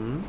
ん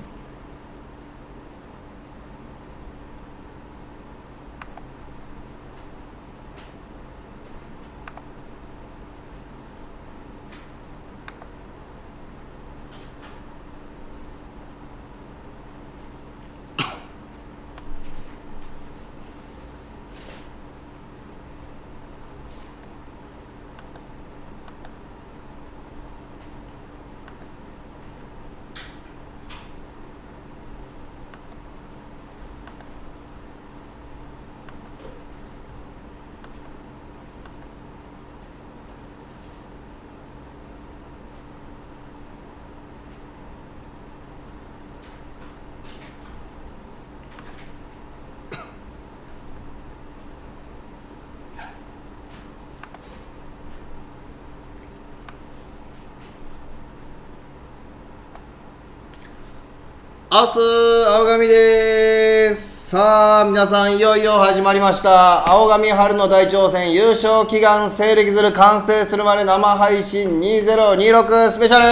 アス青髪です。さあ皆さん、いよいよ始まりました青髪春の大挑戦優勝祈願西暦ズル完成するまで生配信2026スペシャル。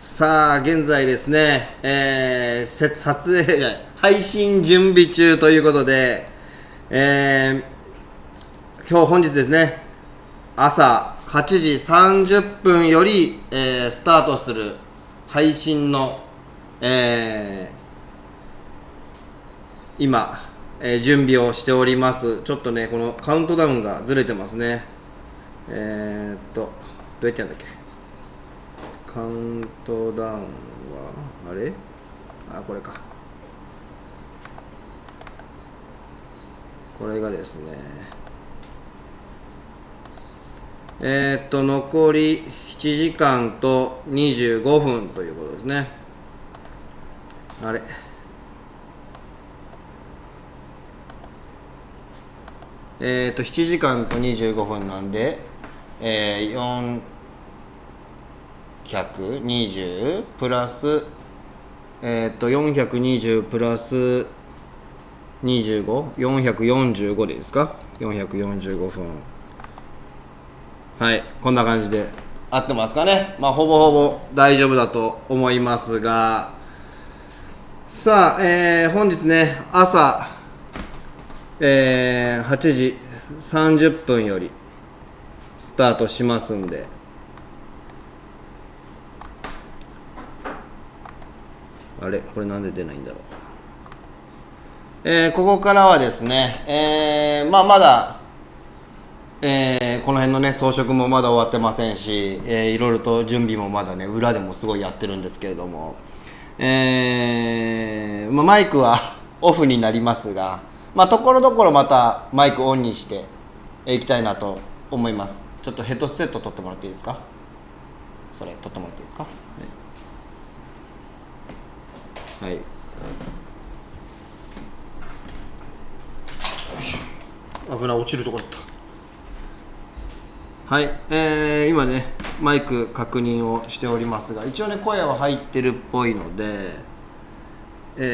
さあ現在ですね、撮影配信準備中ということで、本日ですね、朝8時30分より、スタートする配信の、今、準備をしております。ちょっとねこのカウントダウンがずれてますね。どうやってやるんだっけ。カウントダウンはあれ、これか。これがですね、残り7時間と25分ということですね。あれ、7時間と25分なんで、420プラス、420プラス25、445でいいですか。445分。はい、こんな感じで合ってますかね。ほぼほぼ大丈夫だと思いますが、さあ、本日ね朝、8時30分よりスタートしますんで、あれこれなんで出ないんだろう。ここからはですね、まだこの辺のね装飾もまだ終わってませんし、いろいろと準備もまだね裏でもすごいやってるんですけれども、マイクはオフになりますが、ところどころまたマイクオンにしていきたいなと思います。ちょっとヘッドセット取ってもらっていいですか。それ取ってもらっていいですか。はい、はい、危ない、落ちるところだった。はい、今ねマイク確認をしておりますが、一応ね声は入ってるっぽいので、あれ、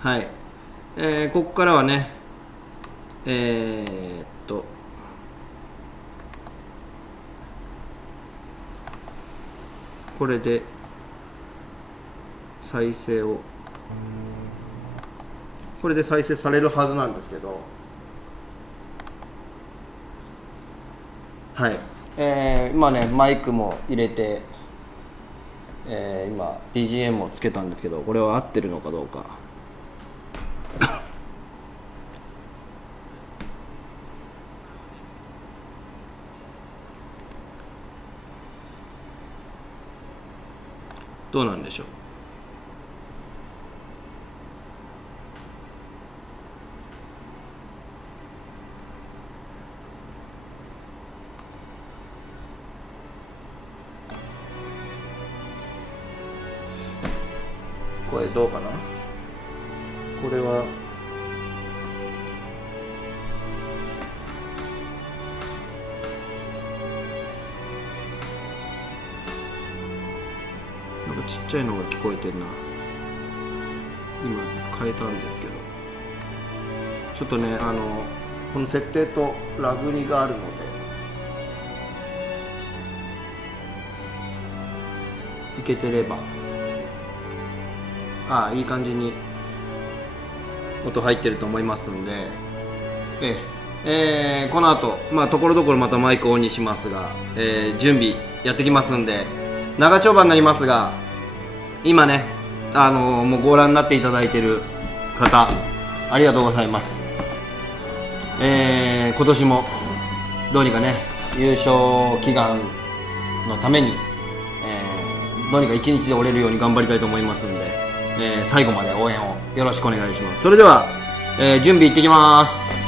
はい、ここからはねこれで再生を、これで再生されるはずなんですけど、はい、今ねマイクも入れて、今 BGM をつけたんですけど、これは合ってるのかどうか。どうなんでしょう。これどうかな。これはなんかちっちゃいのが聞こえてるな。今変えたんですけど、ちょっとねこの設定とラグにがあるので、いけてれば、いい感じに音入ってると思いますんで、この後、ところどころまたマイクオンにしますが、準備やってきますんで、長丁場になりますが、今ね、もうご覧になっていただいている方、ありがとうございます。今年もどうにかね、優勝祈願のために、どうにか一日で折れるように頑張りたいと思いますんで、最後まで応援をよろしくお願いします。それでは、準備いってきます。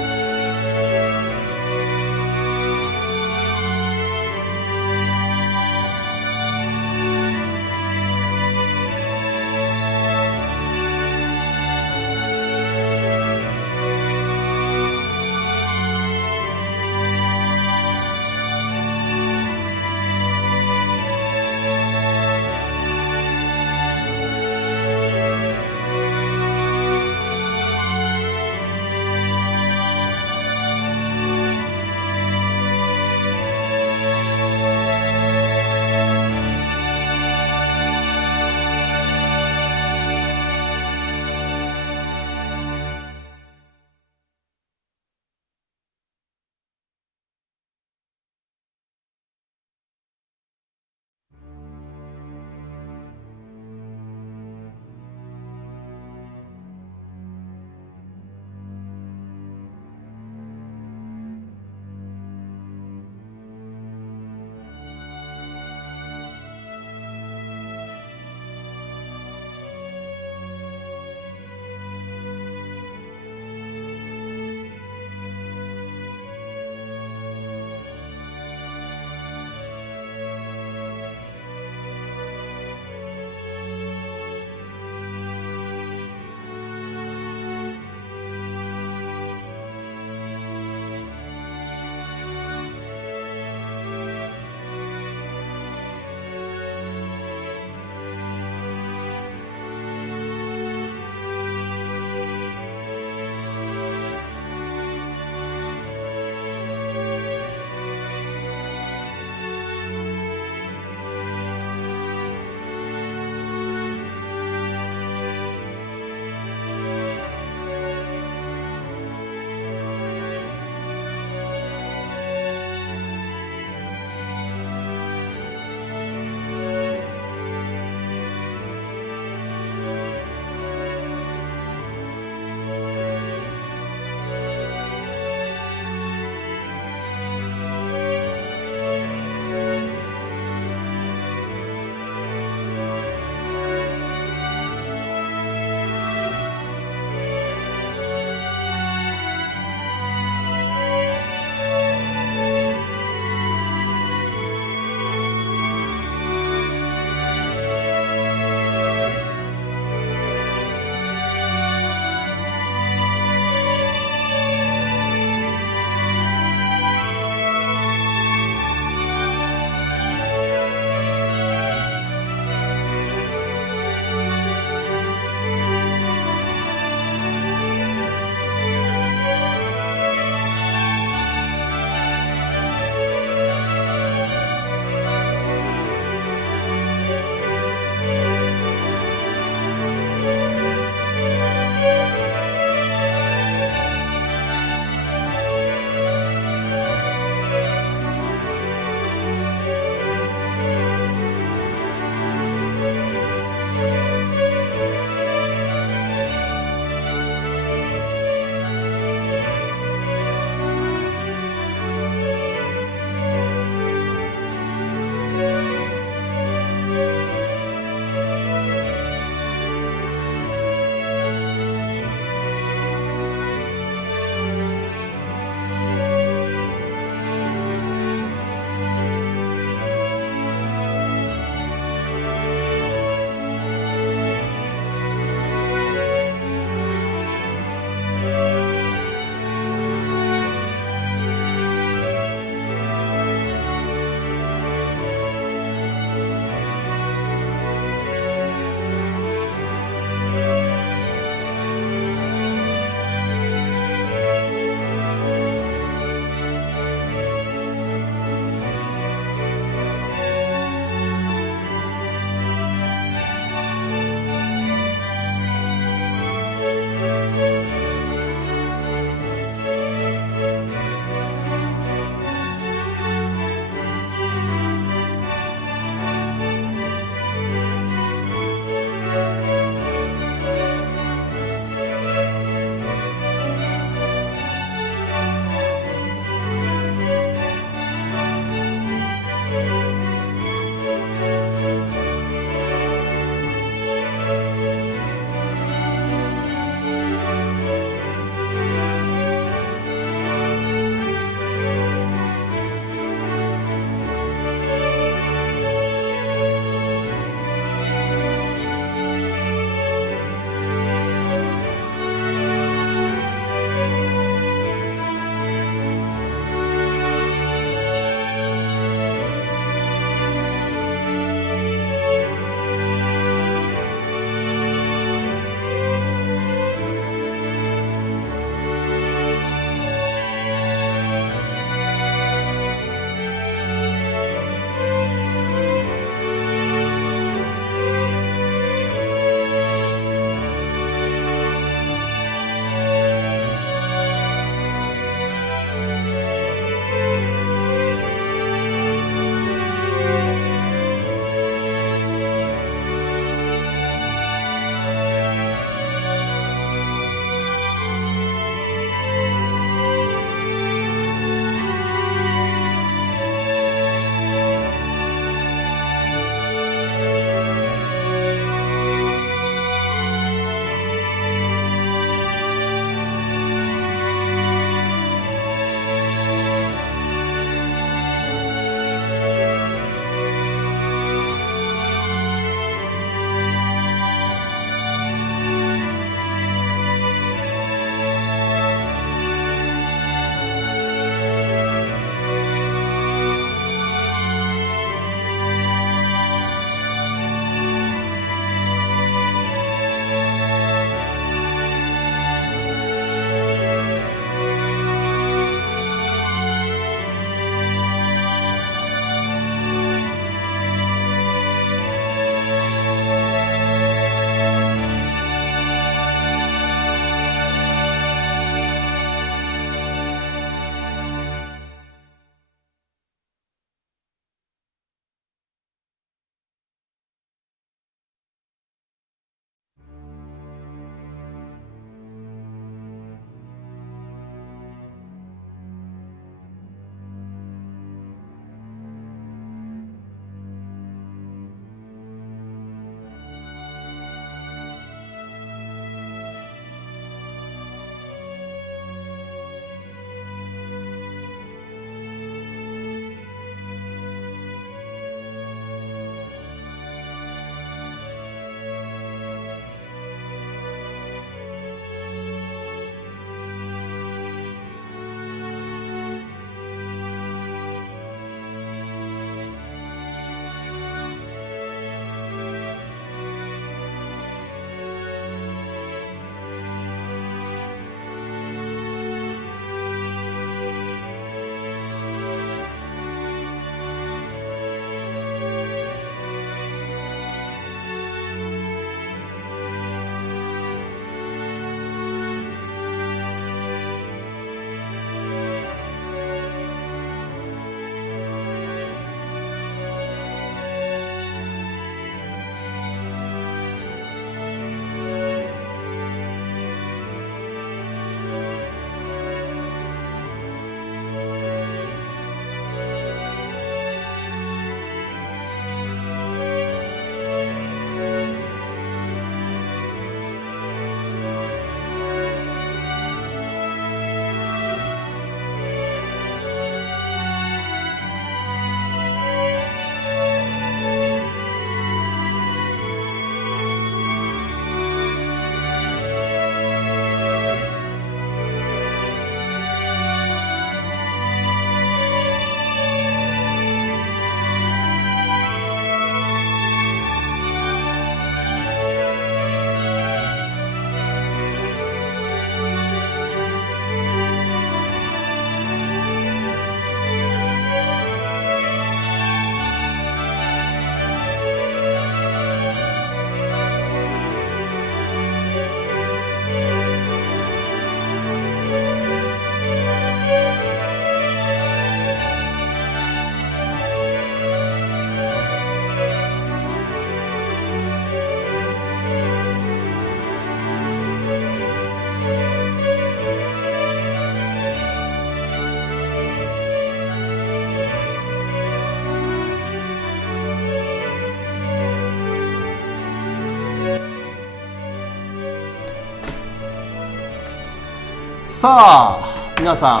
さあ皆さん、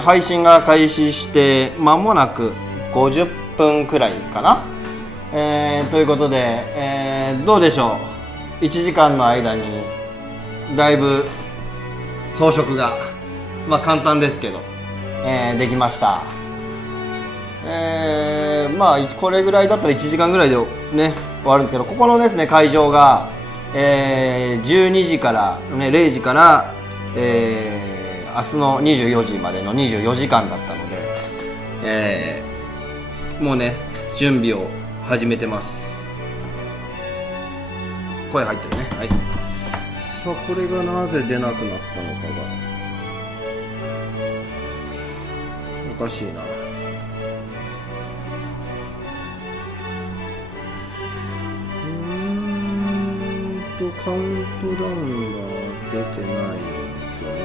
配信が開始して間もなく50分くらいかな、ということで、どうでしょう。1時間の間にだいぶ装飾が、簡単ですけど、できました。これぐらいだったら1時間ぐらいでね終わるんですけど、ここのですね会場が、12時から、0時から、明日の24時までの24時間だったので、もうね準備を始めてます。声入ってるね。はい。さあこれがなぜ出なくなったのかがおかしいな。カウントダウンが出てないんですよね。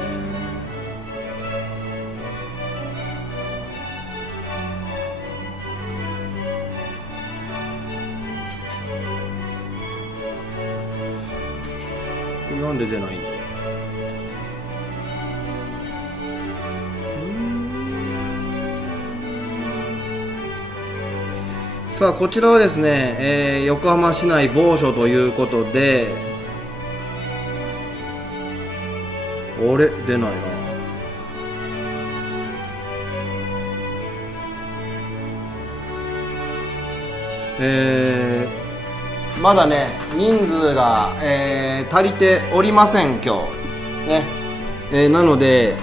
これなんで出ないんだ。さあこちらはですね、横浜市内某所ということで、あれ出ないな。まだね人数が、足りておりません今日ね、なので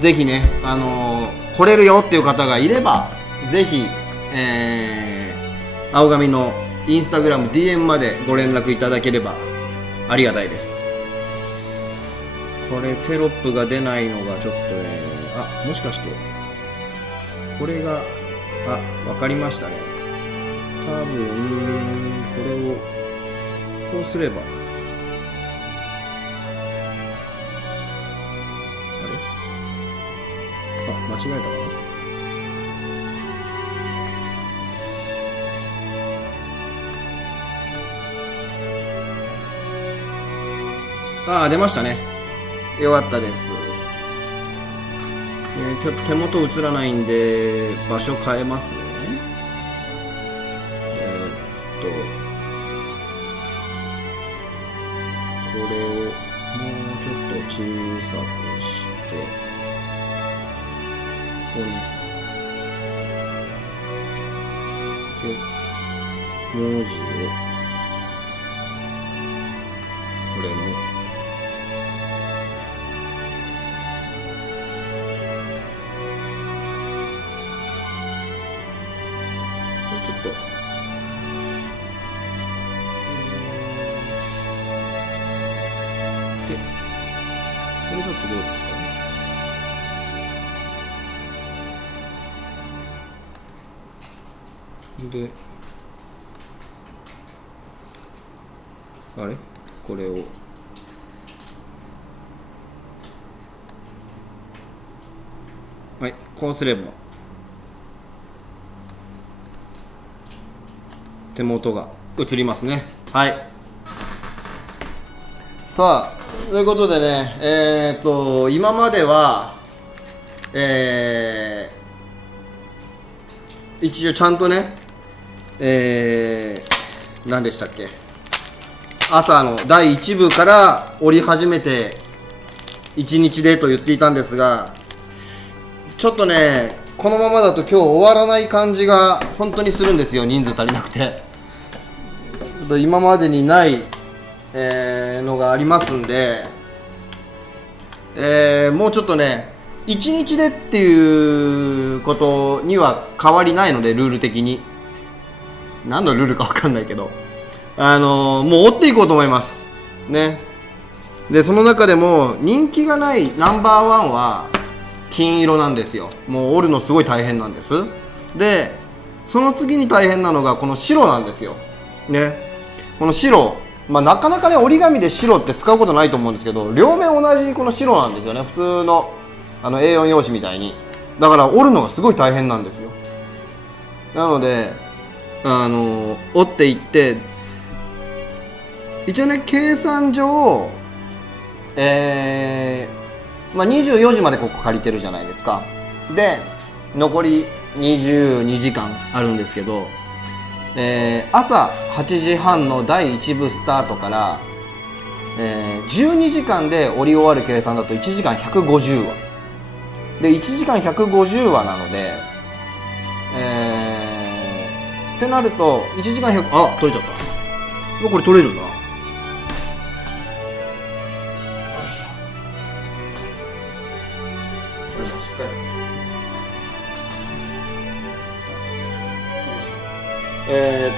ぜひね、来れるよっていう方がいればぜひ、青髪のインスタグラム DM までご連絡いただければありがたいです。これテロップが出ないのがちょっとね、もしかしてこれがわかりましたね。多分これをこうすれば、間違えたかな。出ましたね。よかったです。手元映らないんで場所変えますね。これをもうちょっと小さくしてここにで文字をこれもちょっとでこれだとどうですか。であれこれをこうすれば手元が映りますね。はい。さあということでね、今までは一応ちゃんとね何でしたっけ、朝の第1部から折り始めて1日でと言っていたんですが、ちょっとねこのままだと今日終わらない感じが本当にするんですよ。人数足りなくて今までにない、のがありますんで、もうちょっとね1日でっていうことには変わりないので、ルール的に何のルールか分かんないけど、もう追っていこうと思いますね。でその中でも人気がないナンバーワンは金色なんですよ。もう折るのすごい大変なんです。でその次に大変なのがこの白なんですよね。この白、なかなかね折り紙で白って使うことないと思うんですけど、両面同じこの白なんですよね。普通のA4 用紙みたいに。だから折るのがすごい大変なんですよ。なので折っていって、一応ね計算上24時までここ借りてるじゃないですか。で残り22時間あるんですけど、朝8時半の第1部スタートから、12時間で折り終わる計算だと1時間150話で、1時間150話なので、ってなると1時間100、取れちゃった。これ取れるんだな。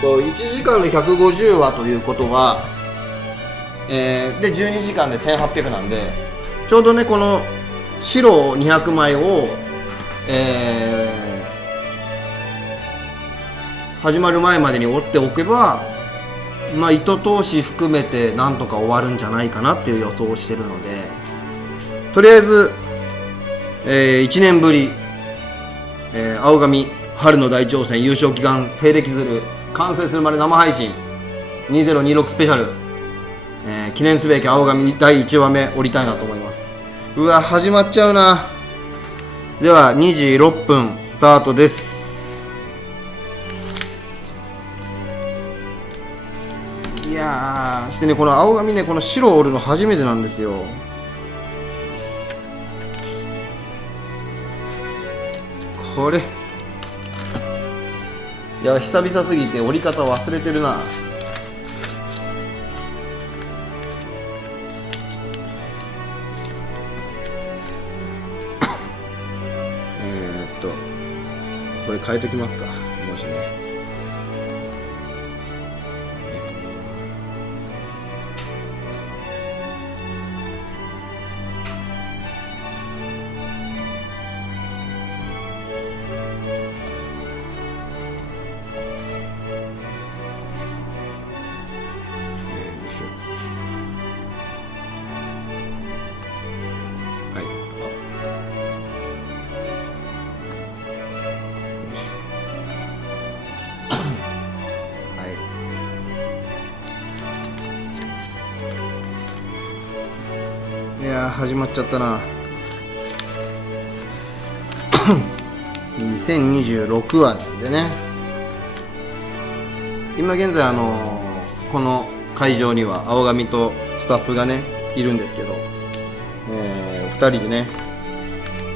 1時間で150話ということは、で12時間で1800なんで、ちょうどねこの白200枚を、始まる前までに折っておけば、糸通し含めてなんとか終わるんじゃないかなっていう予想をしてるので、とりあえず、1年ぶり、青髪春の大挑戦優勝祈願西暦ズル完成するまで生配信2026スペシャル、記念すべき青髪第1話目折りたいなと思います。うわ始まっちゃうな。では2時6分スタートです。いやーしてね、この青髪ね、この白を折るの初めてなんですよ。これいや久々すぎて折り方忘れてるな。これ変えときますか、もしね。いや始まっちゃったな。2026話なんでね、今現在この会場には青髪とスタッフがねいるんですけど、2人でね、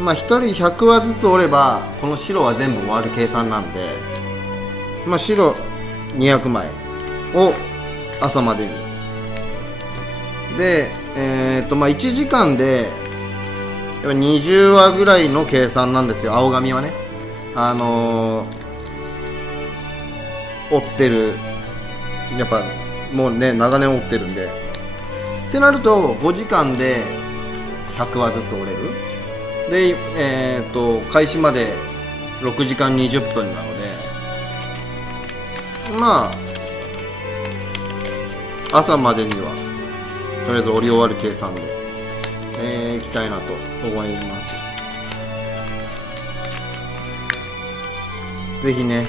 1人100話ずつ折ればこの白は全部終わる計算なんで、白200枚を朝までにで、1時間で20話ぐらいの計算なんですよ、青髪はね。折ってる、やっぱもうね長年折ってるんで、ってなると5時間で100話ずつ折れるで、開始まで6時間20分なので、朝までにはとりあえず折り終わる計算で、いきたいなと思います。ぜひね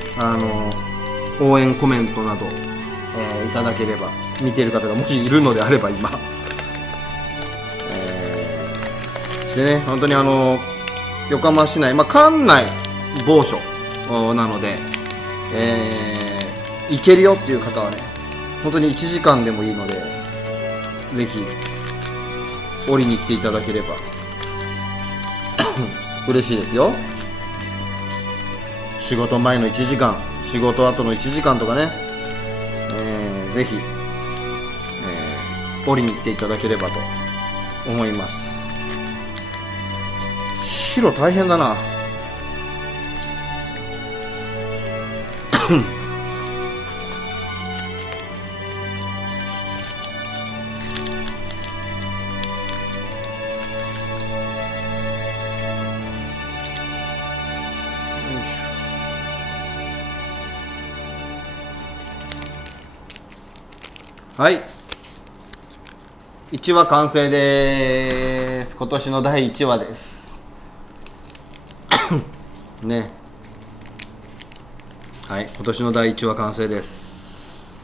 応援コメントなど、いただければ、見ている方がもしいるのであれば今、でね本当に横浜市内、館内某所なので、行けるよっていう方はね本当に1時間でもいいのでぜひ降りに来ていただければ嬉しいですよ。仕事前の1時間、仕事後の1時間とかね、ぜひ、降りに来ていただければと思います。白大変だな。はい、1話完成です。今年の第1話ですね。はい、今年の第1話完成です。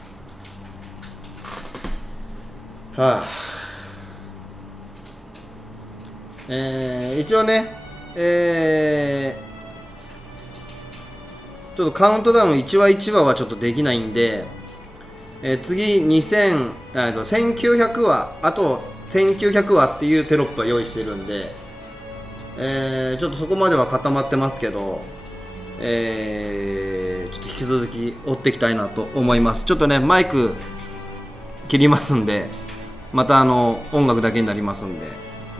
一応ね、ちょっとカウントダウン1話1話はちょっとできないんで、次1900話、あと1900話っていうテロップは用意してるんで、ちょっとそこまでは固まってますけど、ちょっと引き続き追っていきたいなと思います。ちょっとねマイク切りますんで、また音楽だけになりますんで、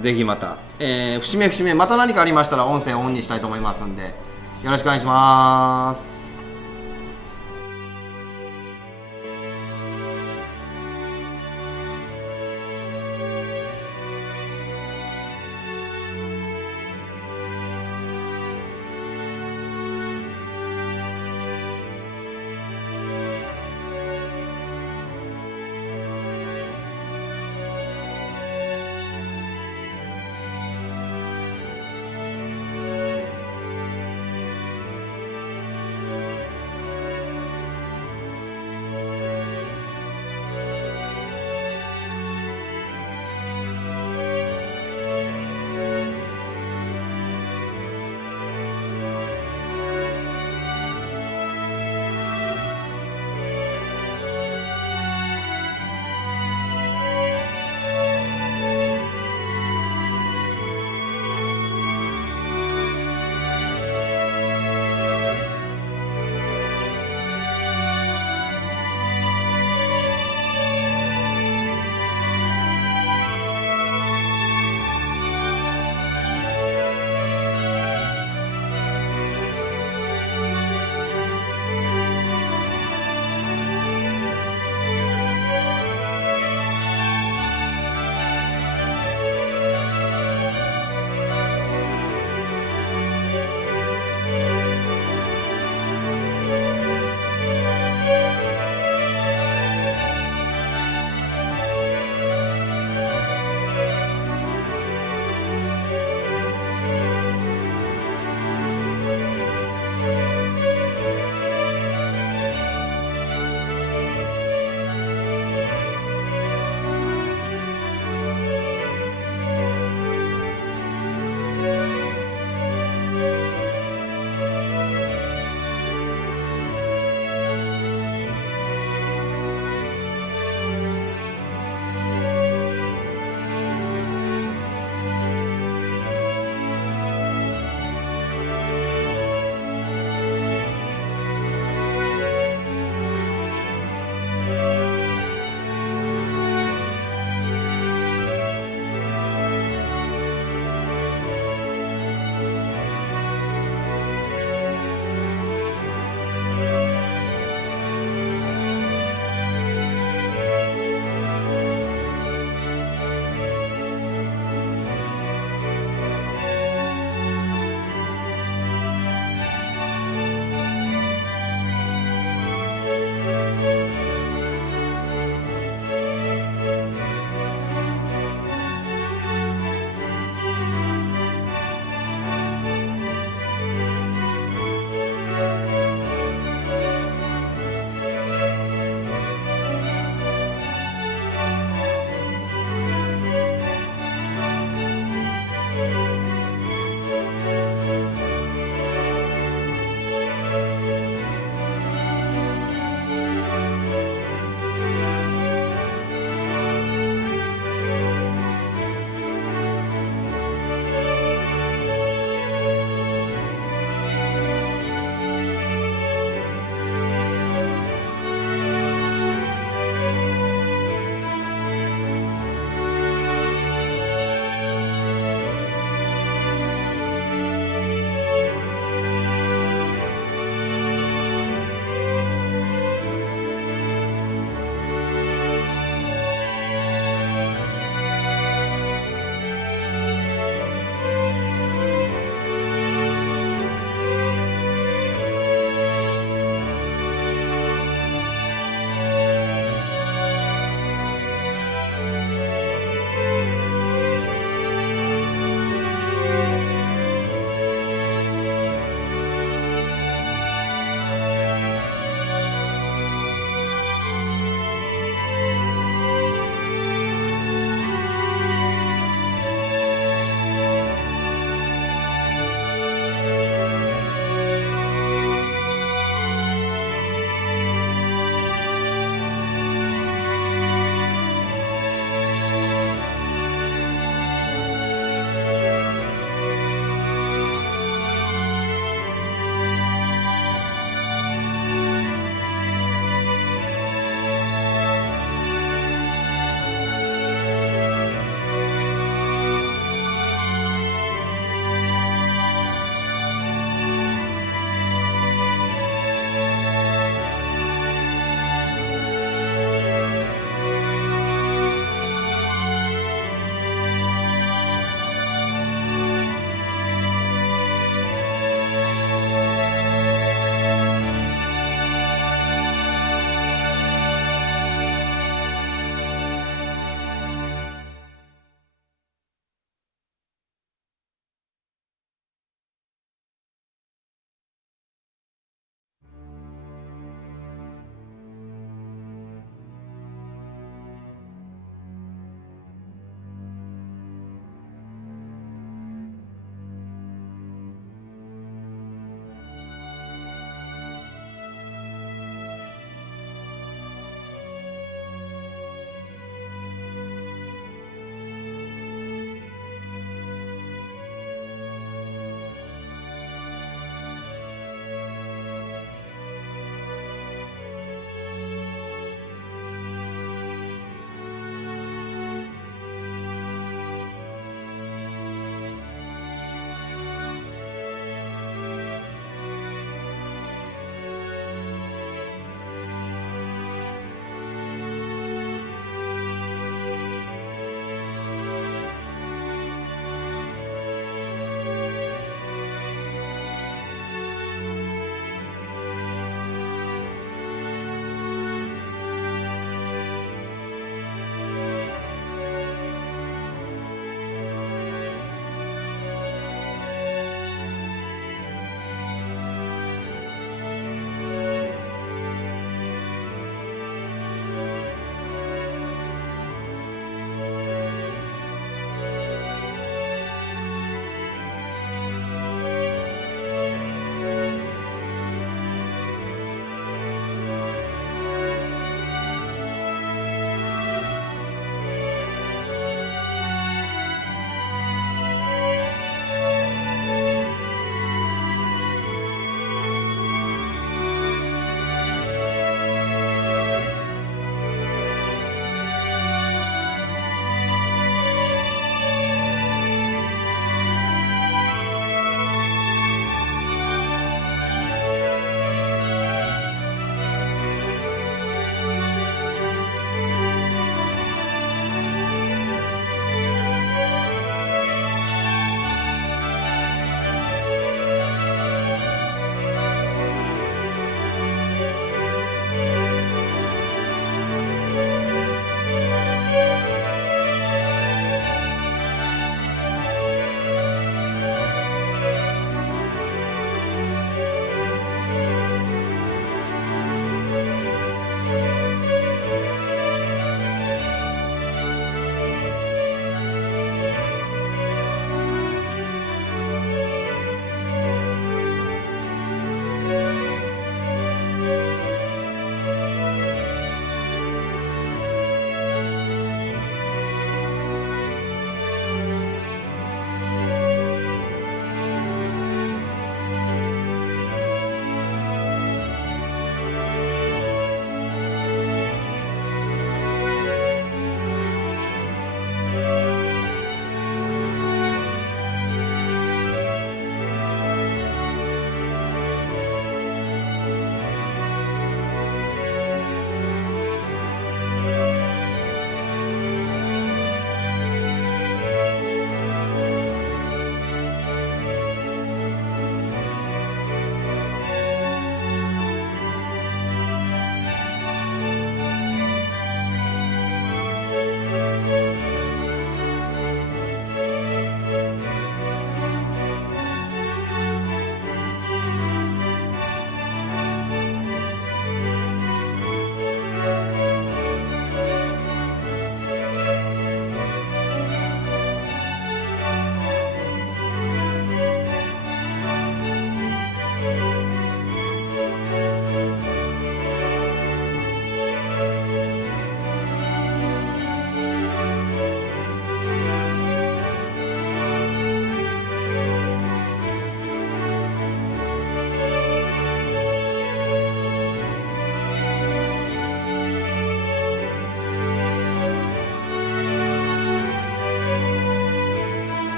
ぜひまた、節目節目また何かありましたら音声をオンにしたいと思いますんで、よろしくお願いします。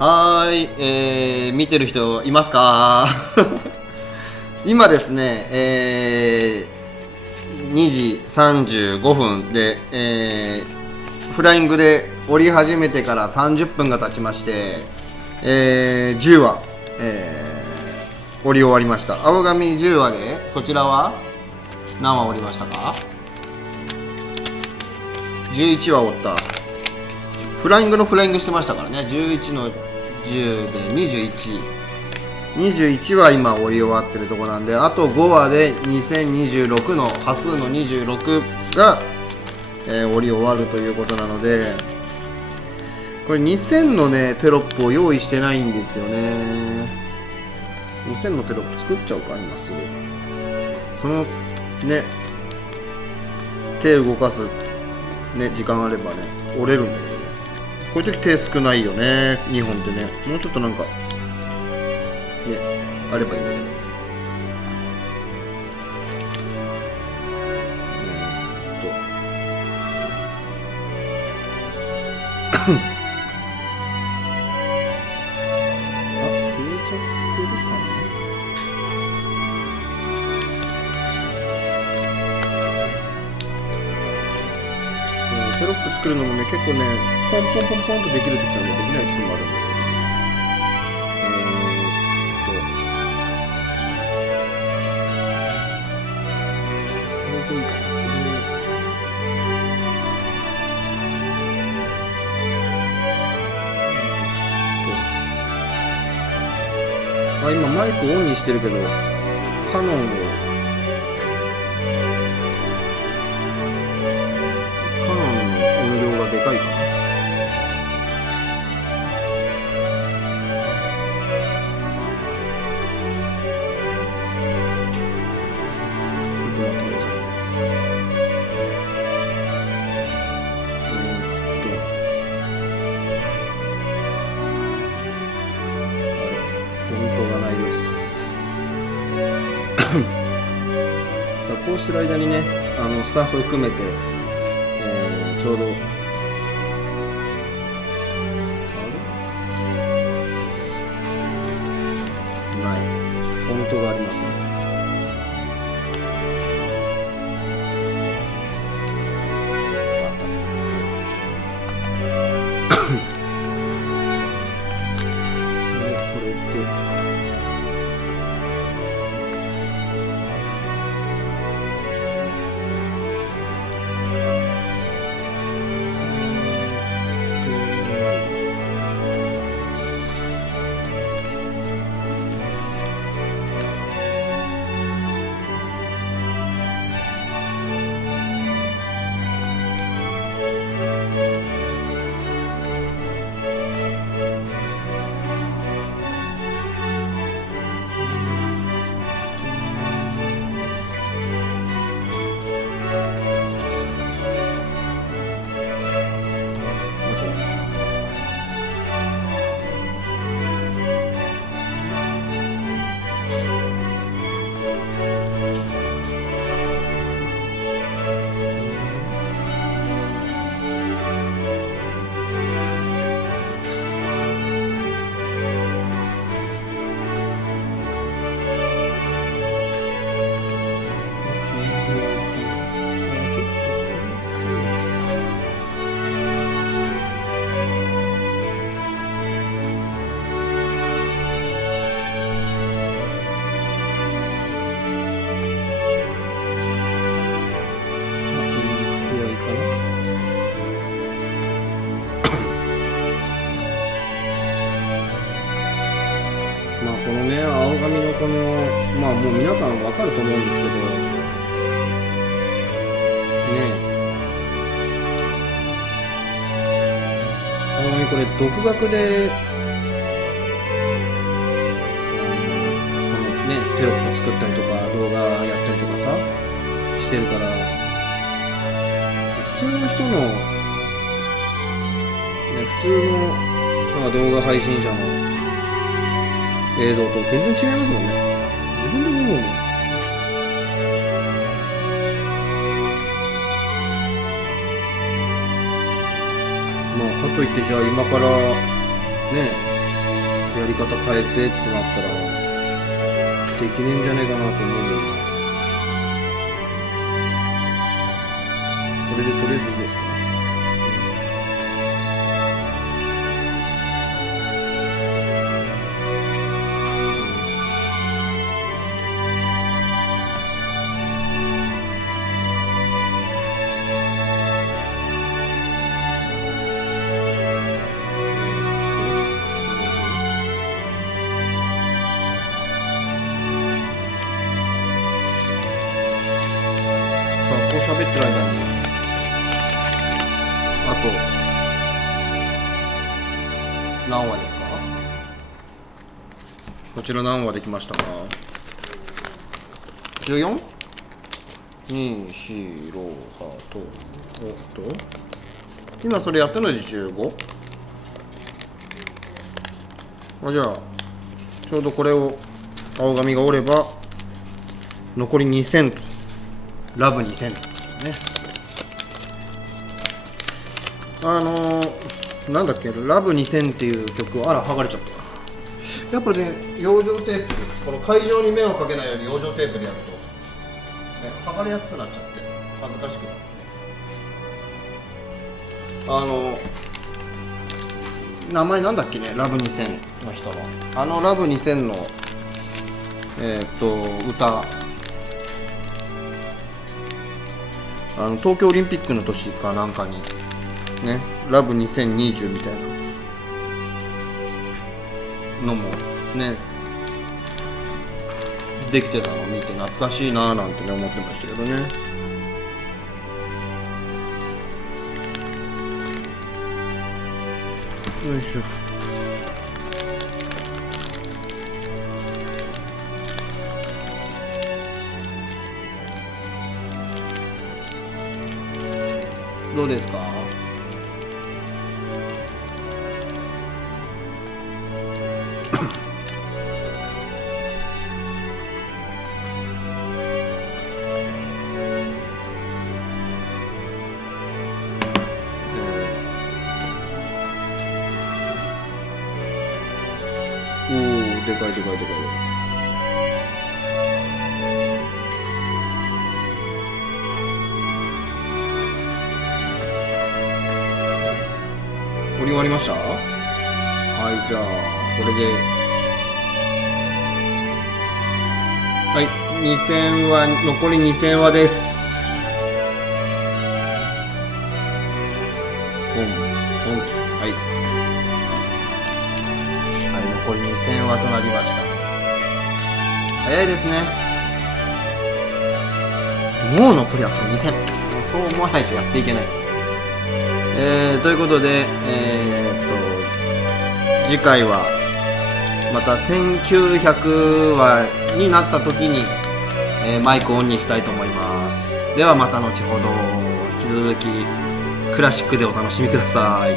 はーい、見てる人いますか？今ですね、2時35分で、フライングで降り始めてから30分が経ちまして、10話、降り終わりました。青髪10話で、そちらは何話降りましたか？11話おった。フライングのフライングしてましたからね。11の10で21は今降り終わってるところなんで、あと5話で2026の波数の26が、降り終わるということなので、これ2000のねテロップを用意してないんですよね。2000のテロップ作っちゃおうか今すぐ。そのね手動かすね時間あればね折れるんだけどね。こういう時手少ないよね日本ってね。もうちょっとなんかねあればいいんだけど。あ、消えちゃってるかな。テロップ作るのもね結構ねポンポンポンポンとできる時とねできない時もあるんだよね。これでいいかな。今マイクオンにしてるけどカノンの音量がでかいかな。こうしてる間にねスタッフ含めて、ちょうどないフォントがありますね。これでこのね青髪のこのもう皆さんわかると思うんですけどね青髪これ独学でこのねテロップ作ったりとか動画やったりとかさしてるから普通の人の、普通の動画配信者の映像と全然違いますもんね。自分でも思う。かといってじゃあ今からねやり方変えてってなったらできねえんじゃねえかなと思うよ。これでとりあえずいいですか。さあこう喋ってる間にあと何話ですか。こちら何話できましたか。 14？ 2、4、6、8と今それやってるので 15？ じゃあちょうどこれを青紙が折れば残り2000とラブ2000とね。なんだっけ、ラブ2000っていう曲を、あら剥がれちゃった。やっぱね、養生テープ、この会場に目をかけないように養生テープでやると、ね、剥がれやすくなっちゃって恥ずかしくなる。名前なんだっけね、ラブ2000の人のラブ2000の歌、東京オリンピックの年かなんかにね、ラブ2020みたいなのもねできてたのを見て懐かしいなーなんてね思ってましたけどね。よいしょ。どうですか。おお、でかいでかいでかい。折り終わりました。はい、じゃあこれではい2000話、残り2000話です。ポンポンとはいはい、残り2000話となりました。早いですね。もう残りあと2000、そう思わないとやっていけない。ということで、次回はまた1900話になった時に、マイクオンにしたいと思います。ではまた後ほど。引き続きクラシックでお楽しみください。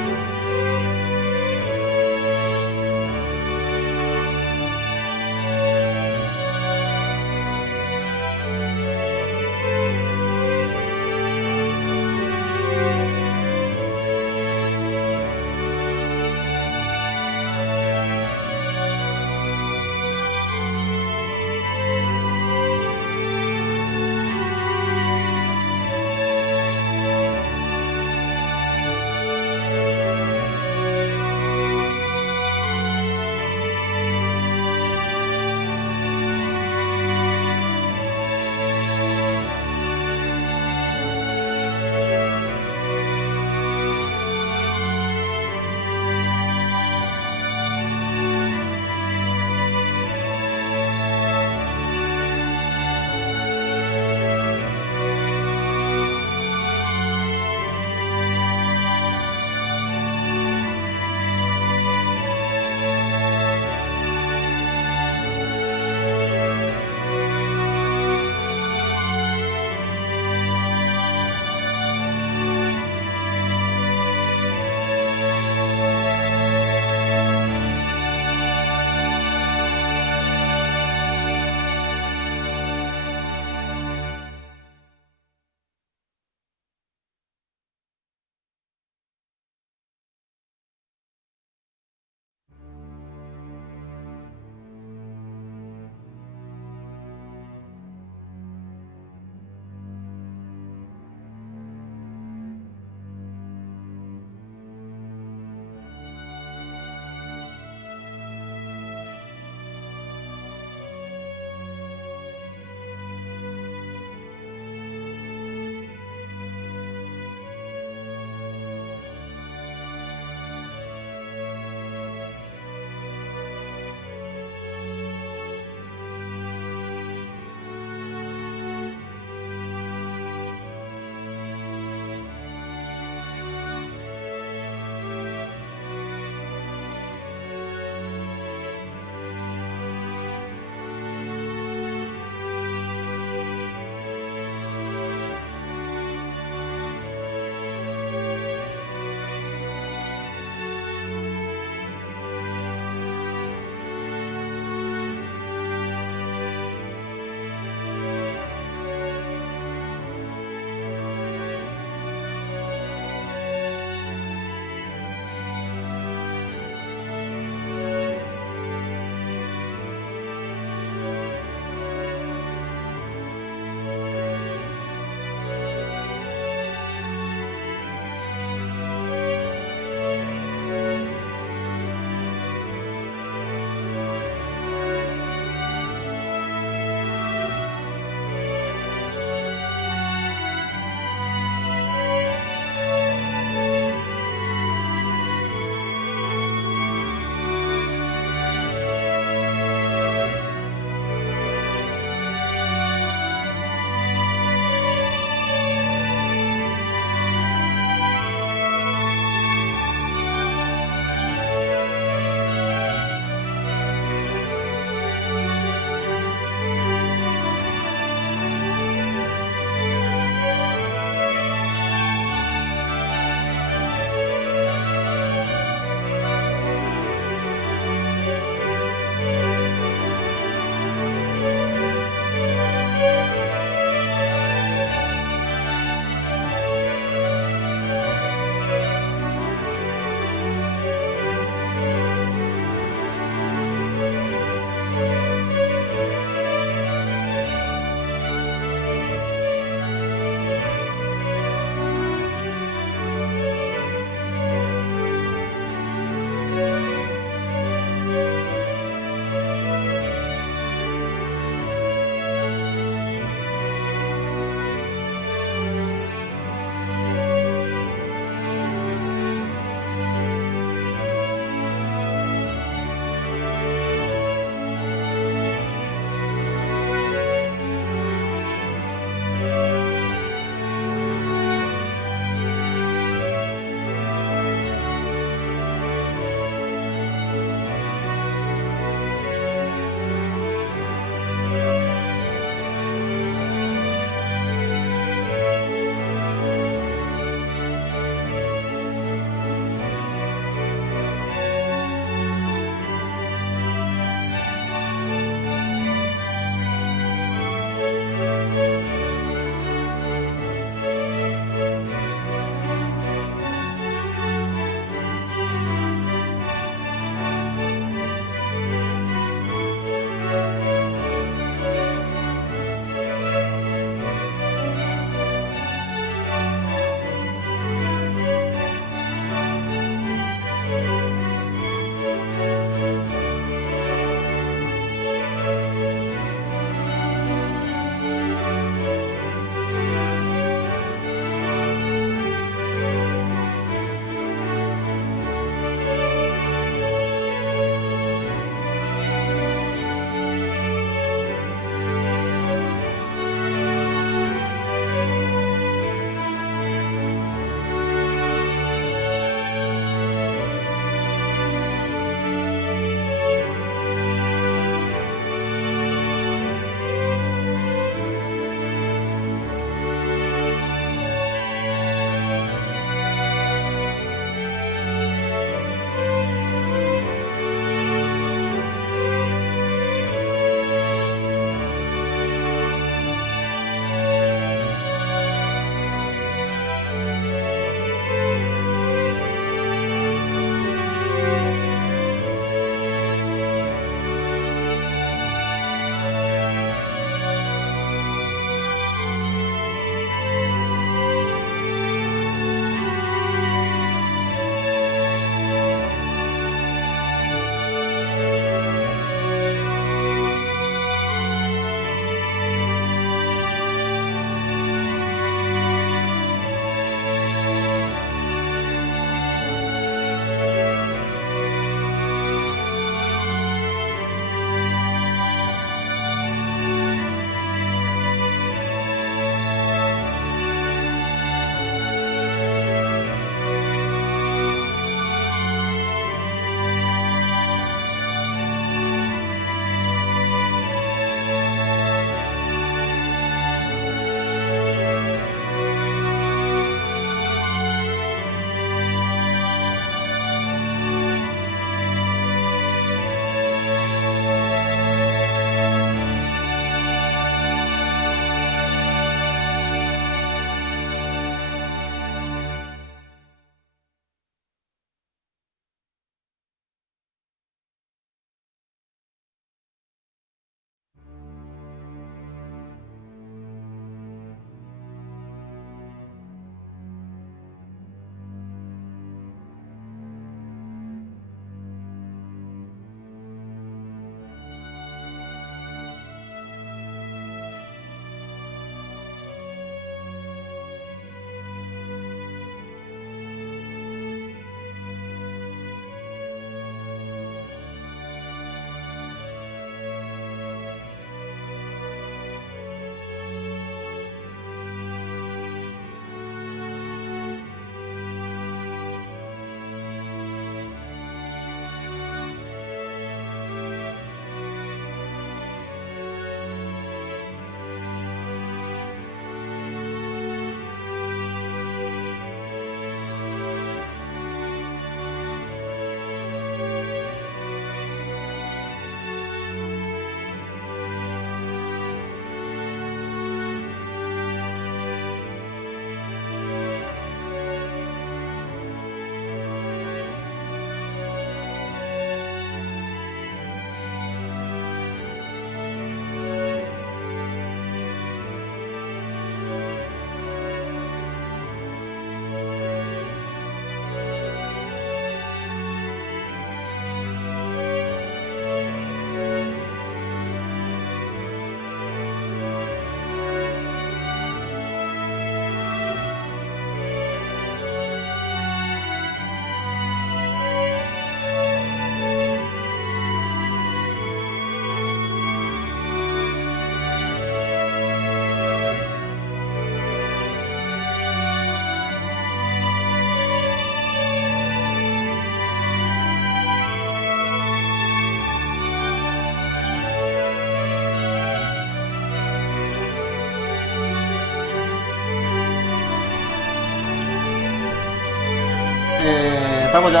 タコちゃ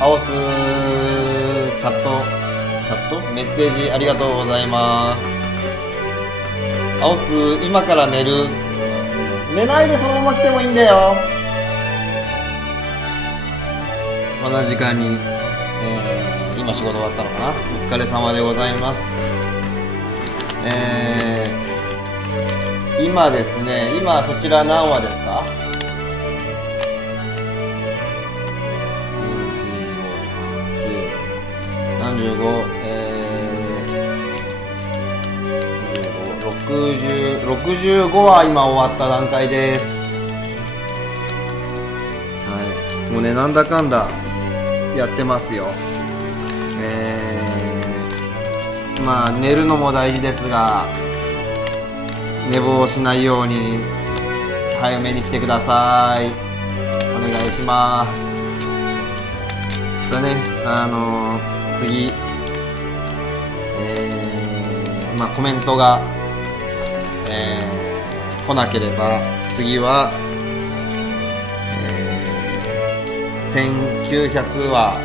ん、青スチャットメッセージありがとうございます。青ス、今から寝る？寝ないでそのまま来てもいいんだよ。こんな時間に、今仕事終わったのかな。お疲れ様でございます。今ですね、今そちら何話ですか？45、65は今終わった段階です。はい、もうね、なんだかんだやってますよ。まあ寝るのも大事ですが、寝坊しないように早めに来てください。お願いします。だね、次、まあコメントが、来なければ次は、1900話、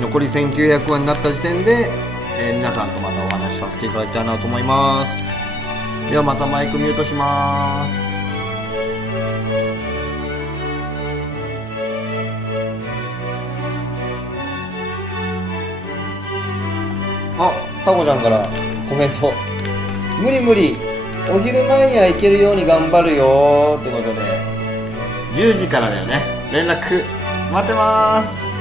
残り1900話になった時点で、皆さんとまたお話しさせていただきたいなと思います。ではまたマイクミュートします。あ、タコちゃんからコメント。無理無理、お昼前には行けるように頑張るよってことで、10時からだよね。連絡待ってます。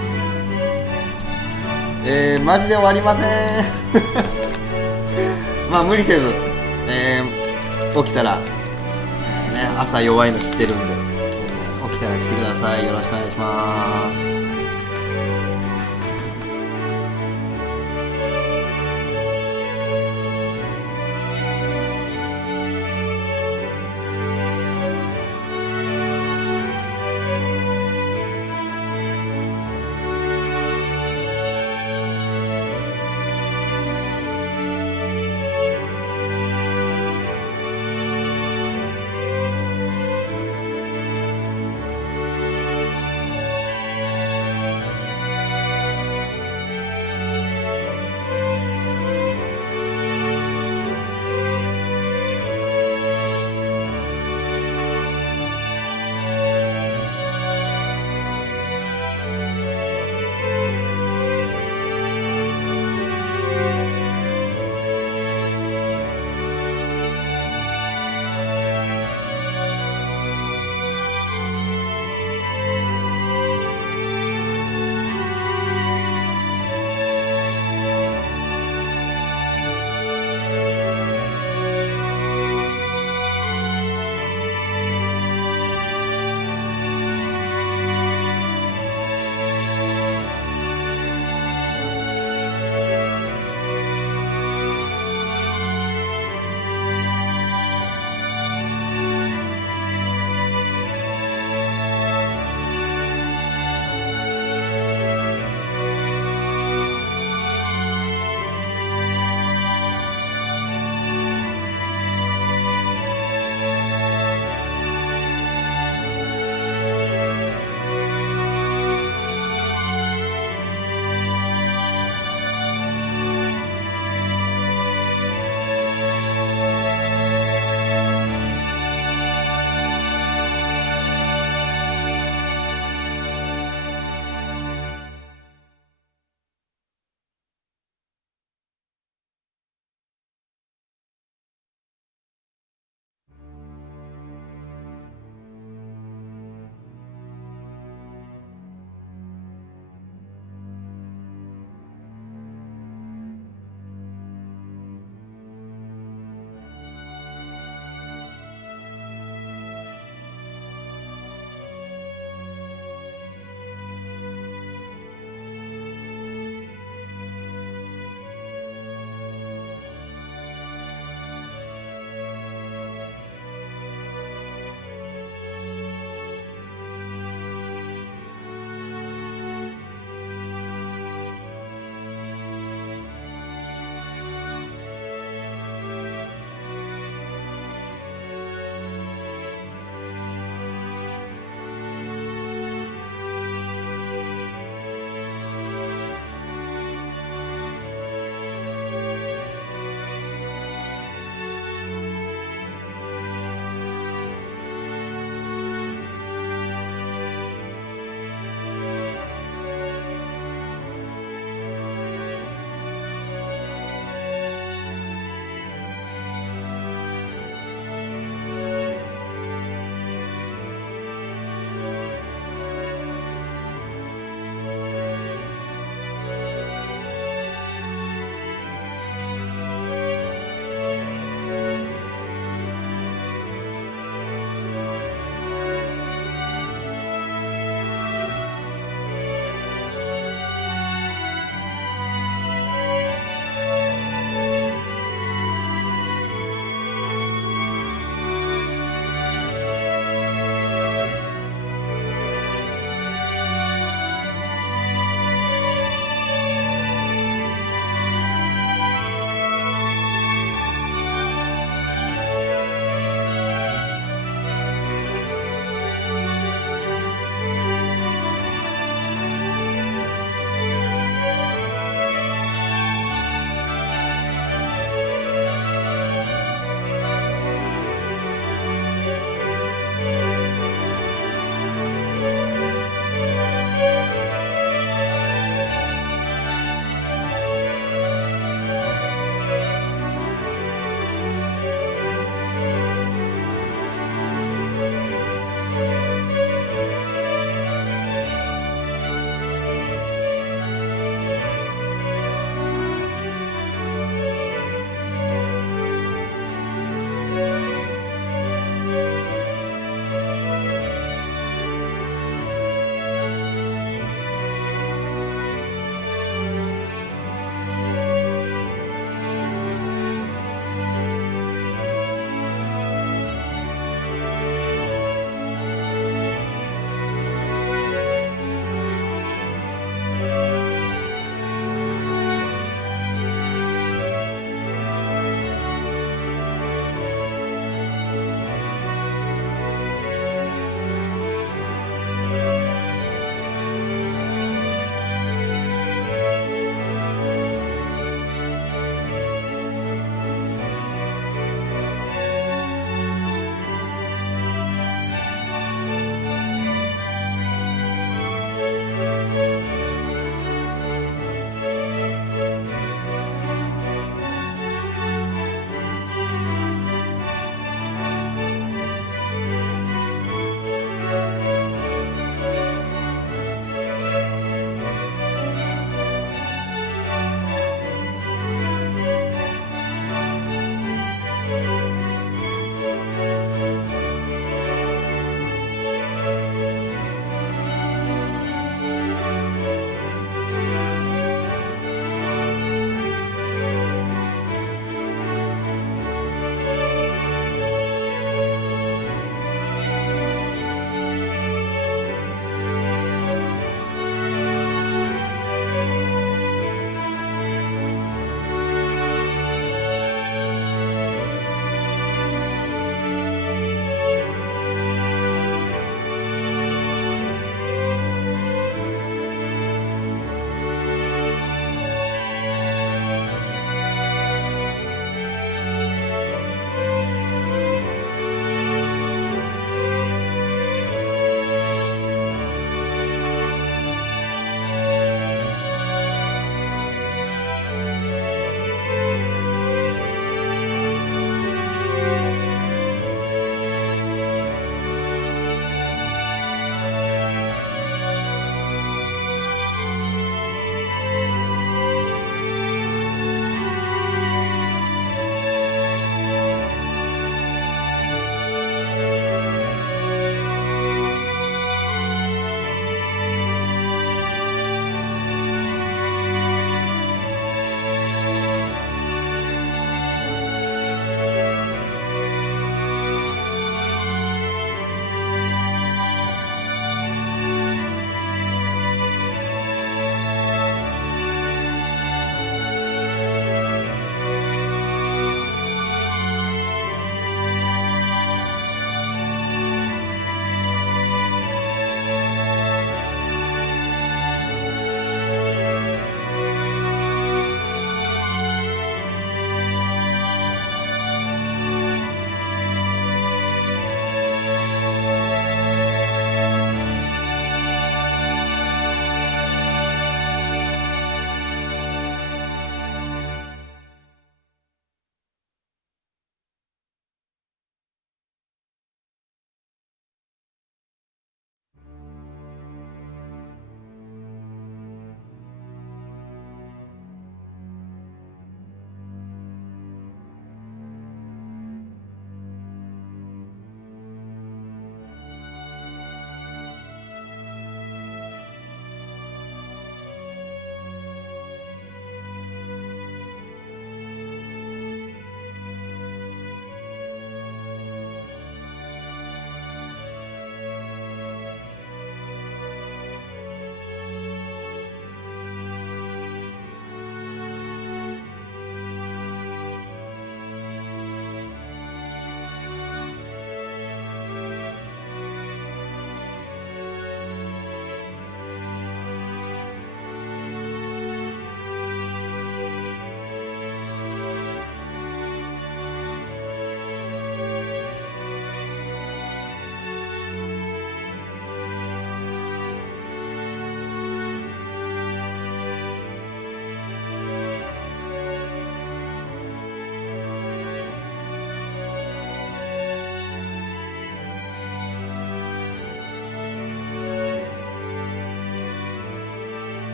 マジで終わりませんまあ無理せず、起きたら、朝弱いの知ってるんで、起きたら来てください。よろしくお願いします。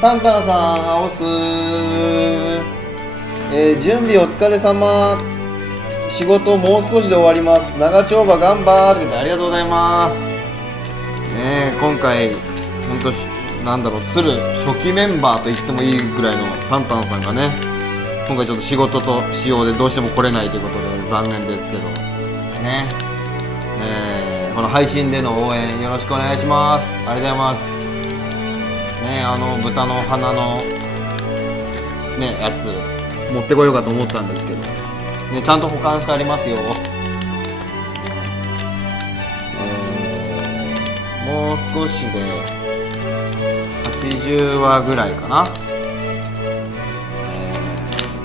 タンタンさん青す準備お疲れ様。仕事もう少しで終わります。長丁場頑張ってありがとうございますね。今回本当なんだろう、鶴初期メンバーと言ってもいいぐらいのタンタンさんがね、今回ちょっと仕事と仕様でどうしても来れないということで残念ですけどね、この配信での応援よろしくお願いします。ありがとうございますね。豚の鼻のねやつ持ってこようかと思ったんですけどね、ちゃんと保管してありますよ。もう少しで80話ぐらいかな、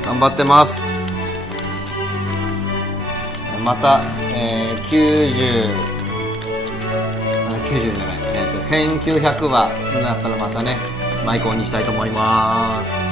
頑張ってます。また、90じゃない、1900話になったらまたねマイコンにしたいと思います。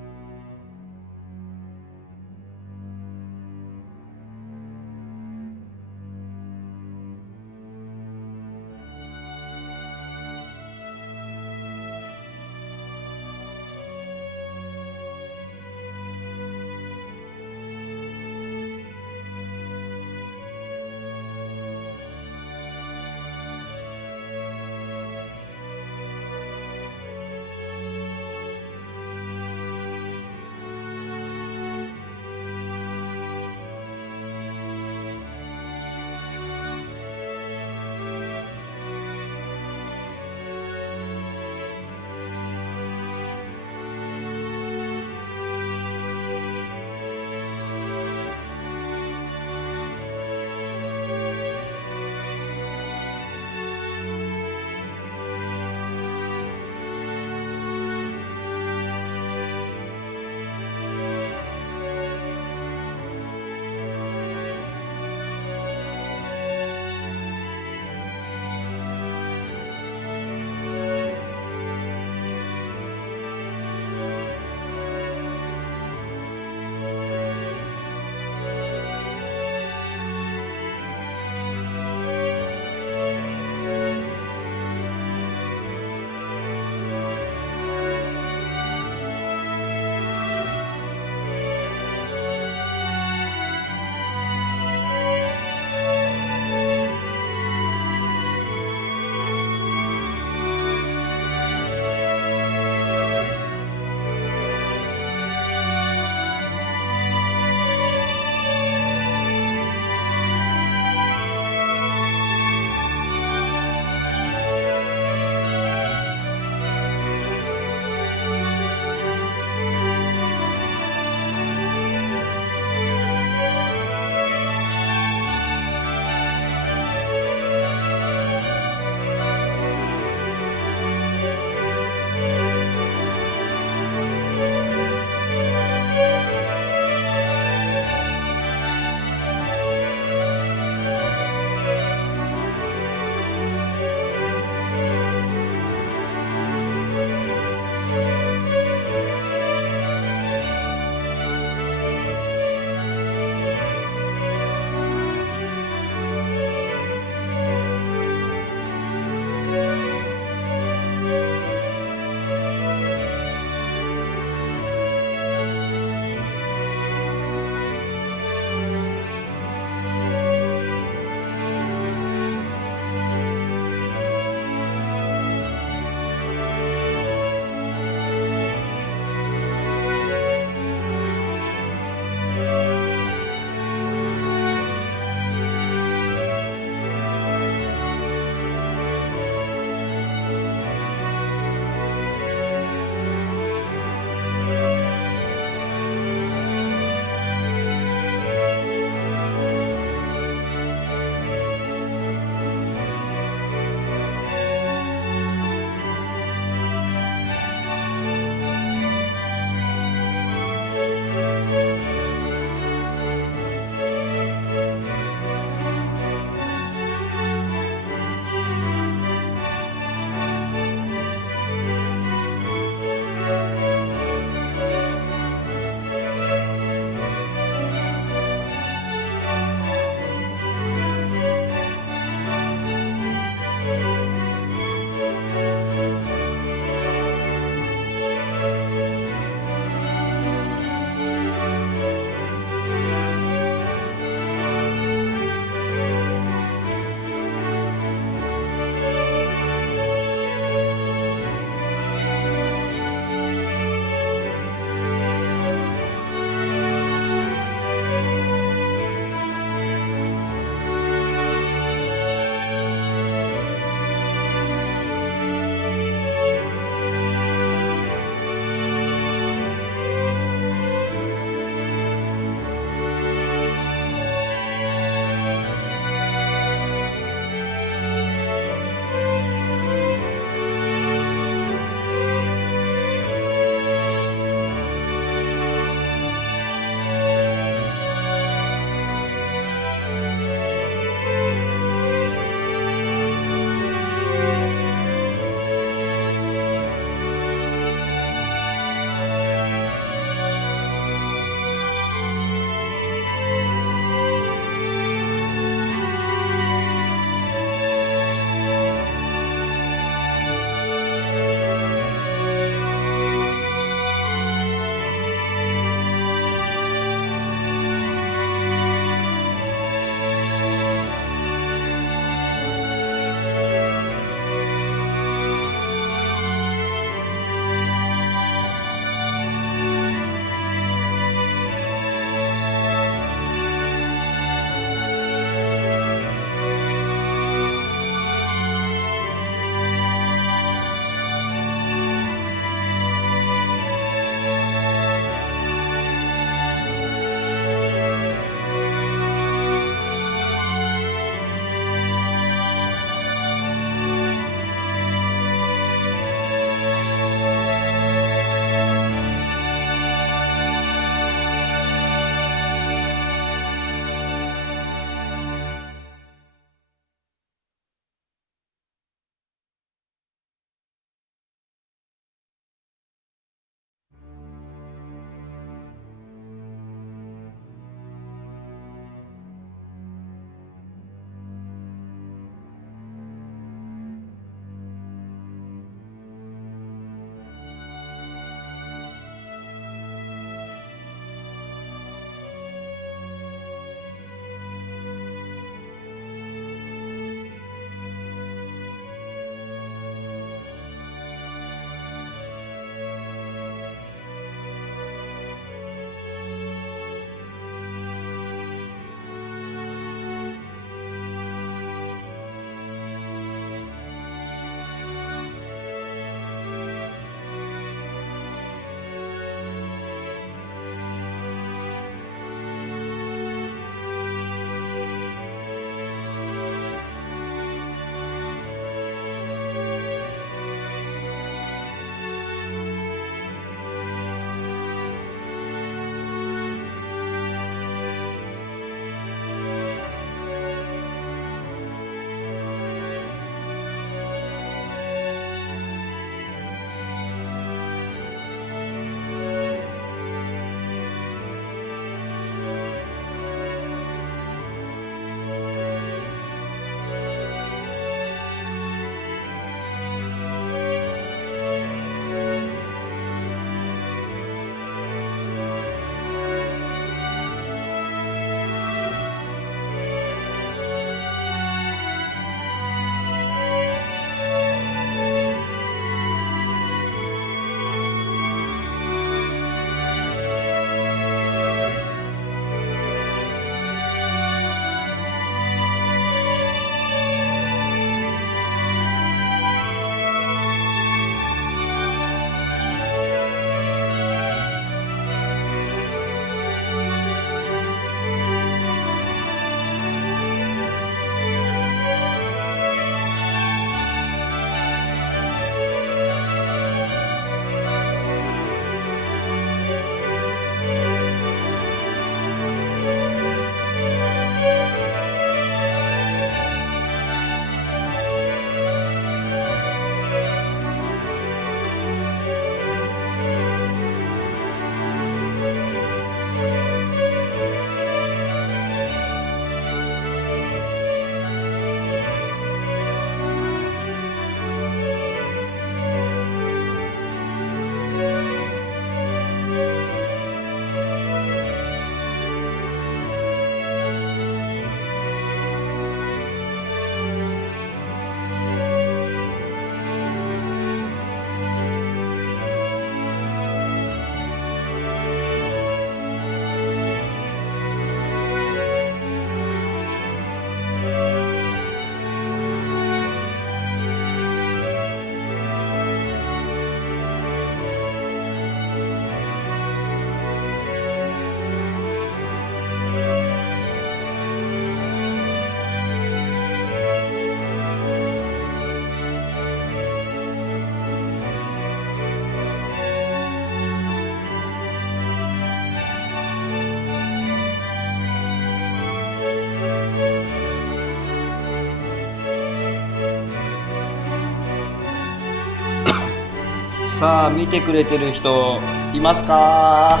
さあ見てくれてる人いますか？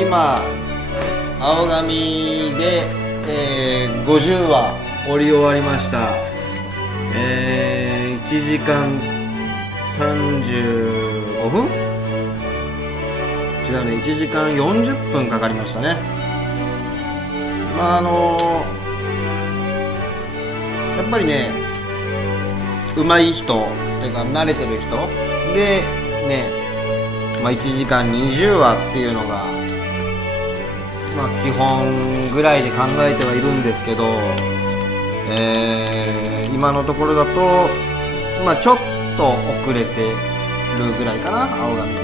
今青紙で、50話折り終わりました。1時間35分違うね、1時間40分かかりましたね。まあやっぱりね、上手い人というか慣れてる人でね、1時間20話っていうのが基本ぐらいで考えてはいるんですけど、今のところだとちょっと遅れてるぐらいかな、青紙で。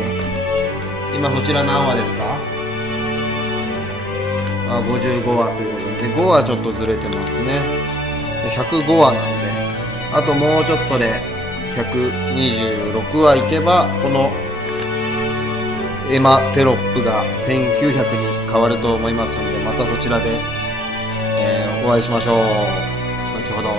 今そちら何話ですか？55話ということで5話ちょっとずれてますね。105話なんで、あともうちょっとで126話いけばこのエマテロップが1900に変わると思いますので、またそちらで、お会いしましょう。後ほど。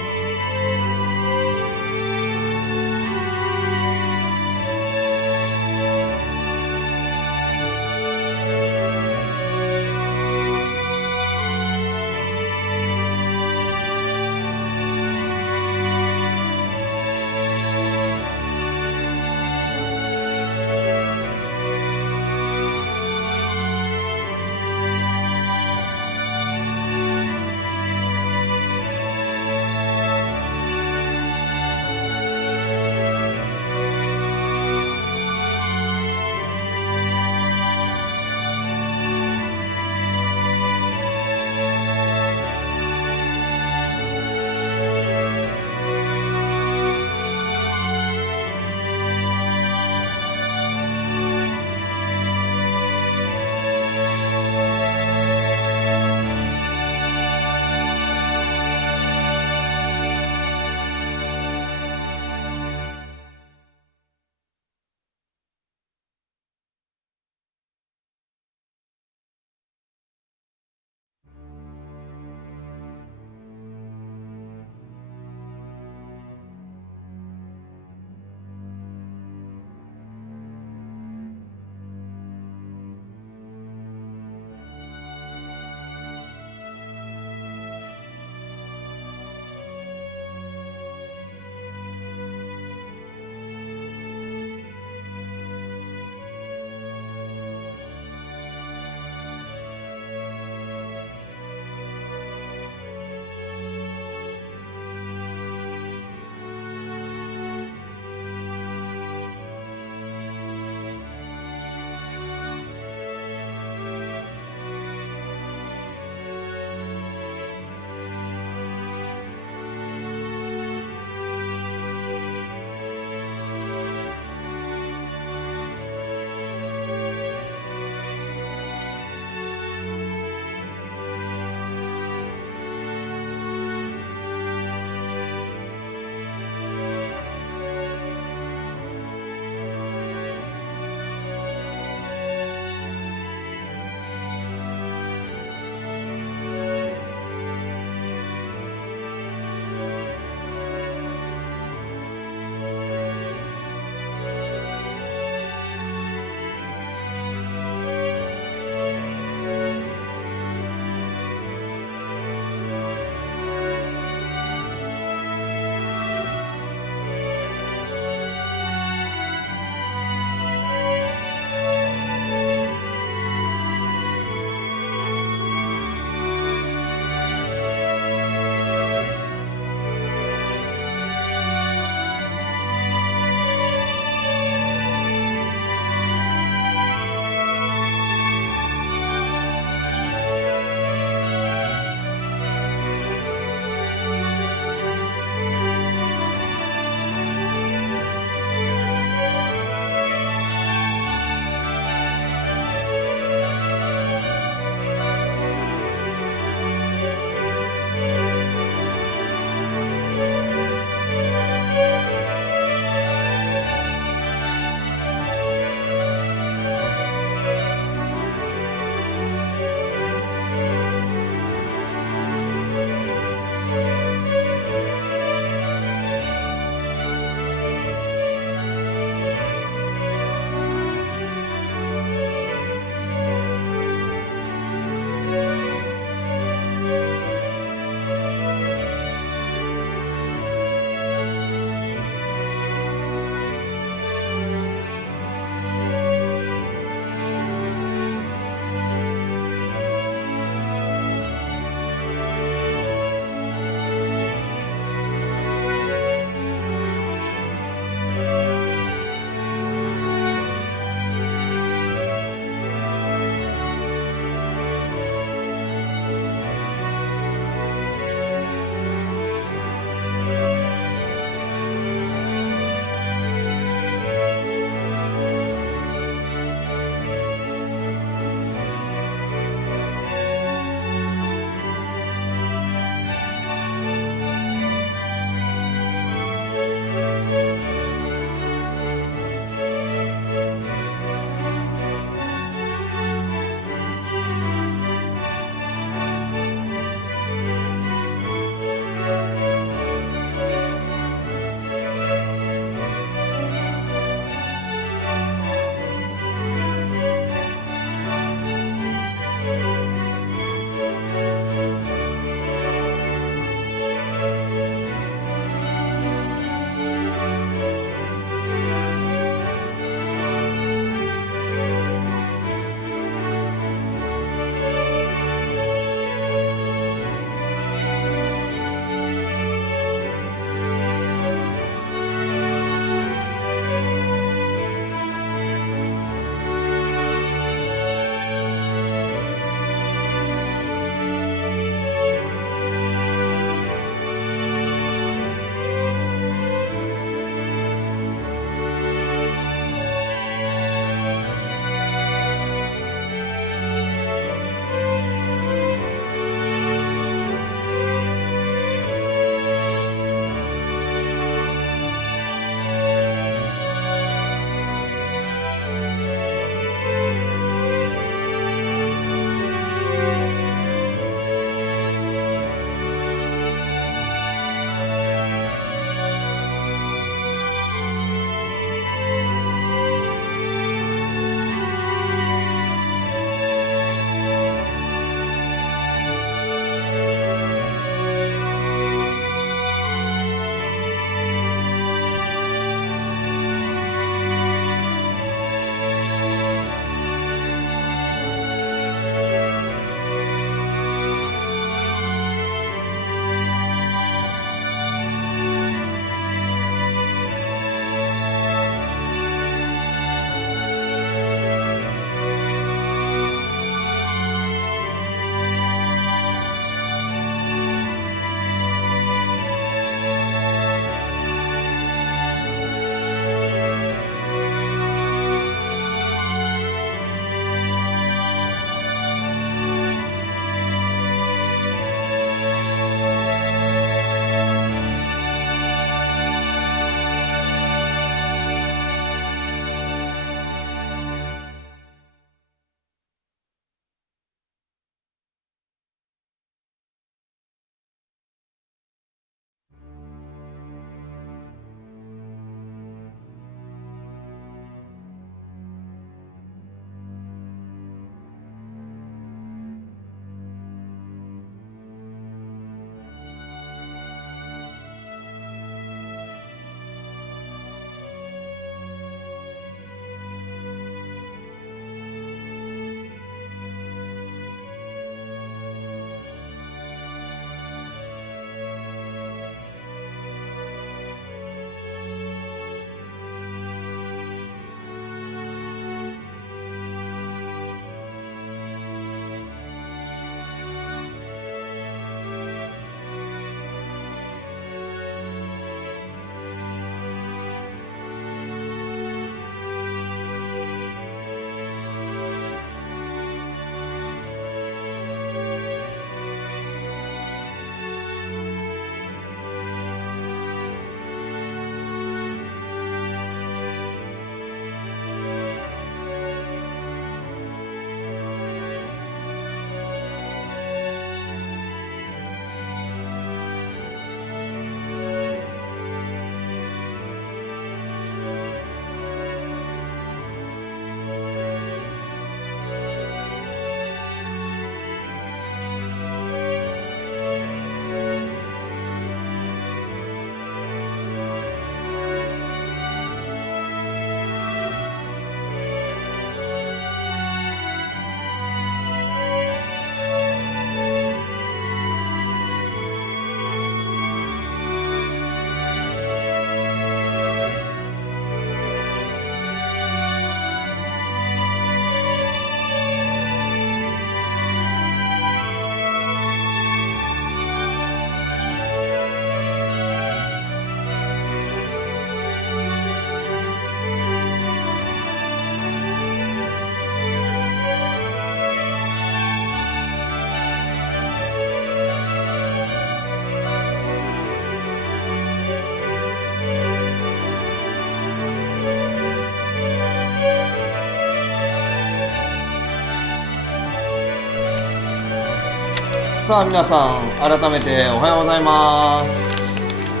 さあ皆さん改めておはようございます。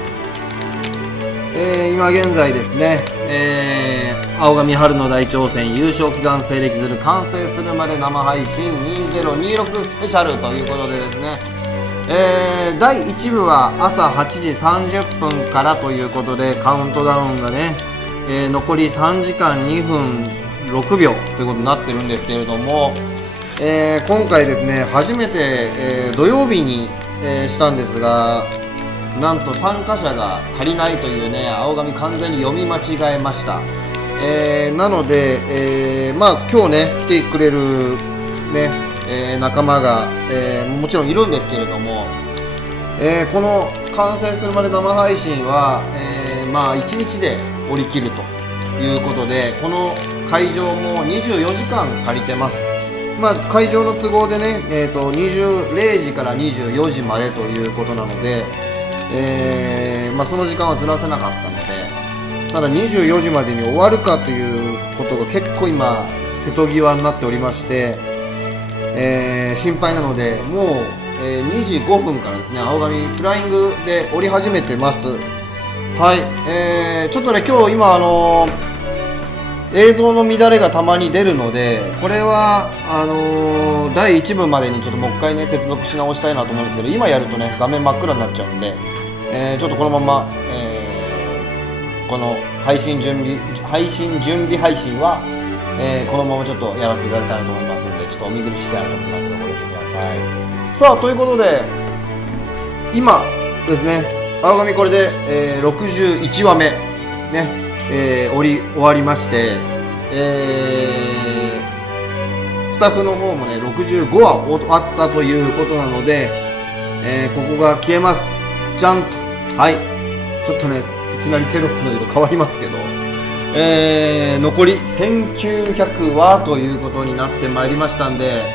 今現在ですね、青神春の大挑戦優勝祈願西暦ズル完成するまで生配信2026スペシャルということでですね、第1部は朝8時30分からということでカウントダウンがね、残り3時間2分6秒ということになってるんですけれども、今回ですね初めて、土曜日に、したんですが、なんと参加者が足りないというね、青紙完全に読み間違えました。なので、今日ね来てくれるね、仲間が、もちろんいるんですけれども、この完成するまで生配信は、1日で降り切るということで、この会場も24時間借りてます。会場の都合でね、0時から24時までということなので、その時間はずらせなかったので、ただ24時までに終わるかということが結構今瀬戸際になっておりまして、心配なので、もう、2時5分からですね、青紙フライングで降り始めてます。はい、ちょっとね今日今映像の乱れがたまに出るので、これは第1部までにちょっともう一回ね接続し直したいなと思うんですけど、今やるとね画面真っ暗になっちゃうんで、ちょっとこのまま、この配信準備配信は、このままちょっとやらせていただきたいなと思いますので、ちょっとお見苦しくなると思いますのでご了承ください。さあということで今ですね、青紙これで、61話目ね、終わりまして、スタッフの方もね65話あったということなので、ここが消えます。じゃんと。はい、ちょっとねいきなりテロップの色変わりますけど、残り1900話ということになってまいりましたんで、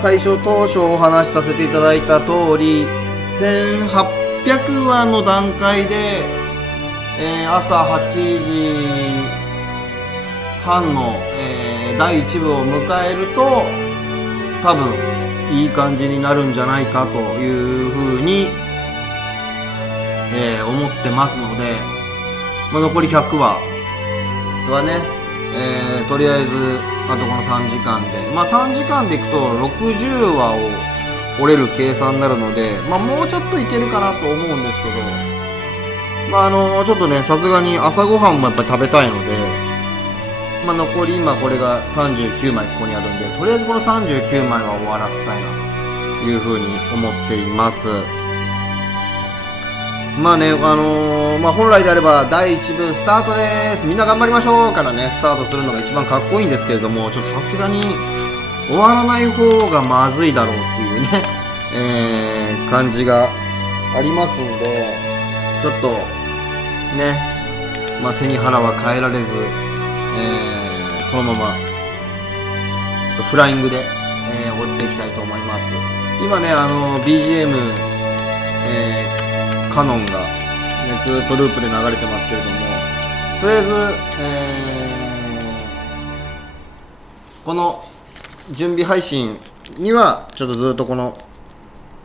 最初当初お話しさせていただいた通り1800話の段階で、朝8時半の、第1部を迎えると多分いい感じになるんじゃないかというふうに、思ってますので、残り100話はね、とりあえずあとこの3時間で、3時間でいくと60話を折れる計算になるので、もうちょっといけるかなと思うんですけど、ちょっとねさすがに朝ごはんもやっぱり食べたいので、残り今これが39枚ここにあるんで、とりあえずこの39枚は終わらせたいなというふうに思っています。本来であれば第1部スタートです、みんな頑張りましょうからねスタートするのが一番かっこいいんですけれども、ちょっとさすがに終わらない方がまずいだろうっていうね、感じがありますんで、ちょっとね、背に腹は変えられず、このままちょっとフライングで、追っていきたいと思います。今ねBGM、カノンが、ずっとループで流れてますけれども、とりあえず、この準備配信にはちょっとずっとこの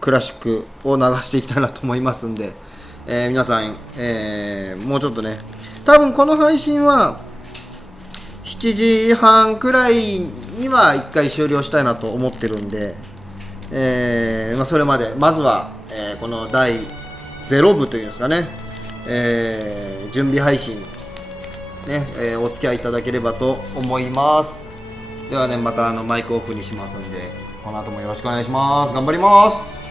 クラシックを流していきたいなと思いますんで、皆さん、もうちょっとね、多分この配信は7時半くらいには1回終了したいなと思ってるんで、それまでまずは、この第0部というんですかね、準備配信ね、お付き合いいただければと思います。ではね、またマイクオフにしますんで、この後もよろしくお願いします。頑張ります。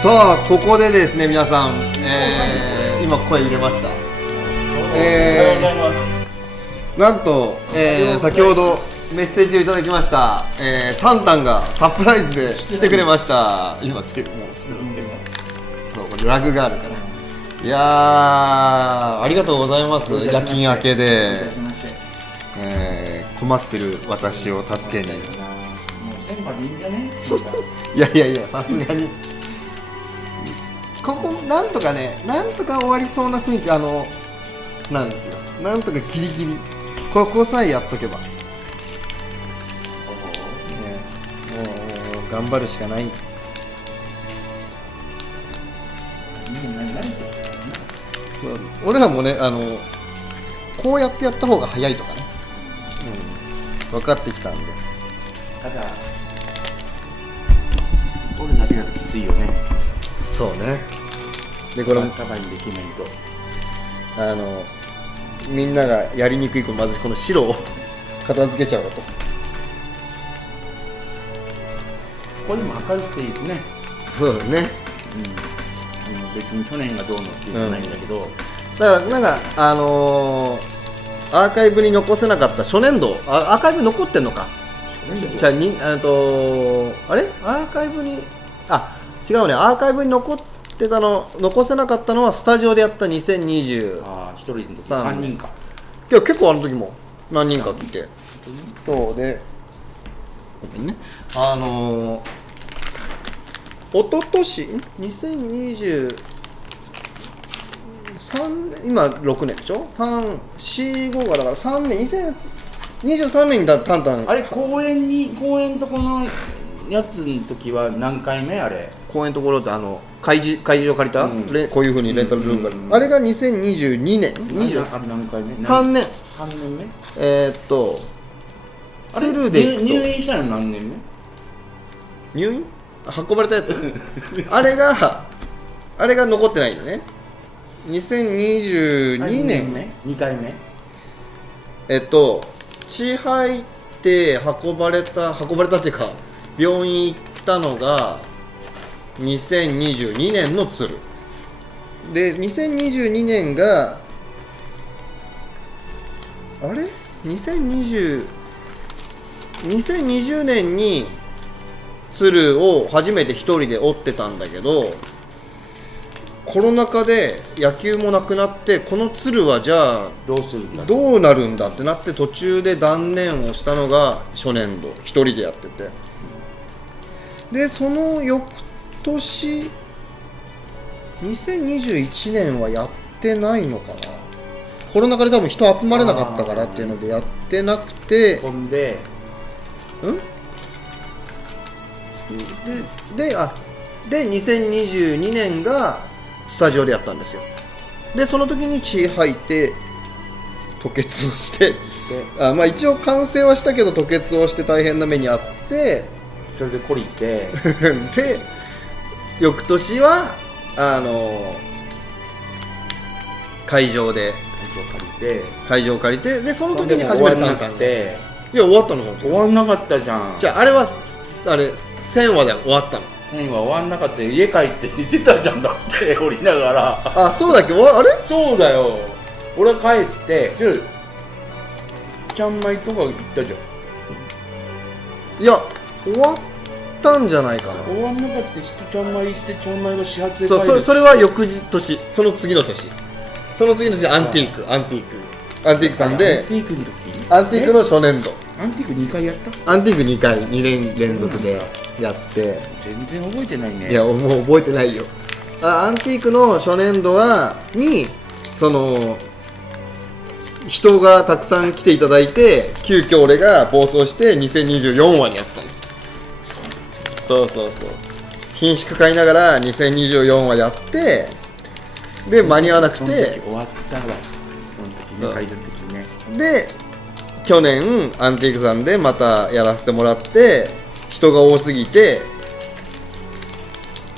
さあここでですね皆さん、今声入れました。おはようございます。なんと、先ほどメッセージをいただきました、タンタンがサプライズで来てくれました。今来てる、もう来てる、そう、これラグがあるから。いやー、ありがとうございます。夜勤明けで、困ってる私を助けに。もう先輩でいいんじゃね？いや、さすがに。ここなんとかね、なんとか終わりそうな雰囲気なんですよ。なんとかギリギリここさえやっとけば、ね、もう頑張るしかない。俺らもねこうやってやった方が早いとかね、分かってきたんで。ただ俺だけだときついよね。そうね。でこれも高いんで決めんとみんながやりにくいまずこの白を片付けちゃおうと。これも明るくていいですね。そうだね。別に去年がどうのっていうのはないんだけど、だからなんかアーカイブに残せなかった初年度アーカイブ残ってんのか。じゃああれアーカイブに違うね。アーカイブに残ってたの残せなかったのはスタジオでやった2020。1人の時3人か。結構あの時も何人か来て、そうでごめんね。おととし2023年、今6年でしょ。3、4、5がだから3年、2023年にタンタンあれ公園とこのやつの時は何回目あれ？公園のところって会議場借りた、こういうふうにレンタルルームがある、あれが2022年何回目3年3年目鶴で入院したの何年目？入院運ばれたやつあれが残ってないんだね。2022年目2回目血吐いて運ばれたっていうか病院行ったのが2022年の鶴で、2022年があれ2020年に鶴を初めて一人で折ってたんだけど、コロナ禍で野球もなくなって、この鶴はじゃあどうするんだ、どうなるんだってなって途中で断念をしたのが初年度一人でやってて、でその翌年2021年はやってないのかな。コロナ禍で多分人集まれなかったからっていうのでやってなくて、ほんでで2022年がスタジオでやったんですよ。でその時に血吐いて吐血をして一応完成はしたけど吐血をして大変な目にあって、それで懲りてで翌年は会場借りてでその時に初めてタンタンで、いや終わったの。終わんなかったじゃん。じゃああれ1000話で終わったの。1000話終わんなかった。家帰って寝てたじゃんだって降りながら。そうだっけ。あれそうだよ。俺帰ってちゃんまいとか行ったじゃん。いや終わったんじゃないかな。終わんなかった。ちゃんまい行ってちゃんまいが始発で帰る。それは翌年、その次の年アンティークさんで、アンティークの初年度アンティーク2回やった。アンティーク2回2年連続でやって、全然覚えてないね。いやもう覚えてないよ。アンティークの初年度に人がたくさん来ていただいて、急遽俺が暴走して2024話にやったの。そう品種買いながら2024話やって、で間に合わなくて、その時終わったわ。その時2回の時ね。で去年アンティークさんでまたやらせてもらって、人が多すぎて、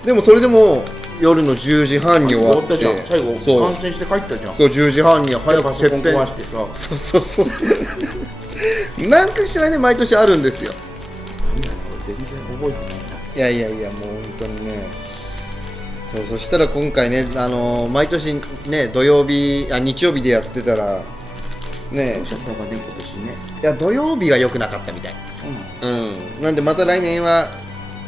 でもそれでも夜の10時半に終わって、最後完成して帰ったじゃん。そう10時半に早くパソコン壊してさ。そうなんかしらね、毎年あるんですよ。全然覚えてないな。いやもう本当にね、そしたら今回ね、毎年ね日曜日でやってたらね、どうしちゃったのかね今年ね。いや土曜日が良くなかったみたい。そうなの。なんでまた来年は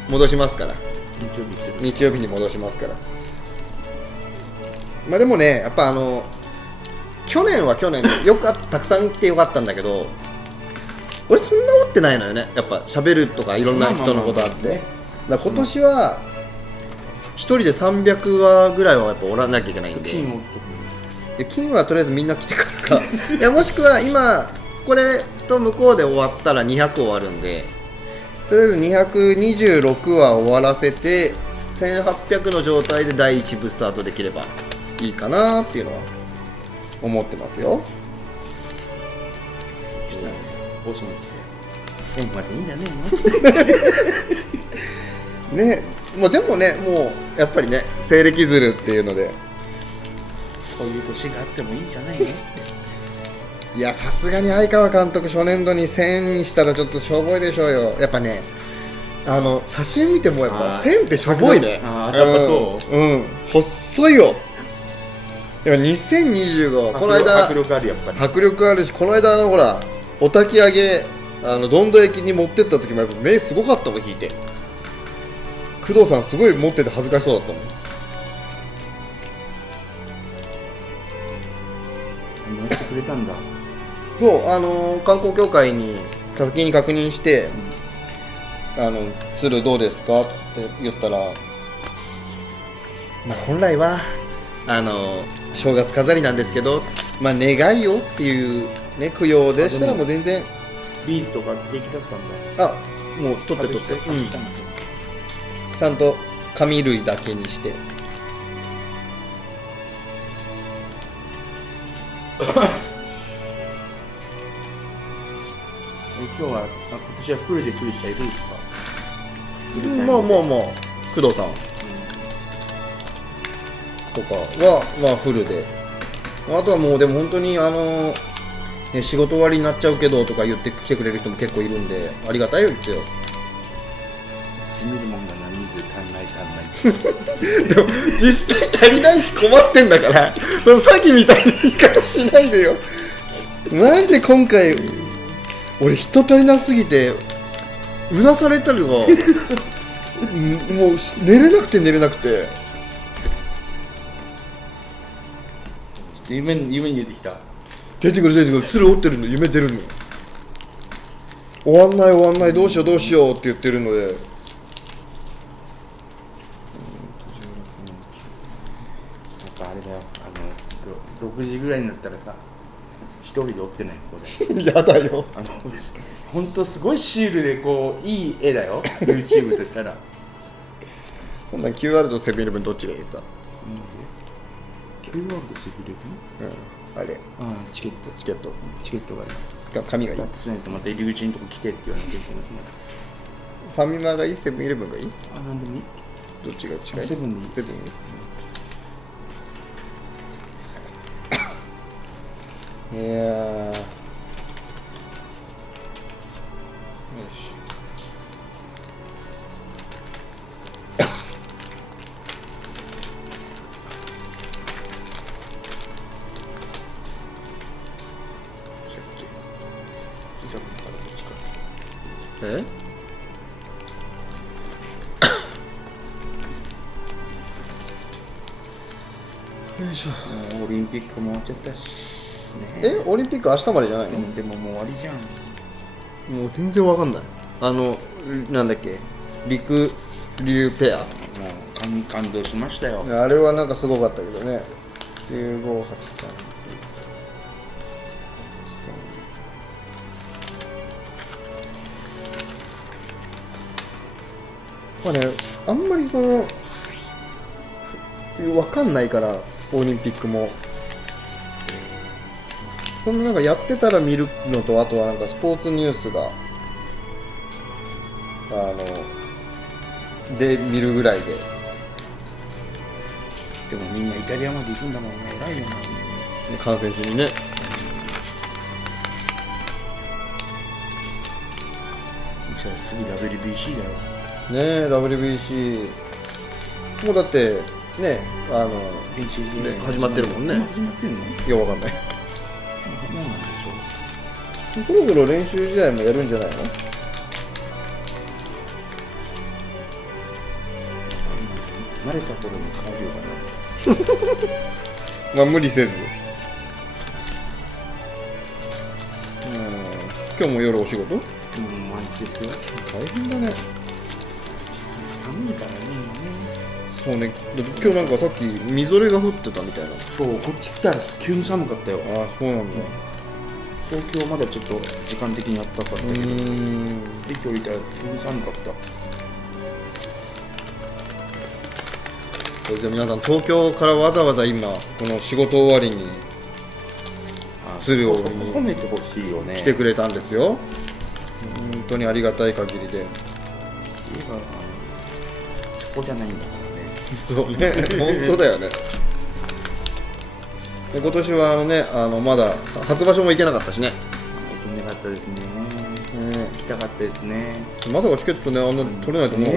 戻しますから、日曜日する。日曜日に戻しますから。まあでもね、やっぱ去年は去年でよくたくさん来てよかったんだけど、俺そんな持ってないのよね。やっぱ喋るとかいろんな人のことあって、だから今年は一人で300話ぐらいはやっぱおらなきゃいけないんで、金をで金はとりあえずみんな来てからかいやもしくは今これと向こうで終わったら200終わるんで、とりあえず226話終わらせて1800の状態で第1部スタートできればいいかなっていうのは思ってますよ。おそですね。1000までいいんじゃねえの？ね、もうでもね、もうやっぱりね西暦ずるっていうので、そういう年があってもいいんじゃないの？いやさすがに相川監督初年度に1000にしたらちょっとしょぼいでしょうよ。やっぱね写真見てもやっぱ1000ってしょぼいね。やっぱそう。細いよ。でも2025この間迫力あるやっぱり。迫力あるし、この間ほらお焚き上げどんど駅に持ってった時もやっぱ目すごかったもん引いて。工藤さんすごい持ってて恥ずかしそうだったもん。乗ってくれたんだ。そう観光協会に先に確認して鶴どうですかって言ったら、まあ、本来は正月飾りなんですけど、まあ、願いよっていうね供養でしたらもう全然ビールとか平気だったんだ。もう取って、外したのちゃんと紙類だけにして今日は今年はフルで来る人はいるんですか？まあ工藤さんとかはまあフルで、あとはもうでも本当にね、仕事終わりになっちゃうけどとか言って来てくれる人も結構いるんでありがたいよ一応。見るもんが何人数足んないでも実際足りないし困ってんだからその詐欺みたいな言い方しないでよ。マジで今回俺人足りなすぎてうなされたのがもう寝れなくて夢に出てきた。出てくる鶴折ってるの夢出るの。終わんないどうしようって言ってるので、やっぱあれだよ、6時ぐらいになったらさ、一人で追ってないここでやだよ。本当すごいシールでこういい絵だよYouTube としたら。こんなん QR とセブンイレブンどっちがいいですか？ QR とセブンイレブン？あれチケットがいい。紙がいい。だってそうやとまた入り口のとこ来てって言わなきゃいけない。ファミマがいい？セブンイレブンがいい？なんでもいい。どっちが近い？セブンでいい。セブン。いやー、よし。え？よいしょ。オリンピックも終わっちゃったし、ね、オリンピック明日までじゃないの？でももう終わりじゃん。もう全然わかんない。なんだっけ、陸流ペア。もう感動しましたよ。あれはなんかすごかったけどね。9583。まあね、あんまりわかんないからオリンピックも。そんななんかやってたら見るのと、あとはなんかスポーツニュースがで見るぐらいで。でもみんなイタリアまで行くんだもんね。偉いよな。観戦しにね。じゃあ次 WBC だよ。ねえ WBC もうだってね練習試合ね始まってるもんね始まってんの？いやわかんないそうなんでしょそろそろ練習試合もやるんじゃないの？慣れた頃に帰るようかな。まあ無理せず今日も夜お仕事？もう毎日ですよ。大変だね。寒いからね、そうね、だって今日なんかさっきみぞれが降ってたみたいな。そう、こっち来たら急に寒かったよ。ああ、そうなんだ。東京まだちょっと時間的にあったかったけど、で今日いたら急に寒かった。それじゃあ皆さん東京からわざわざ今この仕事終わりに鶴尾に褒めてほしいよね。来てくれたんですよ。本当にありがたい限りで。家がそこじゃないんだからね。そうね、本当だよね。で今年はまだ初場所も行けなかったしね。行けなかったですね。行きたかったですね。まさかチケットねあんな取れないと思う、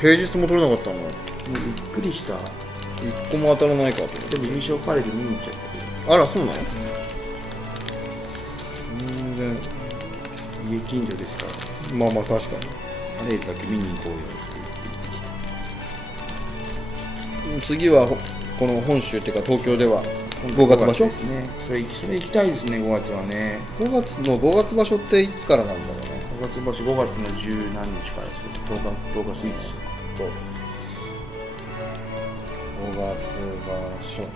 平日も取れなかったの。もうびっくりした。一個も当たらないかと思って。でも優勝パレード見に行っちゃったけど。あら、そうなの？全然家近所ですから。まあまあ確かに。パレードだけ見に行こうよって言ってきた。次はこの本州っていうか東京では5月場所ですね。それ行きたいですね、5月はね。5月場所っていつからなんだろうね。5月場所5月の10何日からですよ。10日過ぎですよ。と5月場所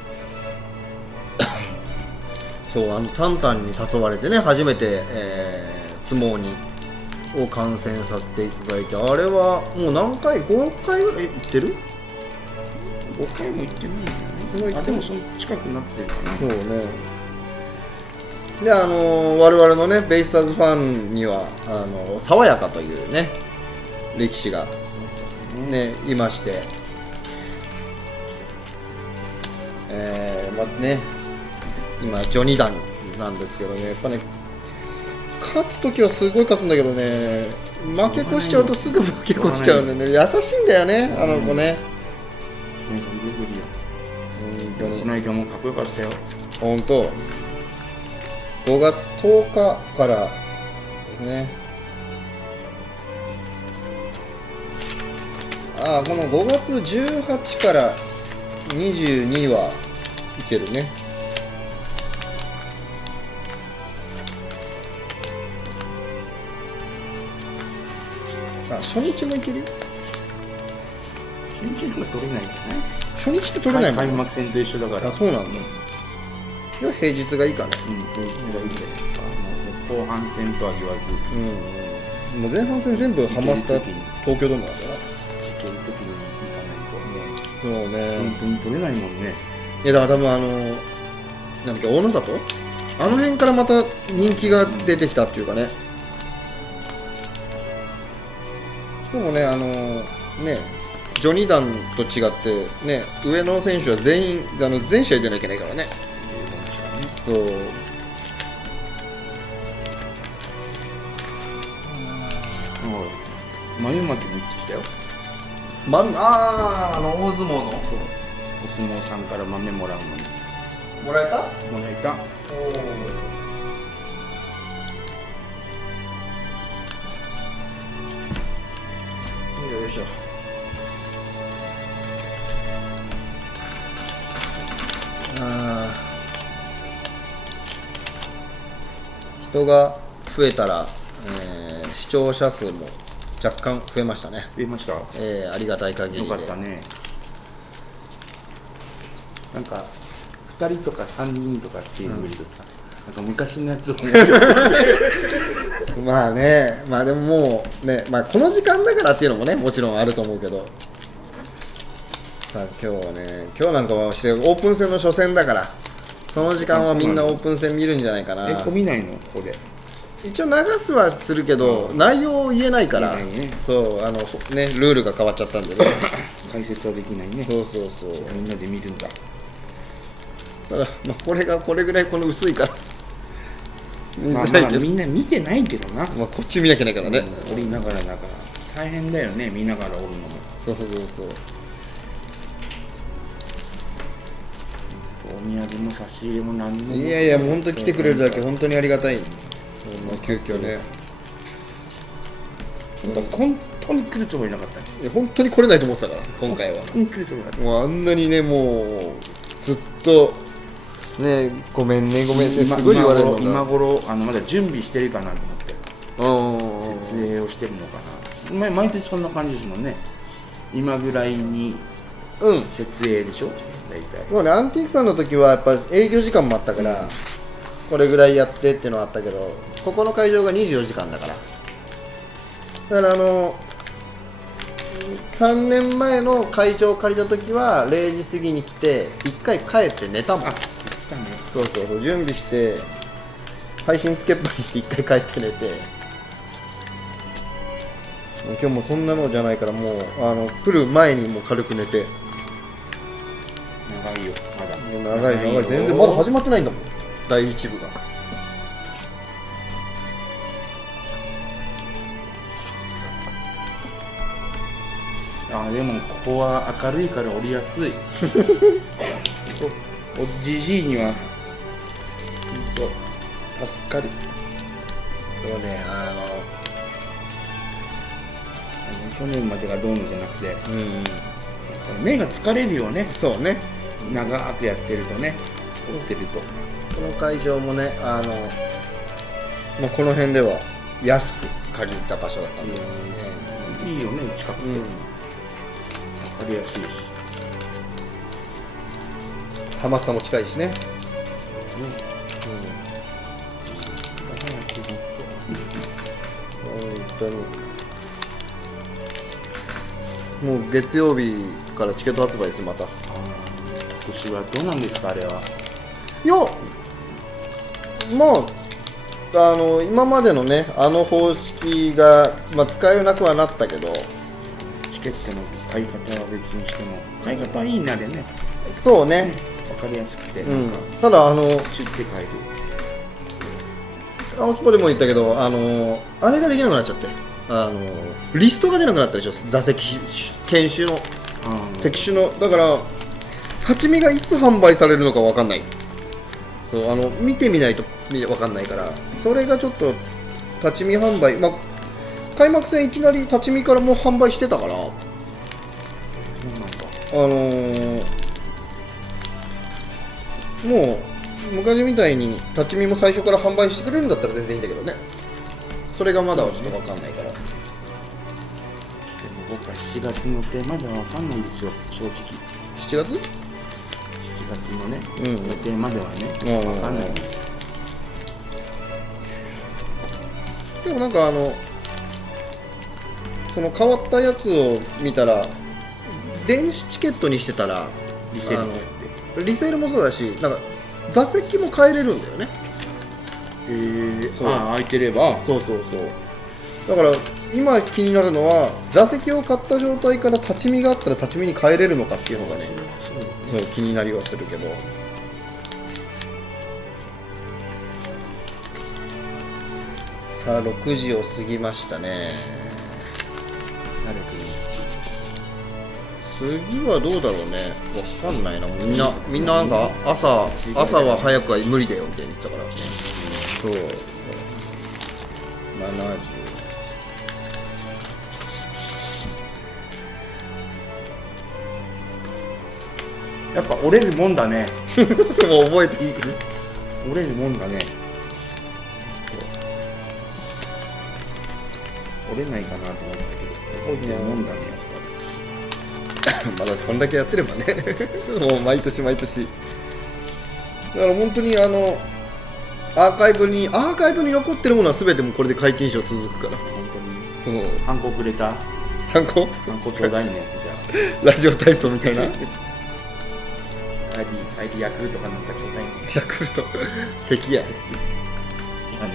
そうタンタンに誘われてね初めて、相撲を観戦させていただいて、あれはもう何回5回ぐらい行ってる5回も行ってないんだよね。あ、でもその近くなってるかな。そうね。で我々のねベイスターズファンには爽やかというね力士がねいまして、まあね今序二段なんですけどね、やっぱね勝つときはすごい勝つんだけどね、負け越しちゃうとすぐ負け越しちゃうんでね、優しいんだよねあの子ね。背中グリグリよ。本当にこの間もかっこよかったよ。本当5月10日からですね。ああ、この5月18から22はいけるね。あ、初日もいけるよ。初日なんか取れないんじゃない？初日って取れないもん。開幕戦と一緒だから。あ、そうなんだ。いや平日がいいかね。平日がいいんじゃないですか。もう後半戦とは言わず、もう前半戦全部ハマスタ東京ドームなんだな。行ける時に行かないとそうね。本当に取れないもんね。いやだから多分なんだっけ大野里あの辺からまた人気が出てきたっていうかね。しかもね序二段と違ってね上の選手は全員全試合出なきゃいけないからね。そう。眉巻も行ってきたよ。大相撲のそう。お相撲さんから豆もらうのに。もらえた？もらえた。よいしょ。人が増えたら、視聴者数も若干増えましたね。増えました。ありがたい限りで。よかったね。なんか2人とか3人とかっていうの見るとさ、なんか昔のやつを思い出す。まあね、まあでももうね、まあこの時間だからっていうのもね、もちろんあると思うけど。さあ今日はね、今日なんかはしてオープン戦の初戦だから、その時間はみんなオープン戦見るんじゃないかな。見ないのここで。一応流すはするけど、内容を言えないから、言えないね。そうねルールが変わっちゃったんでね。解説はできないね。そうそうそう。みんなで見るんだ。だからまあこれぐらいこの薄いから。まあみんな見てないけどな。まあこっち見なきゃいけないからね。おりながらだから大変だよね、見ながらおるのも。そうそうそう。お土産も差し入れも何も。いやいや、もう本当に来てくれるだけ本当にありがたい。急遽ね。本当に来るつもりなかったね。いや本当に来れないと思ってたから今回は。本当に来るつもりなかった。もうあんなにね、もうずっとね、ごめんねごめんねすごい言われるのが今頃まだ準備してるかなと思ってうん設営をしてるのかな。毎年そんな感じですもんね。今ぐらいにうん設営でしょ大体。そうね、アンティークさんの時はやっぱ営業時間もあったから、これぐらいやってっていうのはあったけど、ここの会場が24時間だから、だから3年前の会場を借りた時は0時過ぎに来て1回帰って寝たもん。あ、来たね。そうそうそう、準備して配信つけっぱりして1回帰って寝て、今日もそんなのじゃないからもう来る前にもう軽く寝て。長いよまだ。長い長い、全然まだ始まってないんだもん、第一部が。でもここは明るいから降りやすい。おじじいには本当助かる。そうね、去年までがどうのじゃなくて、うん、目が疲れるよね。そうね、長くやってるとね、撮ってると。この会場もね、まあ、この辺では安く借りた場所だったんで、いいよね、近くて、分かりやすいし、ハマスタも近いしね。本当にもう月曜日からチケット発売ですまた。今年はどうなんですかあれは。いや、まあ今までのね方式が、まあ、使えなくはなったけど、チケットの買い方は別にしても買い方はいいなでね、そうね、分かりやすくて、うんなんか、ただ知って買える。アマスポでも言ったけど、あれができなくなっちゃって、リストが出なくなったでしょ、座席研修の席種の。だから立ち見がいつ販売されるのか分かんない。そう見てみないと分かんないから、それがちょっと立ち見販売、まあ、開幕戦いきなり立ち見からもう販売してたから、もう昔みたいに立ち見も最初から販売してくれるんだったら全然いいんだけどね。それがまだはちょっと分かんないから。でも僕は7月の予定まだ分かんないんですよ、正直。7月7月のね、うん予定まではね、分かんないんですよ。でもなんかその変わったやつを見たら、電子チケットにしてたらリセールってリセールもそうだし、なんか座席も変えれるんだよね。そう空いてれば。そうそうそう。だから今気になるのは、座席を買った状態から立ち見があったら立ち見に変えれるのかっていうのがね、そう気になりはするけど。さあ6時を過ぎましたね。慣れてるんです次はどうだろうね、わかんないな。みんななんか朝は早くは無理だよみたいに言ってたから、そう70。やっぱ折れるもんだね。もう覚えていい？折れるもんだね。折れないかなと思ったけど、折れるもんだね。まだこんだけやってればねもう毎年毎年だから本当にアーカイブに残ってるものは全てもうこれで解禁賞続くから、本当に。そのハンコくれた。ハンコハンコちょうだいね。じゃラジオ体操みたいなあ。ID ヤクルトかなんかちょうだいね。ヤクルト敵や。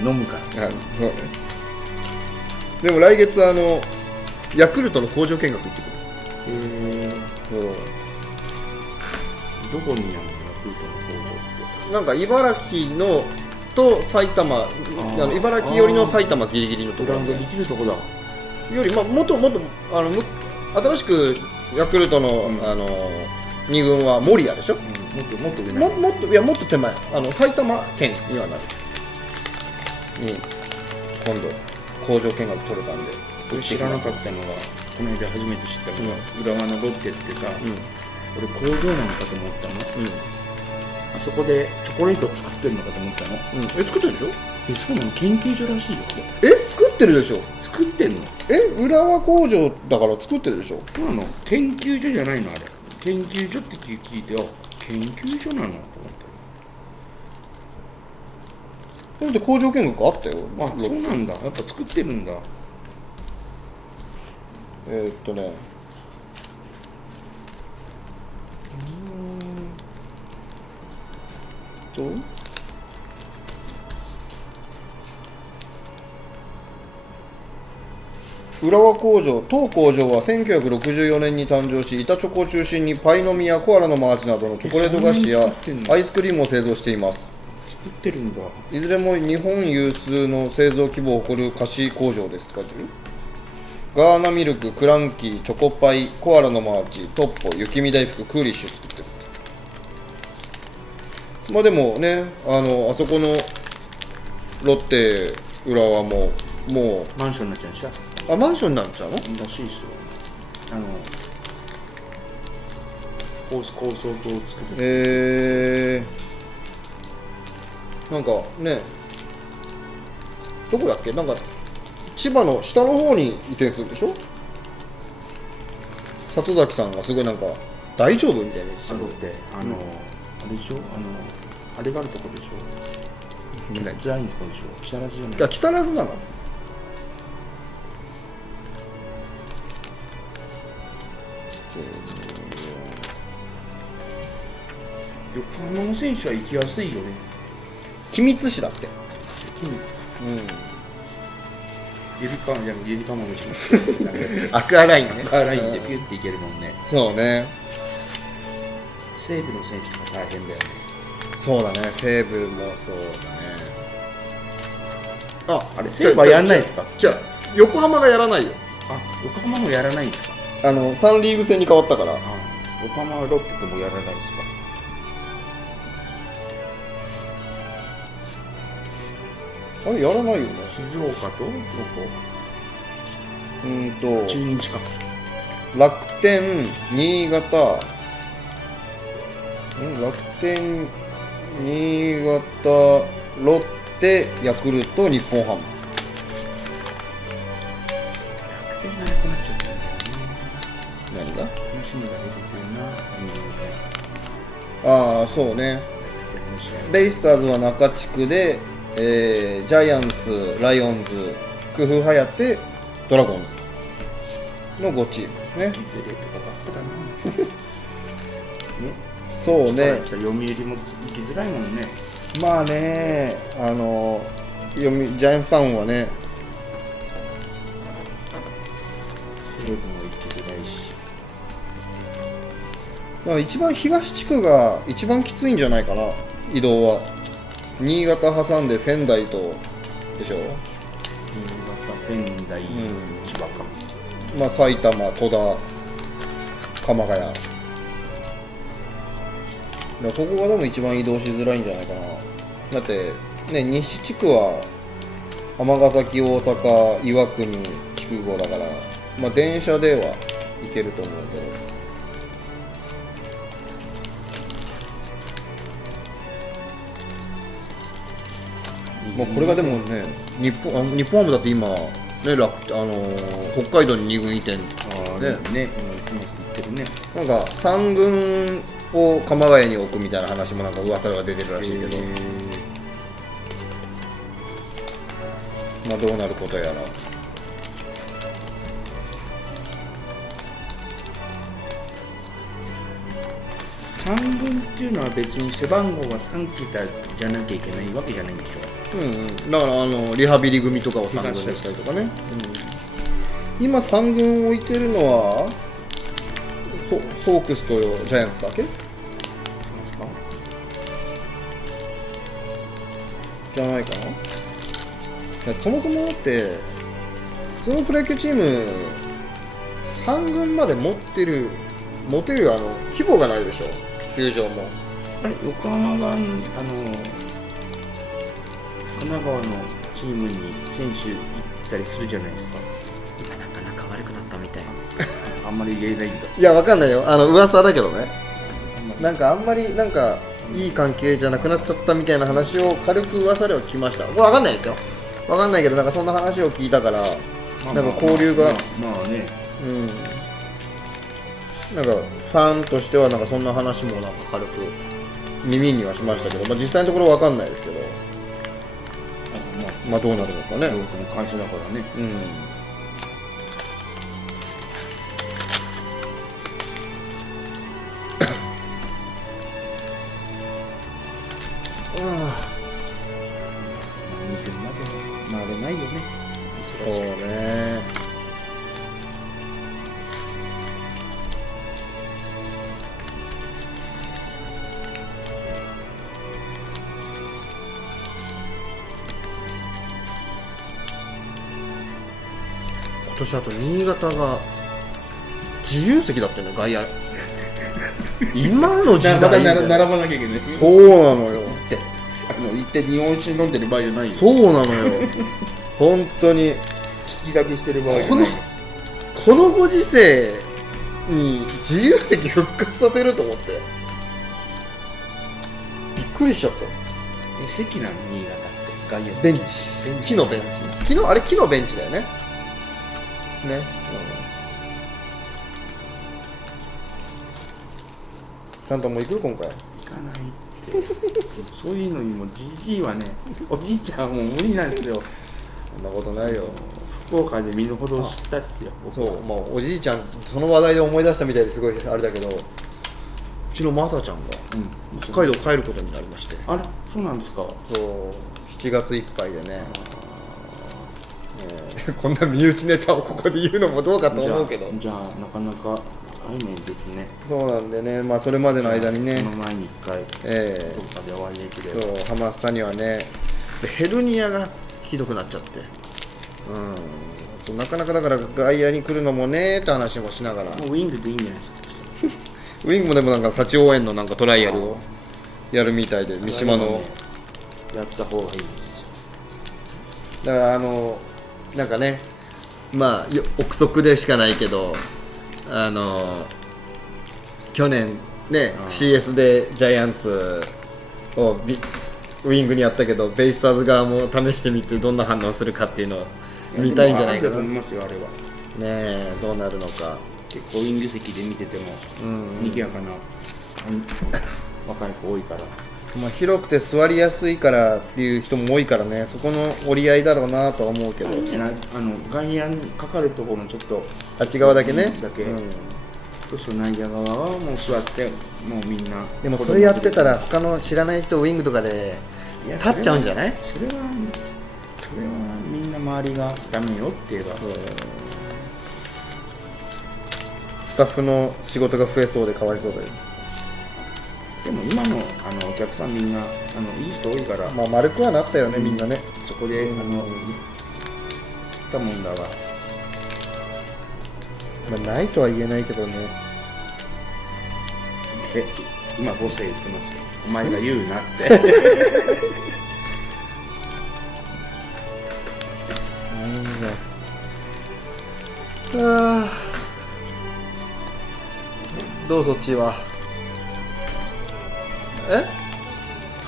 飲むから。そうね。でも来月ヤクルトの工場見学行ってくる。どこにあるのヤクルトの工場って。なんか茨城のと埼玉、茨城寄りの埼玉ギリギリのところでグラウンドできるとこだ。より、まあ、もっと新しくヤクルトの、2軍は守谷でしょ。もっと上なもっといやもっと手前、埼玉県にはなるに今度工場見学取れたんで。俺知らなかったのがこの間初めて知ったのが、浦和のロッテってさ、俺工場なのかと思ったの、あそこでチョコレート作ってるのかと思ったの。作ってるでしょ。そうなの、研究所らしいよ。作ってるでしょ。作ってんの？浦和工場だから作ってるでしょ。そうなの？研究所じゃないのあれ。研究所って聞いて、研究所なのと思った。だって工場見学あったよ。そうなんだ。やっぱ作ってるんだ。浦和工場、当工場は1964年に誕生し、板チョコを中心にパイの実やコアラのマーチなどのチョコレート菓子やアイスクリームを製造しています。作ってるんだ。いずれも日本有数の製造規模を誇る菓子工場ですって書いてる。ガーナミルク、クランキー、チョコパイ、コアラのマーチ、トッポ、雪見大福、クーリッシュ作ってる。まあでもね、あそこのロッテ浦和ももマンションになっちゃうんでしょ。うマンションになっちゃうのらしいですよ。高層棟を作る。なんかね、どこだっけ、なんか千葉の下の方に移転するんでしょ。里崎さんがすごいなんか大丈夫みたいな言ってた。ロッテあれでしょ、あれがあるとこでしょ。キッズアイのとこでしょ。木更津じゃない。いや木更津なの。横浜の選手は行きやすいよね。君津市だって。ゆりかもめしますアクアラインね。アクアラインでピュッて行けるもんね。そうね。西武の選手とか大変だよね。そうだね、西武もそうだね。あれ西武はやんないですか。じゃあ横浜がやらないよ。横浜もやらないんですか。3リーグ戦に変わったから。横浜はロッテともやらないですか。あれやらないよね。静岡とどこ？中日か。楽天、新潟、楽天、新潟、ロッテ、ヤクルト、日本ハム。楽天がなくなっちゃったんだよね。何が？楽しみが出てくるな。そうね。ベイスターズは中地区で、ジャイアンツ、ライオンズ、クフハヤテ、ドラゴンズの5チームですね。いずれとかばっかだな。そうね。読売も行きづらいもんね。まあね、ジャイアンツタウンはね、西武も行きづらいし。一番東地区が一番きついんじゃないかな、移動は。新潟挟んで仙台とでしょ。新潟、仙台、千葉か。まあ埼玉、戸田、鎌ヶ谷。ここがでも一番移動しづらいんじゃないかな。だってね、西地区は尼崎、大阪、岩国、筑後だから、まあ電車では行けると思うけど。もうこれがでもね、日本ハムだって今、ね、北海道に2軍移転、行ってるね。なんか3軍を鎌ヶ谷に置くみたいな話もなんか噂が出てるらしいけど、まあどうなることやら。3軍っていうのは別に背番号が3桁じゃなきゃいけないわけじゃないんでしょ。だからリハビリ組とかを3軍にしたりとかね。今3軍置いてるのはホークスとジャイアンツだけじゃないかな。そもそもだって普通のプロ野球チーム3軍まで持ってるモテる規模がないでしょ、球場も。あれ横浜が神奈川のチームに選手行ったりするじゃないですか。今なんか仲悪くなったみたい。あんまり言えないんだ。いや、わかんないよ、噂だけどね。なんかあんまりなんかいい関係じゃなくなっちゃったみたいな話を軽く噂では聞きました。これわかんないですよ、わかんないけど、なんかそんな話を聞いたから、なんか交流が、まあね、なんかファンとしてはなんかそんな話もなんか軽く耳にはしましたけど、まあ、実際のところわかんないですけど、まあどうなるのかね。両方とも会社だからね。2点までなれないよね。そうね。今年あと新潟が自由席だったよね、外野。今の時代だよ。並ばなきゃいけない。そうなのよ。行って日本酒飲んでる場合じゃないよ。そうなのよ。本当に聞き酒してる場合じゃないよ。このご時世に自由席復活させると思ってびっくりしちゃった。席なの新潟って外野席。ベンチ、木のベンチ、あれ木のベンチだよね。ね、ちゃんともう行く今回。行かないってそういうのにもじじいはね、おじいちゃんはもう無理なんですよ。そんなことないよ。福岡で身の程を知ったっすよ。そう、まあおじいちゃんその話題で思い出したみたいですごいあれだけど、うちのマサちゃんが北海道帰ることになりまして。あれ、そうなんですか。そう7月いっぱいでね。こんな身内ネタをここで言うのもどうかと思うけど、じゃあなかなか会えないですね。そうなんでね、まあそれまでの間にね、その前に1回どっかでお会いできれば。そうハマスタにはね、ヘルニアがひどくなっちゃって、そうなかなかだから外野に来るのもねって話もしながら、もうウィングでいいんじゃないですか。ウィングもでもなんか幸応援のなんかトライアルをやるみたいで、三島の、やった方がいいです。だからなんかね、まあ憶測でしかないけど、去年ね CS でジャイアンツをウィングにやったけど、ベイスターズ側も試してみてどんな反応するかっていうのを見たいんじゃないかな。思いますよ、あれは。ねえ、どうなるのか。結構ウィング席で見てても賑やかな若い子多いから。まあ、広くて座りやすいからっていう人も多いからね、そこの折り合いだろうなとは思うけど、外野にかかるところのちょっとあっち側だけね、そうすると内野側はもう座ってもうみんな。でもそれやってたら他の知らない人ウイングとかで立っちゃうんじゃない？それはみんな周りがダメよって言えば、スタッフの仕事が増えそうでかわいそうだよ。でも今のお客さんみんないい人多いから、まあ丸くはなったよね、みんなね。そこで知ったもんだわ。まあないとは言えないけどね。今ボス言ってますよ、お前が言うなってどうそっちは。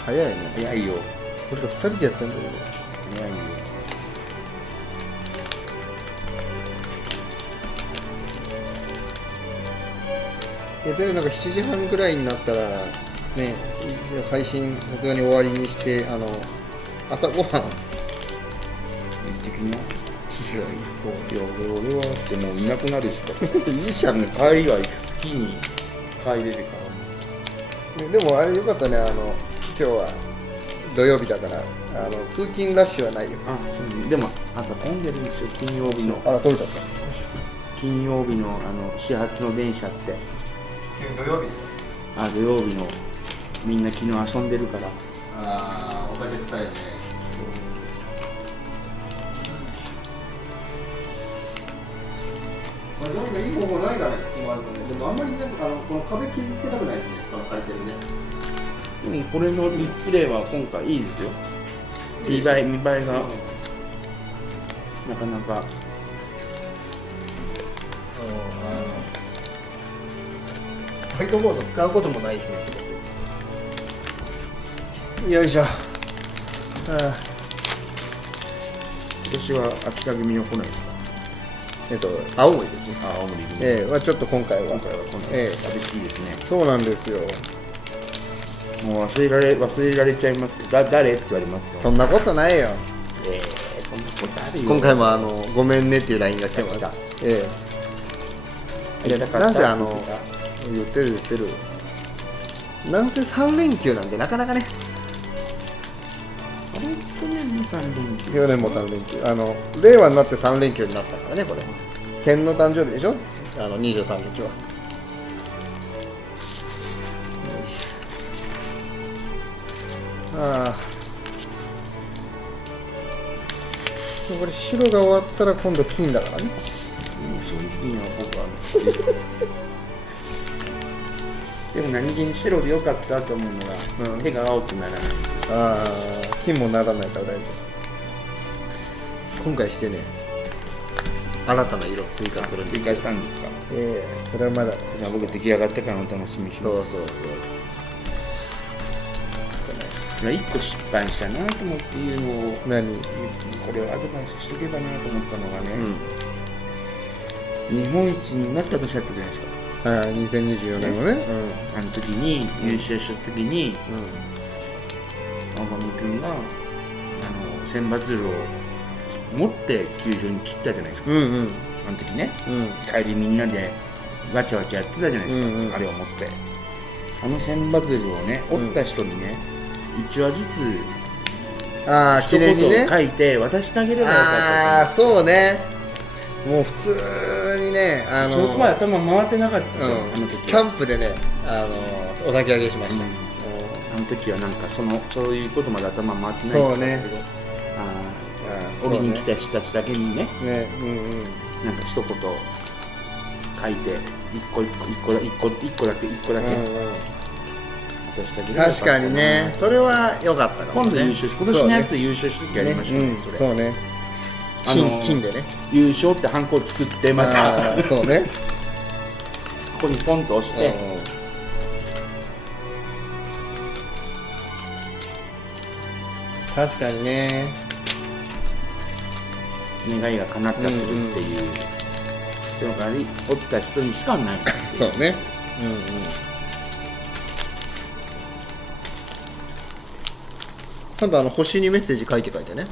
早いね。早いよ。これが2人でやってんだけど。早いよ。でなんか7時半ぐらいになったらね、配信さすがに終わりにして、朝ごはん行ってきな。いや俺はってもういなくなるしかいいじゃん。帰りは好きに帰れるから。でもあれよかったね、今日は土曜日だから通勤ラッシュはないよ。そうでも朝混んでるんですよ、金曜日の。あら、取れちゃった。金曜日の始発の電車って。土曜日。土曜日のみんな昨日遊んでるから。お酒臭いね。なんかいい方法ないかね、この後ね。でもあんまりなんかこの壁傷つけたくないですね、この借りてるね。でもこれのディスプレイは今回いいですよ。見栄えが、なかなかホワイトボード使うこともないしね。よいしょ。今年は秋田組は来ないですか？青森ですね。青森組。ちょっと今回は今回は来ないです。寂しいですね。そうなんですよ。もう忘れられちゃいますよ。誰って言われますよ。そんなことないよ。そんなことあるよ。今回もごめんねっていう LINE が来てます。なんせ言ってる。なんせ3連休なんでなかなかね。あれ去年も3連休。去年も3連休。令和になって3連休になったからね、これ。天の誕生日でしょ、23日は。これ白が終わったら今度金だからね。そういう金は僕は好きでも何気に白でよかったと思うのが、手が青くならない。金もならないから大丈夫。今回してね、新たな色追加するんです。追加したんですか？それはまだ。それは僕出来上がってからの楽しみにします。そう1個失敗したなと思っていうのを、これをアドバイスしとけばなと思ったのがね、日本一になった年だったじゃないですか。2024年のね。あの時に優勝した時に、青上君が千羽鶴を持って球場に切ったじゃないですか。あの時ね、帰りみんなでわちゃわちゃやってたじゃないですか。あれを持って千羽鶴をね、折った人にね、1話ずつ記念にね書いて渡してあげればよかった。そうね。もう普通にね、そこまで頭回ってなかったじゃん、あの時。キャンプでね、お焚き上げしました。あの時はなんかそういうことまで頭回ってないんだけど、折りに来た人たちだけにね、なんか一言書いて1個だけ確かにね、それは良かったかもね。今度優勝し、今年のやつ優勝した時やりましょうね。そうね。金でね。優勝ってハンコを作ってまたそうね。ここにポンと押して。確かにね。願いが叶ったするっていう。その代わり折った人にしかない。そうね。ちゃんと星にメッセージ書いてね。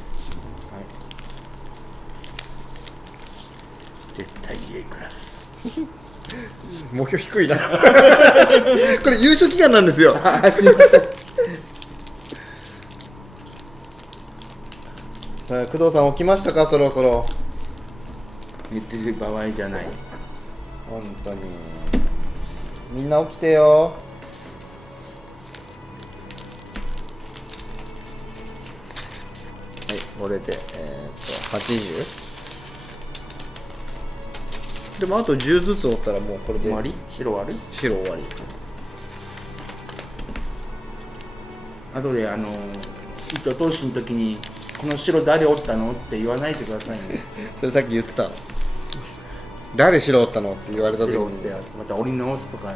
絶対 A クラス。目標低いな。これ優勝祈願なんですよ。すいません。工藤さん起きましたか、そろそろ。寝てる場合じゃない。本当に。みんな起きてよ。これで80。でもあと10ずつ折ったらもうこれで終わり？白終わる？白終わりです。あとで糸通しの時にこの白誰折ったのって言わないでくださいね。それさっき言ってたの。誰白折ったのって言われた時にまた折り直すとか。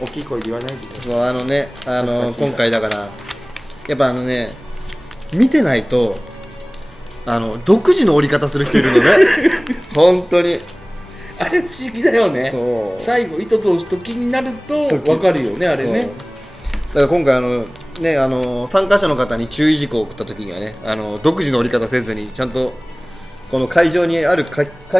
大きい声で言わないでください。今回だからやっぱ見てないと独自の折り方する人いるのね。本当にあれ不思議だよね。最後糸通す時になると分かるよね、あれね。だから今回参加者の方に注意事項を送った時にはね、独自の折り方せずにちゃんとこの会場に書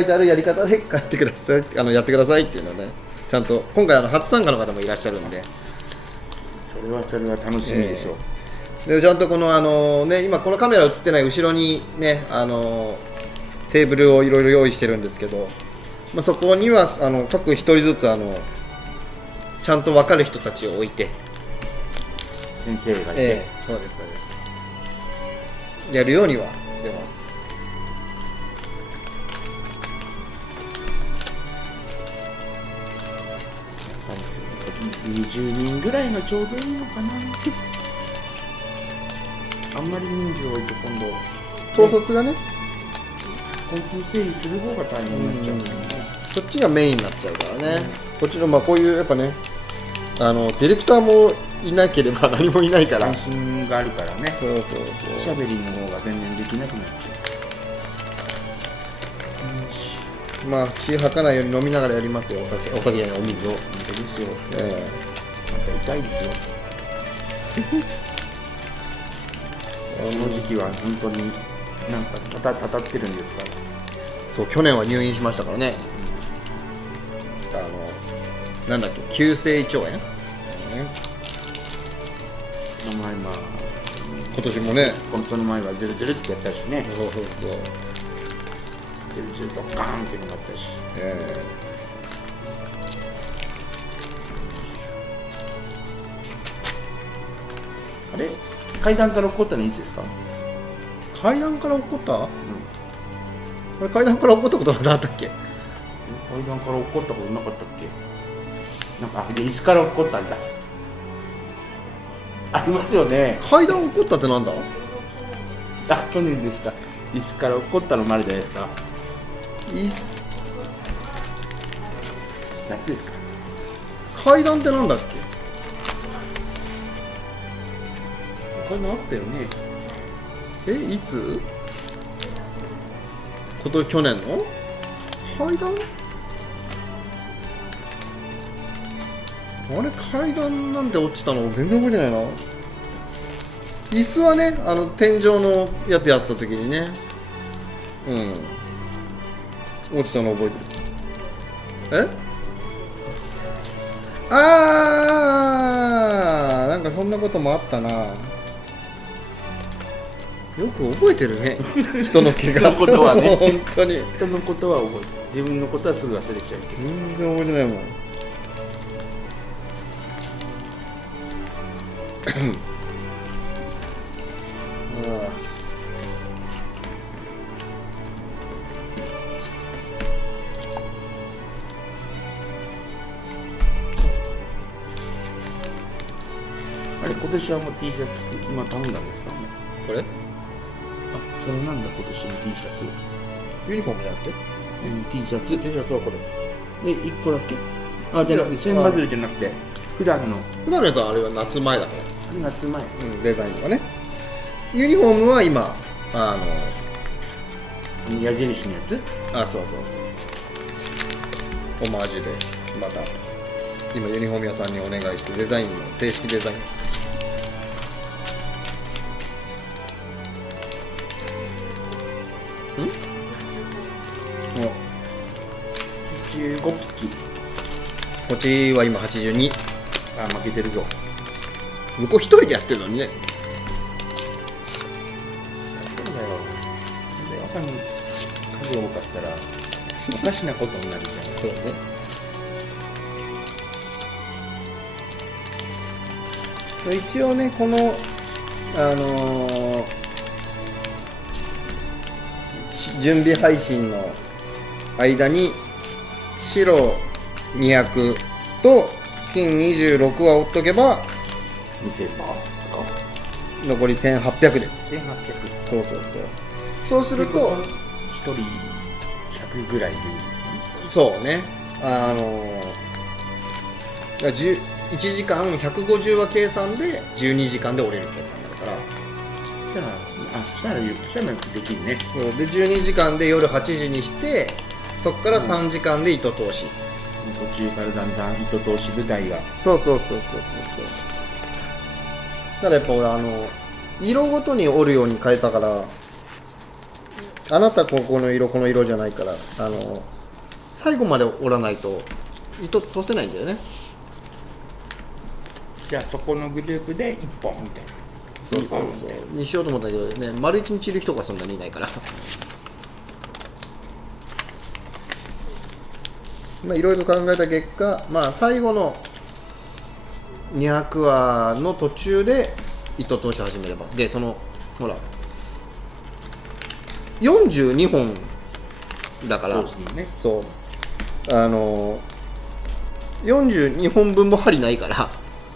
いてあるやり方で書いてください、やってくださいっていうのはね、ちゃんと今回初参加の方もいらっしゃるんで、それは楽しみでしょう。でちゃんとこの今このカメラ映ってない後ろにねテーブルをいろいろ用意してるんですけど、そこには各一人ずつちゃんと分かる人たちを置いて先生がいて、そうですやるようにはしてます。20人ぐらいがちょうどいいのかな。あんまり人数多いと今度統率がね、交通整理する方が大変になっちゃうからね。そっちがメインになっちゃうからね、こっちのまあこういうやっぱね、ディレクターもいなければ何もいないから、関心があるからね、そうそうおしそう、ゃべりの方が全然できなくなっちゃう。まあ血吐かないように飲みながらやりますよ、お酒じゃない、お水を。本当ですよ。えなんか痛いですよ。この時期は本当になんかたたってるんですから。そう去年は入院しましたからね、なんだっけ、急性胃腸炎、この前今年もね、この前はズルズルってやったしね、そうそうそう、ズルズルとガーンってのがあったし。あれ階段から落っこったのいつですか？階段から落っこった？これ階段から落っこったことなんだったっけ？階段から落っこったことなかったっけ？なんか椅子から落っこったんだ。ありますよね。階段落っこったってなんだ？あ、去年ですか。椅子から落っこったのもあるじゃないですか。夏ですか。階段ってなんだっけ？階段あったよね。いつ？去年の階段？あれ階段なんて落ちたの全然覚えてないな。椅子はね、天井のやつやってた時にね、落ちたの覚えてる。なんかそんなこともあったな。よく覚えてるね、人の怪我。人のことはね本当に人のことは覚えてる。自分のことはすぐ忘れちゃう。全然覚えてないもん。あれ今年はもう T シャツ今頼んだんですかね。これあ、それなんだ今年の T シャツ。ユニフォームじゃなくて T シャツ T シャツはこれ。で1個だけ。あ、じゃなくて千羽鶴じゃなくて普段の普段のやつはあれは夏前だから、夏前。デザインがね。ユニフォームは今矢印のやつ。そうオマージュでまた今ユニフォーム屋さんにお願いしてデザインの正式デザイン15匹。こっちは今82。あ、負けてるぞ。向こう一人でやってるのにね。そうだよ。朝に数多かったらおかしなことになるじゃん。そうね。一応ね、この準備配信の間に白200と金26は折っとけば2000万使う。残り1800で。1800。そうすると1人100ぐらいでいい。そうね、1時間150は計算で12時間で折れる計算になるから。したらできるね。そうで12時間で夜8時にしてそこから3時間で糸通し、途中からだんだん糸通し部隊が。そうだからやっぱ俺色ごとに折るように変えたから、あなたこの色じゃないから最後まで折らないと糸通せないんだよね。じゃあそこのグループで1本みたいな。そうにしようと思ったけどね、丸一日いる人がそんなにいないからいろいろ考えた結果、最後の200話の途中で糸通し始めれば、でほら42本だから、そうですね。そう42本分も針ないからあ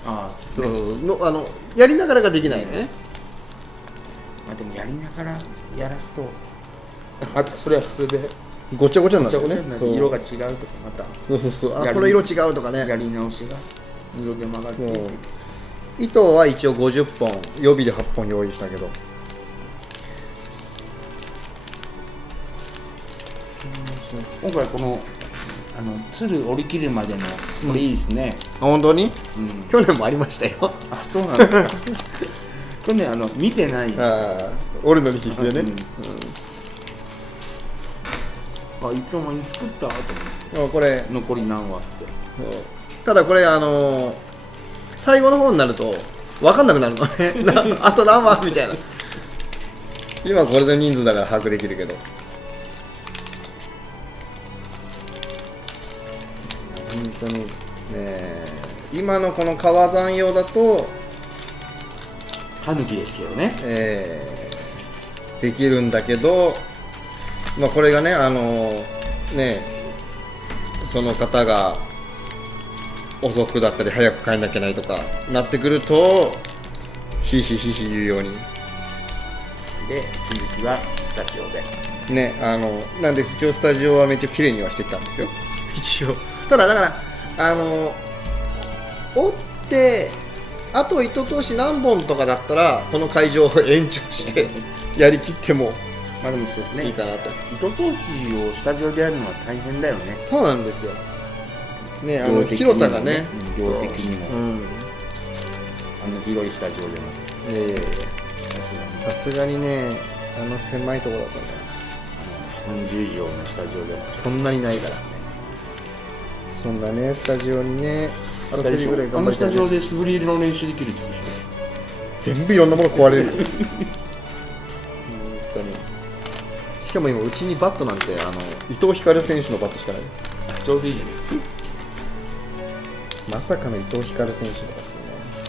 あそうのやりながらができないよね。まあでもやりながらやらすとまたそれはそれでごちゃごちゃになごってね。ちゃごちゃになって色が違うとかまたそうそうそう。あ、やりこの色違うとかね。やり直しが色で曲がっていってもう糸は一応50本予備で8本用意したけど、今回このつる折り切るまでのこれいいですね、あ、本当にうん去年もありましたよ。あそうなんですか去年見てないですああ、俺の力士でね。あいつの間に作ったと思ってこれ残り何話ってただこれ最後の方になると分かんなくなるのね。あと何話みたいな。今これで人数だから把握できるけど、本当にね、今のこの川山用だと、タヌキですけどねできるんだけど、まあ、これがねその方が遅くだったり早く帰んなきゃいけないとかなってくるとひしひし言うようにで続きはスタジオでね、なんで一応スタジオはめっちゃ綺麗にはしてきたんですよ。一応ただだから折ってあと糸通し何本とかだったらこの会場を延長してやりきってもまあでもそうですねいいかなと。糸通しをスタジオでやるのは大変だよねそうなんですよね、量的にも広さがね、量的にもうん広いスタジオでもさすがにね、狭いところだとね30畳のスタジオでもそんなにないからね。そんなねスタジオにね出せるぐらい頑張りたいね。スタジオで素振り入れの練習できるってことでし全部いろんなもの壊れるよ本当に。しかも今うちにバットなんて伊藤光選手のバットしかない。ょちょうどいいじゃないですかまさかの伊藤光選手のバットね、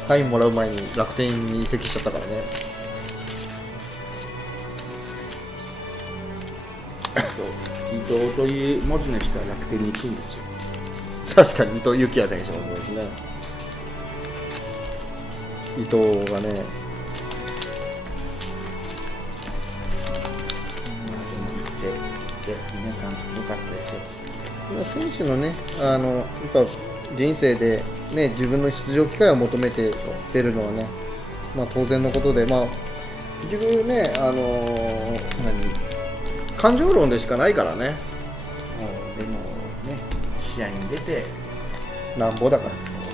サインもらう前に楽天に移籍しちゃったからね。伊藤という文字の人は楽天に行くんですよ確かに伊藤幸也選手もそうですね。伊藤がね、で皆さん良かったですよ選手のねやっぱ人生でね自分の出場機会を求めて出るのはね、まあ当然のことで、まあ結局ね感情論でしかないからね。もうでもね試合に出てなんぼだから。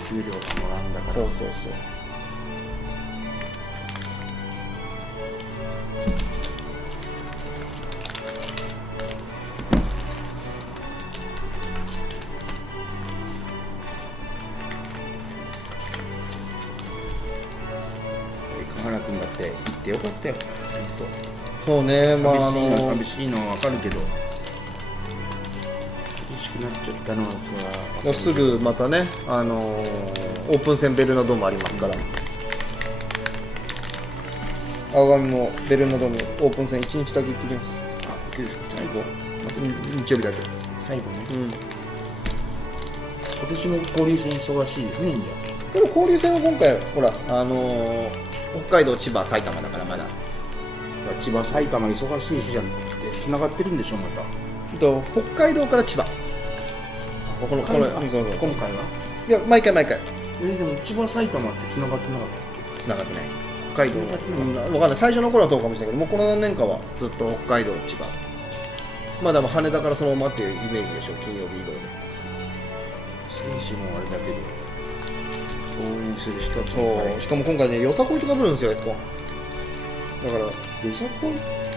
給料もらうんだからそうそうそう。河原君だって行ってよかったよそうね、まあ寂しいのは分かるけど厳しくなっちゃったのはそれはすぐまたねオープン戦ベルナドームありますから、青髪もベルナドームオープン戦1日だけ行ってきます。あ最後日曜日だけ。最後ね、今年も交流戦忙しいですねインディでも交流戦は今回ほら北海道千葉埼玉だからまだア千葉埼玉忙しい日じゃんって繋がってるんでしょまた北海道から千葉このそうそう今回はいや毎回でも千葉埼玉って繋がってなかったっ繋がってない。北海道繋がってない分かんない、最初の頃はそうかもしれないけどもうこの何年かはずっと北海道千葉、まあでも羽田からそのままっていうイメージでしょ。金曜日移動で。け選手もあれだけど応援する人はそう、しかも今回ねよさこいとかぶるんですよエスコンだから。よさこい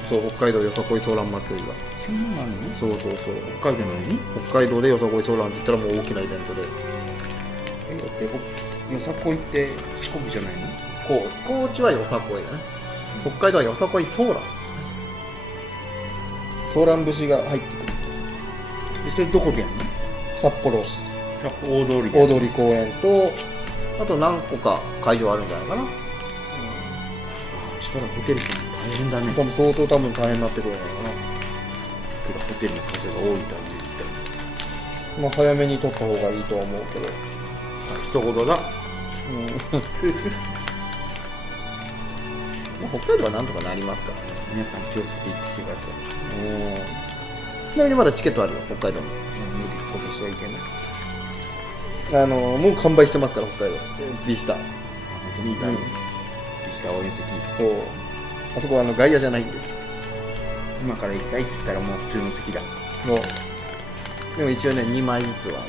そう北海道よさこいソーラン祭りがそんなのあるのそうそうそう北海道なのに北海道でよさこいソーランって言ったらもう大きなイベントで、だってよさこいって四国じゃないの高知はよさこいだね。北海道はよさこいソーラン節が入ってくる。でそれどこでやるの札幌市大通りで大通公園とあと何個か会場あるんじゃないかな。したらホテルって大変だね多分相当大変になってくるんじゃないかな。ホテルの数が多いとは言ってまあ早めに取った方がいいとは思うけど。一言だ。まあ北海道はなんとかなりますからね。皆さん気をつけて行ってきてください。ちなみにまだチケットあるよ、北海道に。無理、今年はいけない。もう完売してますから、北海道。ビジター。本当にいいからね。ビジター応援席。そう。あそこは外野じゃないんで。今から行きたいって言ったらもう普通の席だ。もう。でも一応ね、2枚ずつは、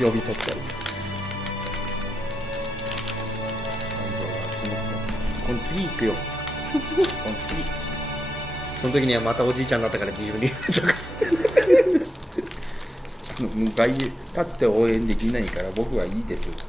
呼び取ったりです。この次行くよ。この次。その時にはまたおじいちゃんになったからって自分で言うとか。もう外野立って応援できないから僕はいいですって。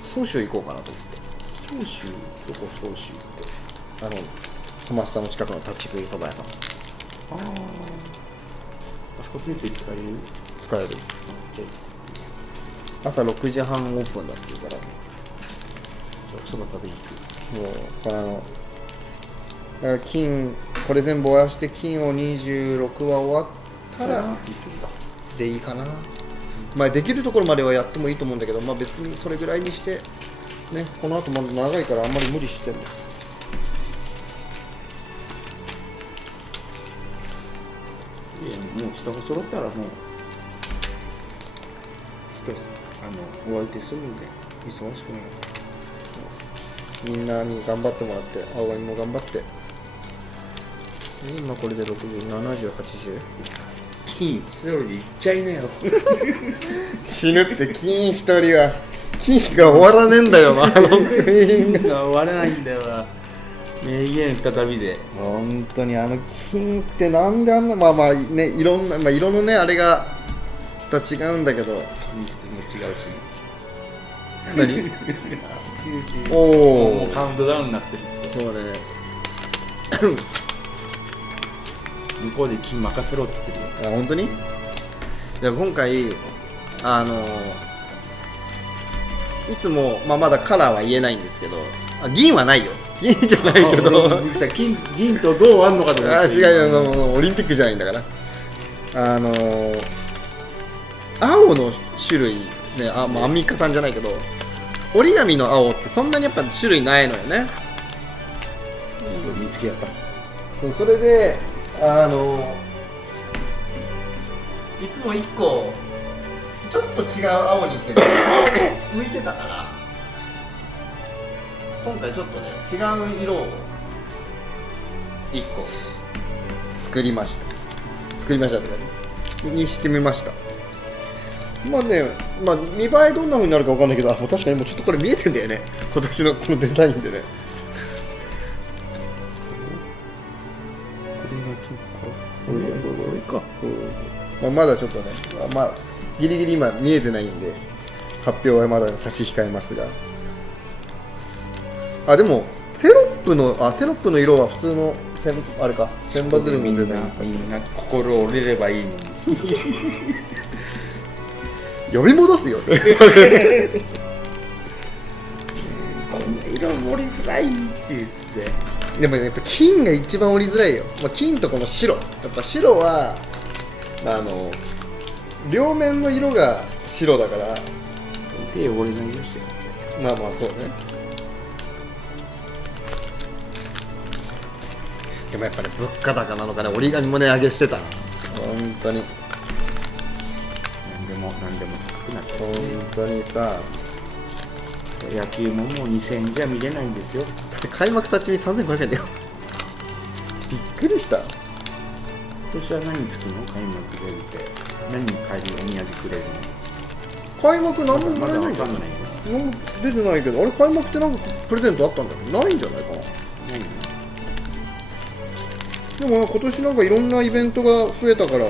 総州行こうかなと思って。総州、どこ総州って。トマスタの近くの立ち食いそば屋さん。あそこピンと使える？使える。朝6時半オープンだって言うから。じゃあそば食べに行もうだから金これ全部終わらして金を26は終わったらでいいかな。まあできるところまではやってもいいと思うんだけど、まあ別にそれぐらいにしてね、この後まだ長いからあんまり無理しても。く。もう人が揃ったらもうお相手するんで忙しくない。みんなに頑張ってもらって、青鬼も頑張って。今これで60、70、80。金それよりいっちゃいなよ。死ぬって金一人は金が終わらねえんだよな。終わらないんだよな。名言再びで。本当に金ってなんであんな、まあまあね、いろんな、まあ、色のねあれがまた違うんだけど、品質も違うし。何おおもうカウントダウンになってる。そうだね。向こうで金任せろって言ってるよ。あ、本当に？で今回いつも、まあ、まだカラーは言えないんですけど、銀はないよ。銀じゃないけど。銀と銅あんのかと思って。あ、違うよ、もうオリンピックじゃないんだから。青の種類ね、まあ、アンミカさんじゃないけど、折り紙の青ってそんなにやっぱ種類ないのよね。見つけやった。それでいつも1個ちょっと違う青にしてて浮いてたから、今回ちょっとね違う色を1個作りましたってかにしてみました。まあね、まあ見栄えどんな風になるかわかんないけど、もう確かにもうちょっとこれ見えてんだよね、今年のこのデザインでね。これか、まあ、まだちょっとね、まあギリギリ今見えてないんで発表はまだ差し控えますが、でもテロップの色は普通のあれか、千羽鶴のデザイン。みんな心折れればいいのに。呼び戻すよ。この色盛りづらいって言って。でもね、やっぱ金が一番折りづらいよ。まあ、金とこの白、やっぱ白は両面の色が白だから、手汚れないようにして。まあまあそうね。でもやっぱり物価高なのかね、折り紙も値上げしてた。本当に何でも高くなって。本当にさ、野球ももう2000円じゃ見れないんですよ。だって開幕立ち見3500円だよ。びっくりした。今年は何つくの？開幕出るって何に帰りお土産くれるの？開幕何ももらえないんだよ。まだわかんないよ。何も出てないけど、あれ開幕ってなんかプレゼントあったんだけどないんじゃないかな。でも今年なんかいろんなイベントが増えたから、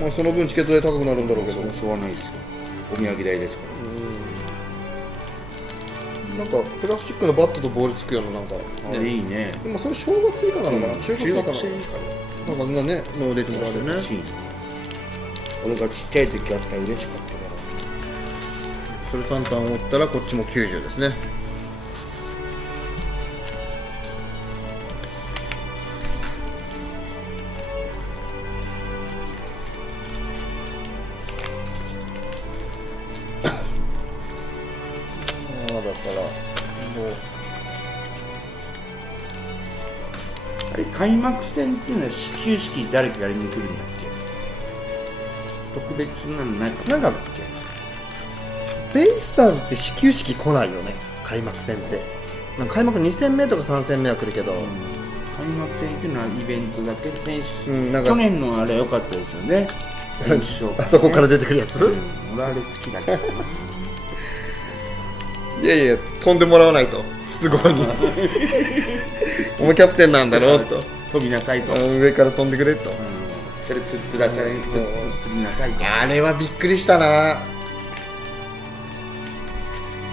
まあその分チケット代高くなるんだろうけど。そうはないですよ。お土産代ですから。なんかプラスチックのバットとボールつくようななんかいいね。でもそれ小学生以下なのかな、中学生以下か中学生な、なんかねの出てましたよね。俺がちっちゃい時あったら嬉しかったから、それタンタン折ったらこっちも90ですね。だからもうあれ開幕戦っていうのは始球式誰かやりに来るんだっけ？特別なのないかなんかベイスターズって始球式来ないよね、開幕戦って。なんか開幕2戦目とか3戦目は来るけど、開幕戦っていうのはイベントだけど選手、なんか去年のあれ良かったですよね。選手紹介あそこから出てくるやつ、俺あれ好きだけどな。いやいや飛んでもらわないと筒香にお前キャプテンなんだろうと、飛びなさいと、上から飛んでくれと、つらさい、釣りなさいと。あれはびっくりしたな。あ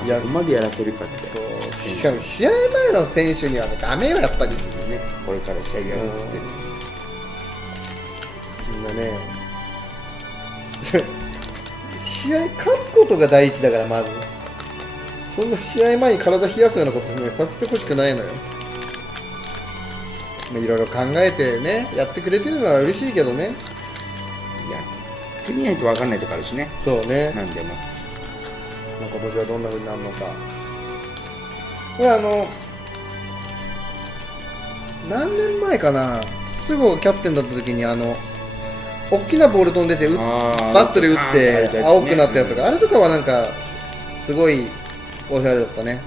そこまでやらせるかって。しかも試合前の選手にはもうダメよやっぱり、ね、これから試合やるっつってみんなね試合勝つことが第一だから、まずそんな試合前に体冷やすようなことねさせてほしくないのよ。いろいろ考えてねやってくれてるのは嬉しいけどね。いや、手にないと分かんないとこあるしね。そうね、なんでも今年はどんな風になるのか。これ何年前かな、筒香がキャプテンだった時に大きなボール飛んでてバットで打って青くなったやつが、あれとかはなんかすごいおしゃれだったね。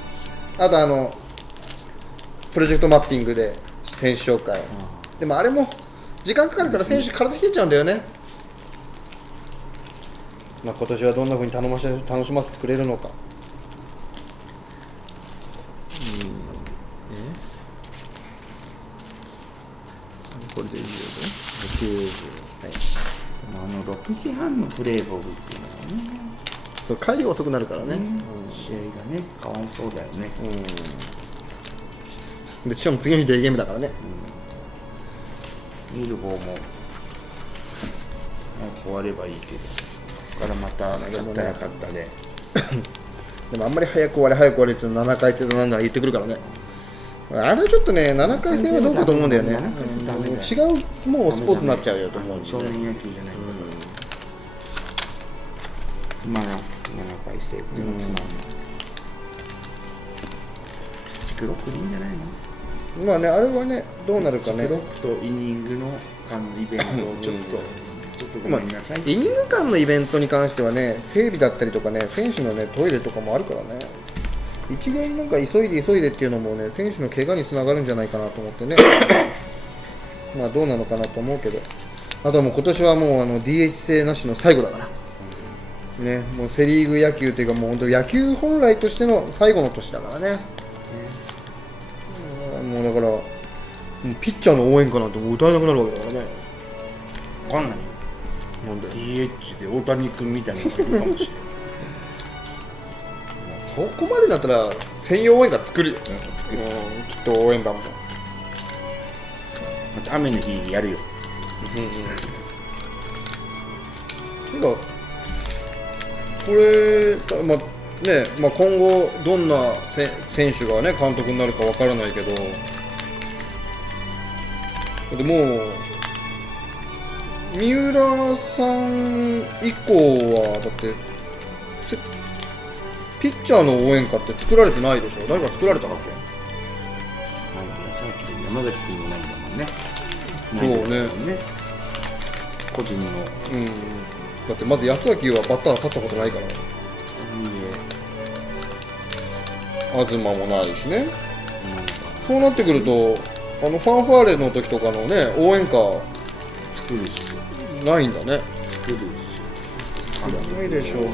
あとプロジェクトマッピングで選手紹介、でもあれも時間かかるから選手体冷えちゃうんだよね。今年はどんな風に楽しませてくれるのか。これでいいよね。90、はい。6時半のプレーボールっていうのはね、そう帰り遅くなるからね、試合がねかわいそうだよね。でしかも次の日デーゲームだからね、見る方も早く終わればいいけど、ここからまたやったらかったで。でもあんまり早く終われって7回戦なんだ言ってくるからね。あれちょっとね7回戦はどうかと思うんだよね。違うもうスポーツになっちゃうよと思うんで、少年野球じゃないんだから、つまらん7回戦っていうのはつまんない。ピッチクロックでいいんじゃないの？まあね、あれはねどうなるかね。ピッチクロックとイニングのイベントをちょっとごめんなさい。イニング間のイベントに関してはね、整備だったりとかね、選手のねトイレとかもあるからね、一概になんか急いでっていうのもね、選手の怪我につながるんじゃないかなと思ってねまあどうなのかなと思うけど、あとはもう今年はもうDH 制なしの最後だからね、もうセ・リーグ野球というかもう本当野球本来としての最後の年だからね、もうだからもうピッチャーの応援歌なんてもう歌えなくなるわけだからね。分かんないよ。なんで DH で大谷君みたいなのがいるかもしれないそこまでだったら専用応援歌作るよ、作る。きっと応援団も。また雨の日やるよ。てかこれ、まあね、今後どんな選手がね監督になるかわからないけど、でも三浦さん以降はだってピッチャーの応援歌って作られてないでしょ。誰か作られたわけ？さっき山崎君もないんだもんね。そうね。個人の。だってまず安崎はバッター立ったことないから。東もないしね。そうなってくるとファンファーレの時とかのね応援歌作るしないんだね。作るしないでしょうね。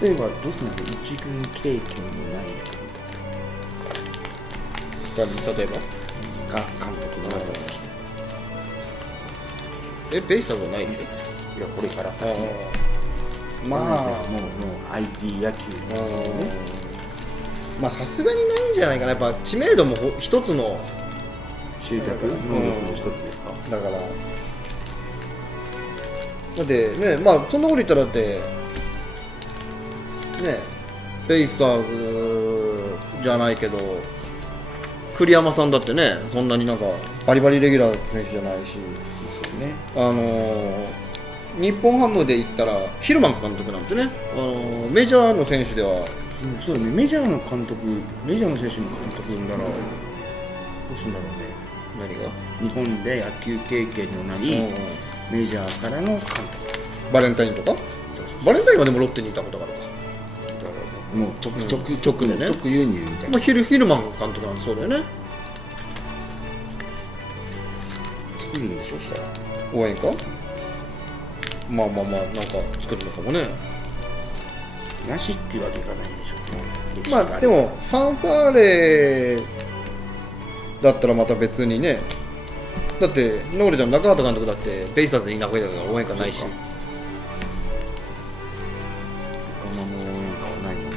例えばどうするの？一軍経験のない例えば監督のベイスターズはないでしょ。いやこれからまあもう IT 野球ね。まあさすがにないんじゃないかな。やっぱ知名度も一つの集客能力の一つですか。だからだってね、まあそんなこと言ったらだってね、ベイスターズじゃないけど栗山さんだってね、そんなになんかバリバリレギュラーだった選手じゃないし、そうね。日本ハムで言ったらヒルマン監督なんてね、メジャーの選手ではそうね、メジャーの監督、メジャーの選手の監督ならどうするんだろうね。何が日本で野球経験のないメジャーからの監督。バレンタインとか。そうそうバレンタインはでもロッテにいたことがあるか。もう直でね直輸入みたいな。まあ、ヒルマン監督なんてそうだよね。作るんでしょ、したら。応援か。まあなんか作るのかもね。なしっていうわけいかないんでしょ。まあでもファンファーレだったらまた別にね。だってノーレちゃん中畑監督だってベイスターズにいなくてだから応援歌ないし。他の応援歌はないもんね。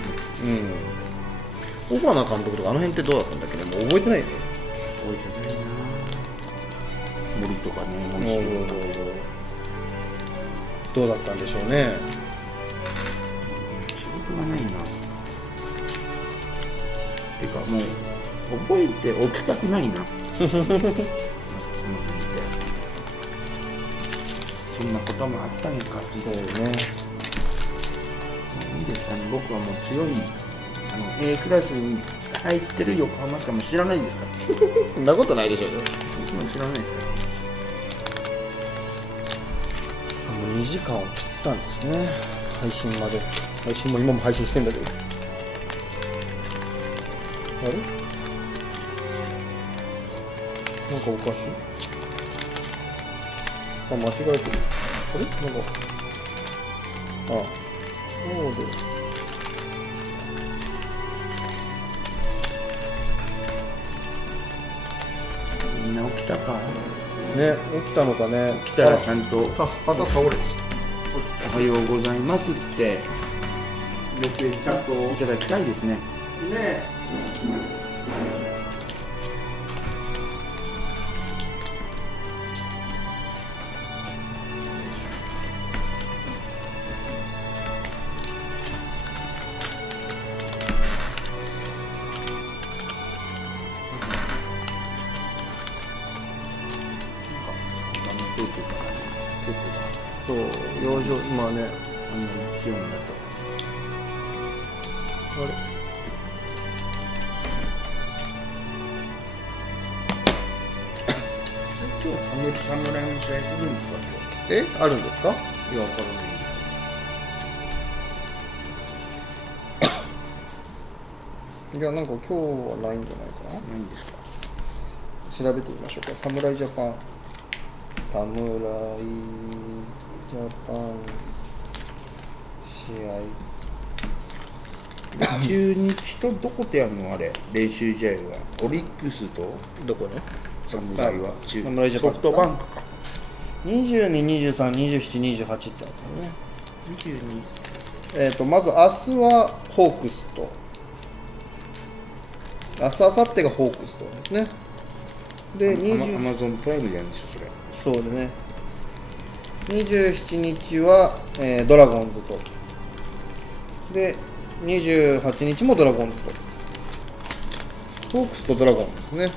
オバナ監督とかあの辺ってどうだったんだっけね。もう覚えてないね。覚えてないな。森とかね、森重とかどうだったんでしょうね。記憶がないな。てかもう覚えておきたくないな。そんなこともあったのか。そうね。いいですかね。僕はもう強いA クラスに入ってる横浜しかも知らないですから。そんなことないでしょうよ。僕も知らないですから。さあもう2時間を切ったんですね。配信まで。配信も今も配信してんだけど。あれ？なんかおかしい？あ、間違えてる。あれ？なんか。あ、そうで。みんな起きたか。ね、起きたのかね。起きたらちゃんと肩倒れておはようございますってちゃんといただきたいですね。ね。そう、養生、まあね、あんなに強いんだと。あれ今日は侍の試合するんですか。あるんですか？いや、わからないです。いや、なんか今日はないんじゃないかな。ないんですか。調べてみましょうか。侍ジャパン。侍ジャパン試合。中日とどことやるのあれ練習試合はオリックスとどこね？侍は侍ジャパンソフトバンクか。22、23、27、28ってあったね。22。まず明日はホークスと。明日、明後日がホークスとですね。で、アマゾンプライムでやるんでしょ、それ。そうですね。27日は、ドラゴンズと。で、28日もドラゴンズと。ホークスとドラゴンズですね。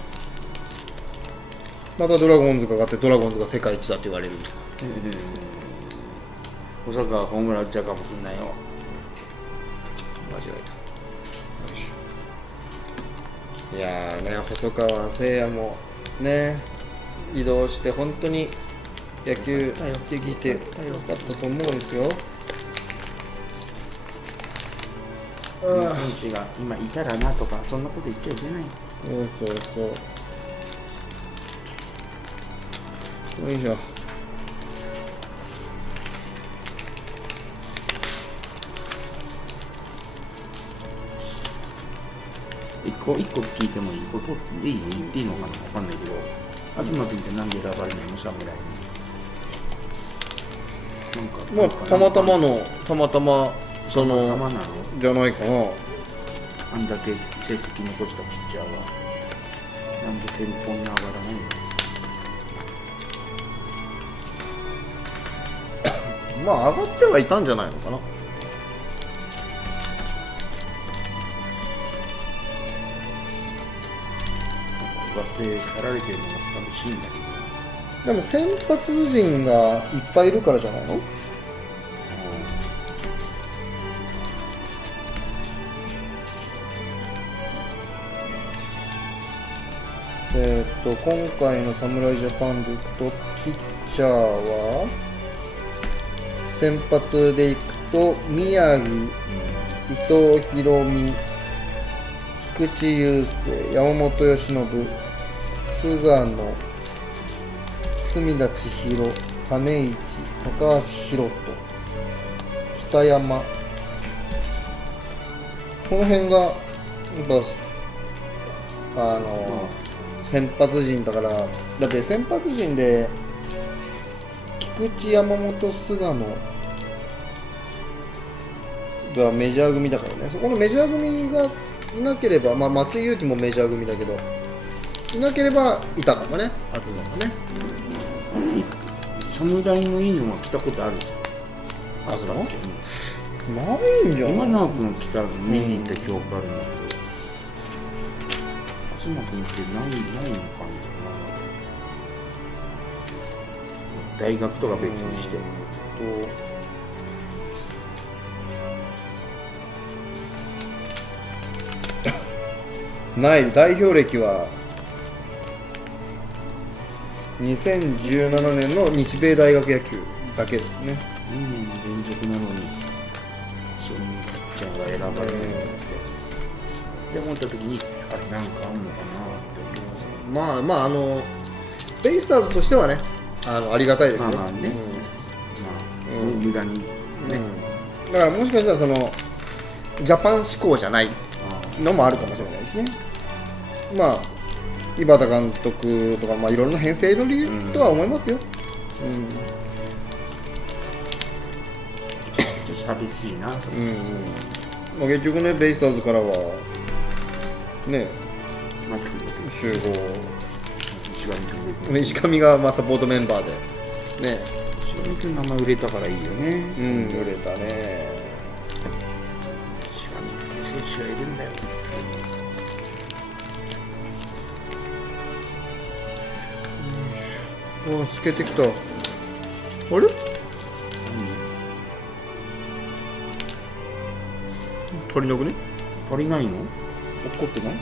またドラゴンズが勝ってドラゴンズが世界一だって言われるんです。細川ホームラン打っちゃうかもしれないよ。間違えた。いやーね、細川誠也もね、移動して本当に野球できてよかったと思うんですよ。選手が今いたらなとかそんなこと言っちゃいけない。そう。よいしょ。一個聞いてもいいことって言っていいのかな、わかんないけど、東君ってなんで選ばれないの、侍に。まあたまたまそのたまなのじゃないかな。あんだけ成績残したピッチャーはなんで先方に上がらないの？まあ上がってはいたんじゃないのかな。上手去られてるのが寂しいんだけど、でも先発陣がいっぱいいるからじゃないの。今回の侍ジャパンでいくとピッチャーは先発でいくと宮城、伊藤大海、菊池雄星、山本由伸、菅野、隅田知弘、種市、高橋宏斗、北山、この辺がやっぱ先発陣だから。だって先発陣で菊池、山本、菅野がメジャー組だからね。そこのメジャー組がいなければ、まあ、松井裕樹もメジャー組だけどいなければいたかもね、東がね。侍のいいのは来たことあるんですよ。東もないんじゃない。今永君来たの見に行った記憶あるんだけど、東君ってないのかな。大学とか別にしてない代表歴は2017年の日米大学野球だけですね。2年連続なのにそのピッチャーが選ばれないってって思った時にあれなんかあんのかなって思う。まあベイスターズとしてはねありがたいですよ。まあね、無駄にね、だからもしかしたらそのジャパン志向じゃないのもあるかもしれないしね。まあ井端監督とか、まあ、いろんな編成の理由とは思いますよ。ちょっと寂しいなと思って、まあ、結局ねベイスターズからはね集合石上がまあサポートメンバーでね。石上君名前売れたからいいよね。売れたね。石上って選手がいるんだよ。つけてきた。あれ足りなくね。足りないの？怒ってない？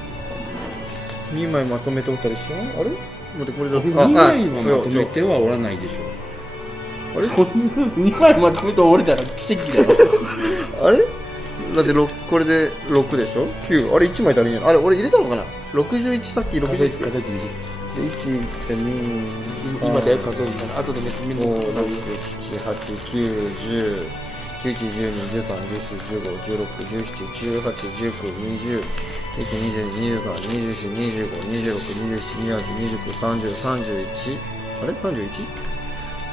2 枚まとめておったりしてない？あれ待ってこれだと2枚はまとめてはおらないでしょ。あれ2枚まとめて折れたら奇跡だろ。あれだってこれで6でしょ。9あれ1枚足りない。あれ俺入れたのかな。61さっき61数えてみて。1.2今だよ数えるから後で見るの。7、8、9、10、11、12、13、14、15、16、17、18、19、20、21、22、23、24、25、26、27、28、29、30、31、あれ 31？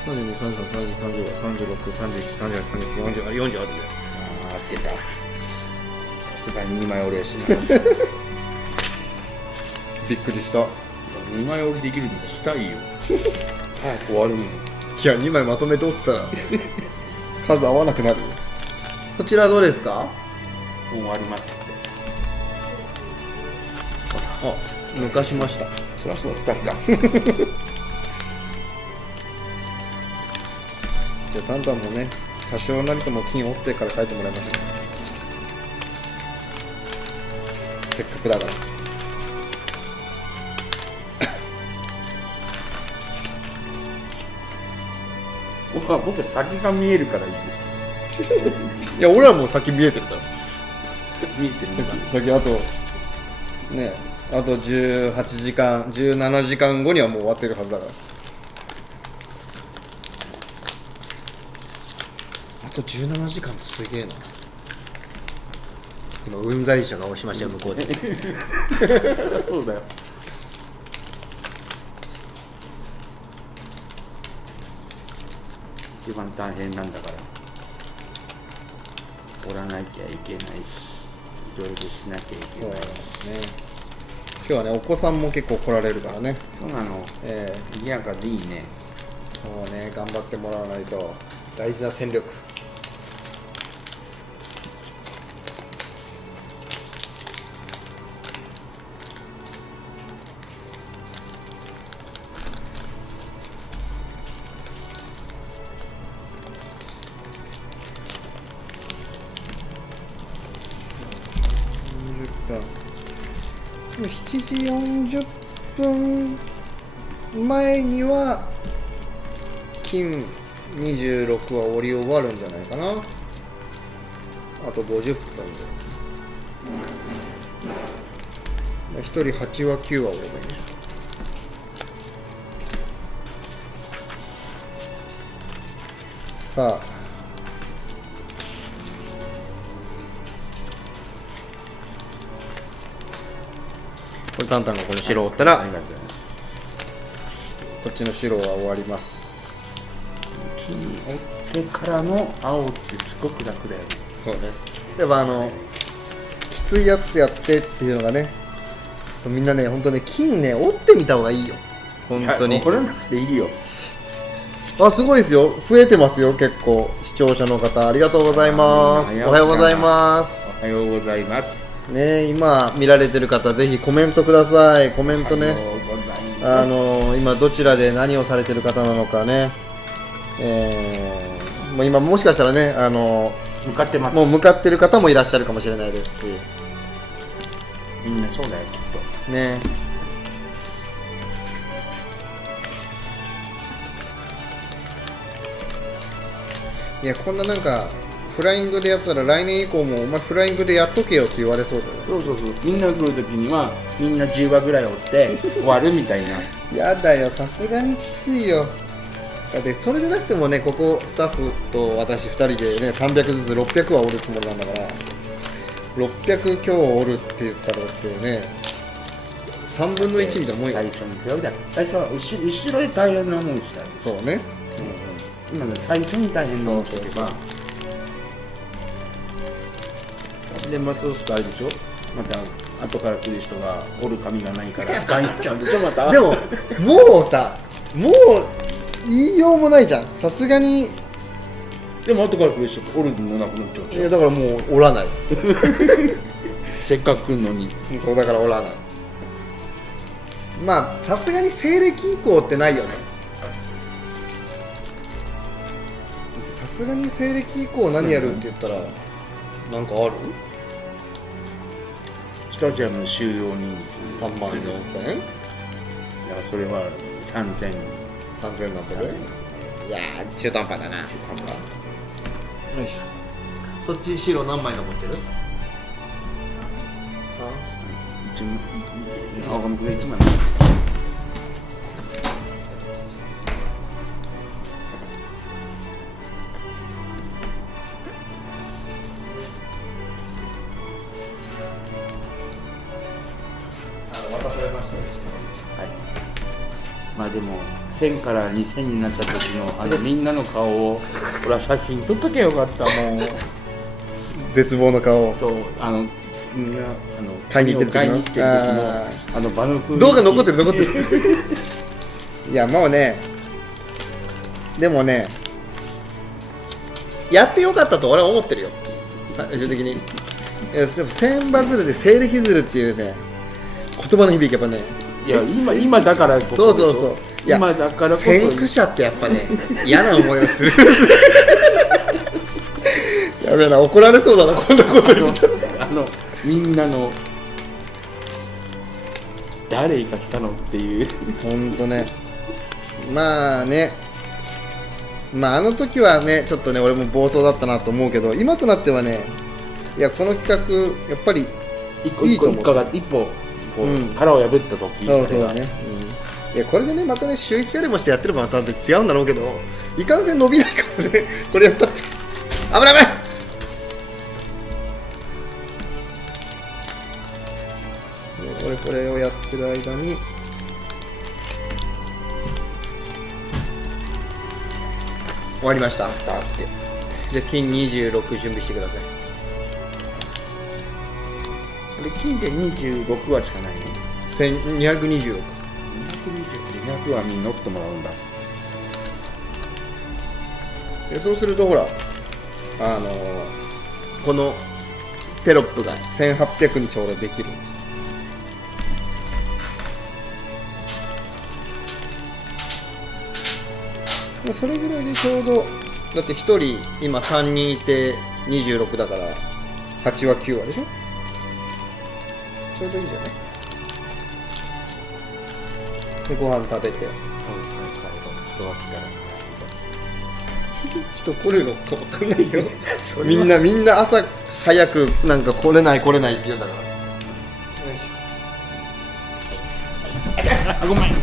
32、33、34、35、36、37、38、39、40、あれ40あるんだよ。合ってた。さすがに2枚折りやしな。びっくりした。2枚折りできるのしたいよ。早く終わるのに。いや2枚まとめて押したら数合わなくなる。そちらどうですか？もう終わりますって。抜かしました。そりゃそうだ、2人だ。じゃあタンタンもね多少なりとも金を折ってから書いてもらいましょう。せっかくだから。僕は先が見えるからいいですけど。いや俺はもう先見えてるから見えてるんだ。先あとねあと18時間17時間後にはもう終わってるはずだから。あと17時間すげえな。今うんざりした顔しましたよ向こうで。そうだよ。一番大変なんだから、折らなきゃいけないし、いろいろしなきゃいけない。そうね。今日はね、お子さんも結構来られるからね。そうなの。賑やかでいいね。そうね、頑張ってもらわないと。大事な戦力。7時40分前には金26は折り終わるんじゃないかな。あと50分で1人8話9話折ればいいね。さあこれタンタンがこの白を折ったら、ありがとうございます。こっちの白は終わります。金折ってからの青ってすごく楽だよね。そうね。やっぱきついやつやってっていうのがね、みんなね、本当ね、金ね、折ってみた方がいいよ。本当に。折らなくていいよ。あ、すごいですよ。増えてますよ、結構。視聴者の方、ありがとうございます。おはようございます。おはようございます。ね、今見られてる方、ぜひコメントください。コメントね。おはようございます。今どちらで何をされてる方なのかね。もう今もしかしたらね、向かってます。もう向かってる方もいらっしゃるかもしれないですし。みんなそうだよ、きっと。ね。いや、こんななんかフライングでやったら来年以降もお前フライングでやっとけよって言われそうだよね。そうそうそう。みんな来るときにはみんな10話ぐらい折って終わるみたいな。やだよ、さすがにきついよ。だってそれでなくてもね、ここスタッフと私2人でね、300ずつ600は折るつもりなんだから、600今日折るって言ったらだってね、3分の1みたいなもんよ。最初に背負いだ。最初は後ろで大変な思いしたんです。そうね。今ね、最初に大変な思いしてれば。で、まあそうするとあれでしょ、また後から来る人が折る髪がないからガンやっちゃうんでしょ、また。でも、もうさ、もう言いようもないじゃん。さすがに。でも後から来る人折るのなくなっちゃういや、だからもう折らない。せっかく来るのに。そうだから折らない。まあさすがに西暦以降ってないよね。さすがに西暦以降何やるって言ったら、なんかある？スタジアム収容人数3万4000？いや、それは3000。3000なんぼで。いやー、中途半端だな。よいしょ。そっち白何枚残ってる？青紙が1枚。渡されましたね。はい。まあでも1000から2000になった時のみんなの顔を俺は写真撮っとけよかったもう。絶望の顔。そうみんな買いに行ってる時の買いに行ってる時の場の雰囲気。動画残ってる残ってる。いやもうね、でもね、やってよかったと俺は思ってるよ、最終的に。いやでも千羽鶴で西暦鶴っていうね、言葉の響きやっぱね。いや今だからこそ。そうそうそう。いや今だからこそ。先駆者ってやっぱね、嫌な思いをする。やべえな、怒られそうだな、こんなこと言ってた。みんなの誰がしたのっていう。ほんとね。まあね、まああの時はね、ちょっとね、俺も暴走だったなと思うけど、今となってはね、いや、この企画、やっぱりいいと思う。一歩こう、殻を破った時。そうそうね。いや、これでね、またね、収益化でもしてやってればまた違うんだろうけど、いかんせん伸びないからね、これやったって。危ない危ない。これをやってる間に終わりました。だってじゃあ金26準備してください。で金って26話しかないの。1226。220、200話に乗ってもらうんだ。でそうするとほらこのテロップが1800にちょうどできるんです。それぐらいでちょうど、だって1人今3人いて26だから8話9話でしょ。ちょうどいいんじゃない。でご飯食べて人来るのか分かんないよみんな朝早くなんか来れないって言うんだから。よいしょ。あ、ごめん。よ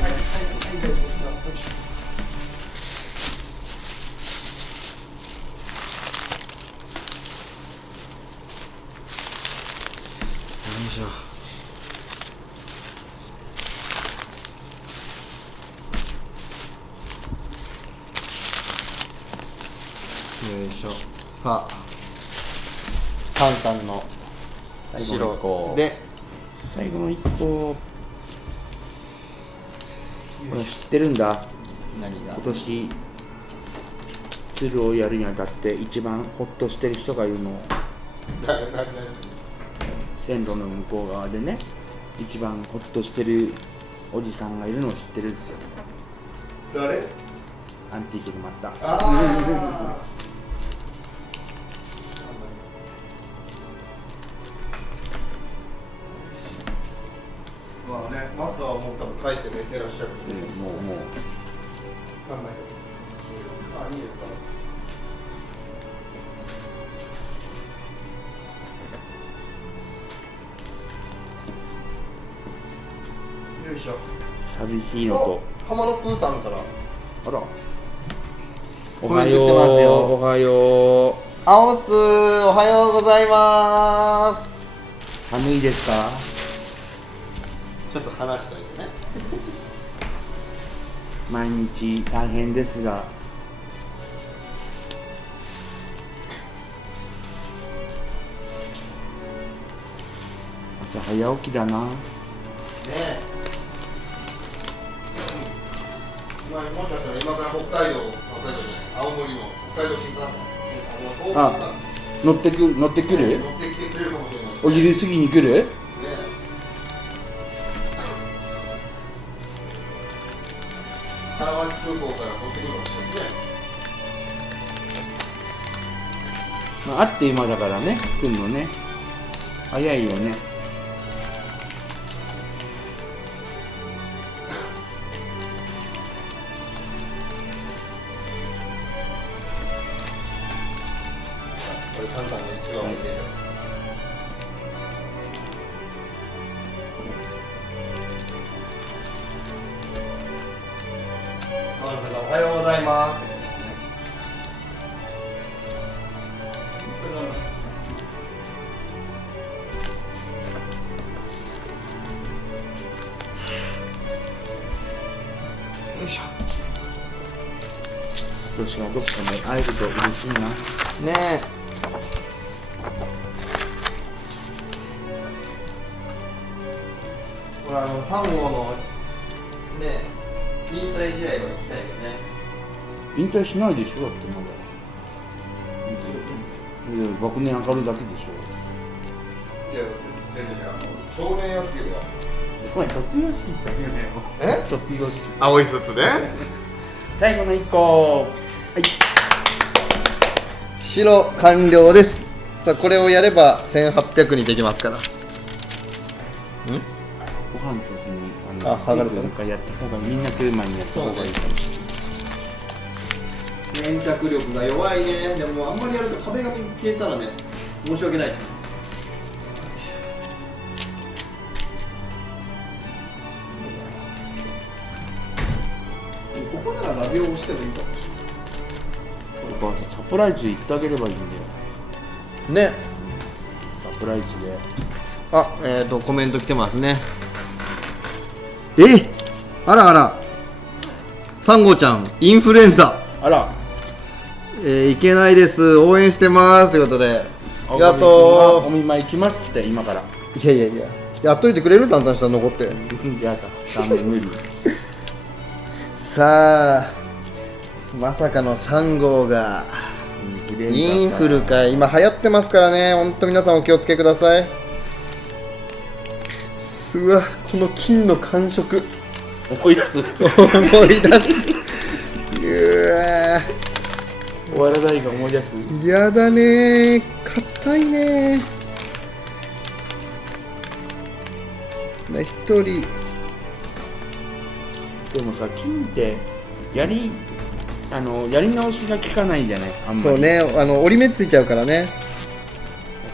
いしょ。さあタンタンの白で最後の1個これ知ってるんだ。何が今年鶴をやるにあたって一番ホッとしてる人がいるの。線路の向こう側でね、一番ホッとしてるおじさんがいるのを知ってるんですよ。誰？アンティークでました。まあね、マスターはもう多分帰って寝てらっしゃる。もう何枚ですか？あ、いいですか。よいしょ。寂しいのと、浜野プーさんからあら、おコメント来てますよ。おはよう。アオスおはようございます。寒いですか？ちょっと話しといてね。毎日大変ですが、朝早起きだな。ねえ。まあ、もしかしたら今から北海道じゃない、青森の北海道新幹線、あ、乗ってくる？乗ってきてくれるかもしれない。お昼過ぎに来る？ね原町空港から乗ってくるかもしれないね。まあ、あって今だからね、来るのね。早いよね。これ簡単に一番見てる。おはようございます。よいしょ。今年はどっかで会えると嬉しいな。ねえ。これ3号のね引退試合は行きたいよね。引退しないでしょ、だってまだ。いや、学年上がるだけでしょ。いや、全然少年野球は。お前卒業式行ったよね。え？卒業式。青い卒ね。最後の1個。はい。白完了です。さあこれをやれば1800にできますから。ご飯の時に剥がれたなんかやった方がみんな来る前にやった方がいいかも。粘着力が弱いね。でもあんまりやると壁紙消えたらね申し訳ないです。ここならラビを押してもいいかもしやっぱサプライズ言ってあげればいいんだよ。れないね。サプライズで。あ、コメント来てますね。あらあら、サンゴちゃんインフルエンザ。あら、いけないです、応援してますということで、おやっとお見舞い行きますって今から。いやいやいや、やっといてくれるだんだん下残って。やだ、ダメ無理。さあ、まさかの3号がインフルか。今流行ってますからね、ほんと皆さんお気をつけください。うわ、この金の感触思い出す。思い出す。うわお笑いが思い出す。やだねー、硬いねー。一人でもさ、金ってやり直しが効かないじゃない、あんまり。そうね、折り目ついちゃうからね。だか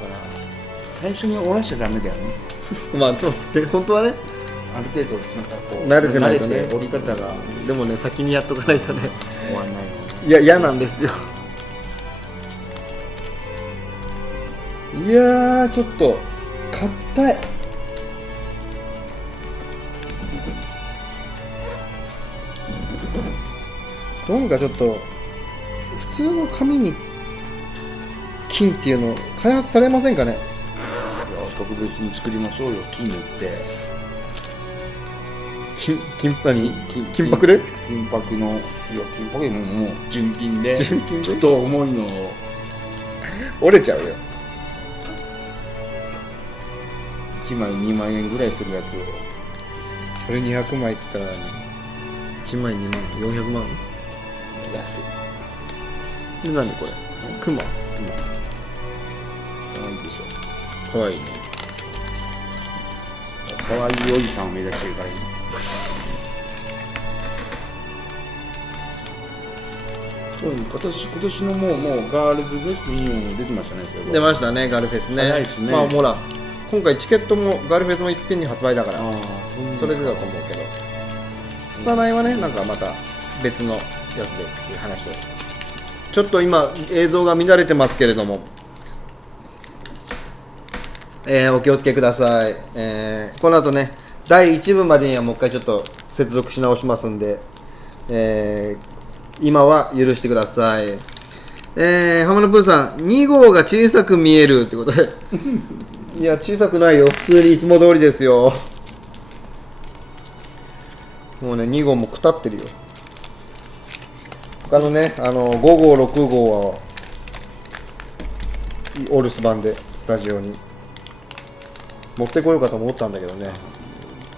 ら最初に折らしちゃダメだよね。まあそうで、本当はね、ある程度なんかこう慣れてないとね慣れて折り方がでもね、先にやっとかないとね、終わんないの。いや、嫌なんですよ。いやー、ちょっと硬い。どうにかちょっと普通の紙に金っていうの開発されませんかね。いや、特別に作りましょうよ、金塗って金箔で金箔の、いや、金箔もう純金で純金でちょっと重いのを折れちゃうよ。1枚2万円ぐらいするやつを。これ200枚って言ったら1枚2万400万。安い。で、何これ、クマ。かわいいでしょ。かわいいね。かわいいおじさんを目指してるから今。そうね、今年のもうガールズベストにも出てましたね。出ましたね、ガールフェスね。早いですね。まあほら、今回チケットもガールフェスもいっぺんに発売だから、ああ、それでだと思うけど、スタナイはね、なんかまた別のやつでっていう話で、ちょっと今映像が乱れてますけれども、お気をつけください。この後ね、第1部までにはもう一回ちょっと接続し直しますんで、今は許してください。浜野プーさん、2号が小さく見えるってことでいや、小さくないよ、普通にいつも通りですよ。もうね、2号もくたってるよ。他のね、5号、6号はお留守番でスタジオに持ってこようかと思ったんだけどね、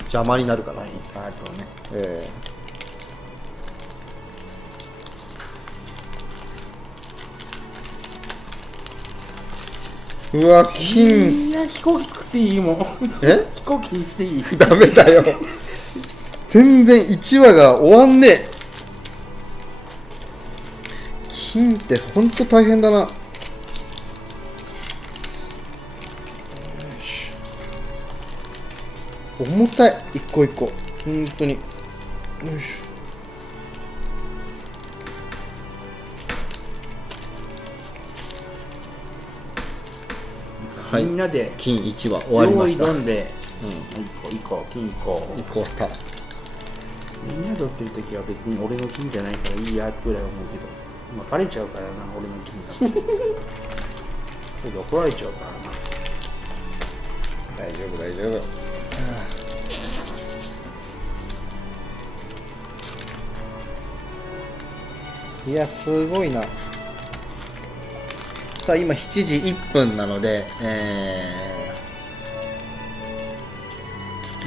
邪魔になるから、はい、カードね。うわ、金。いや、飛行機作っていいもん。え飛行機にしていい。ダメだよ。全然1話が終わんねえ。金ってほんと大変だな。よし、重たい、一個一個、ほんとに。よし、はい、みんなで金1話終わりました。用意どんで、行こう、金行こう。行こうた。みんなで取ってる時は別に俺の金じゃないからいいやぐらい思うけど、今バレちゃうからな、俺の金だと。それで怒られちゃうからな。大丈夫大丈夫。いや、すごいな。さあ、今7時1分なので、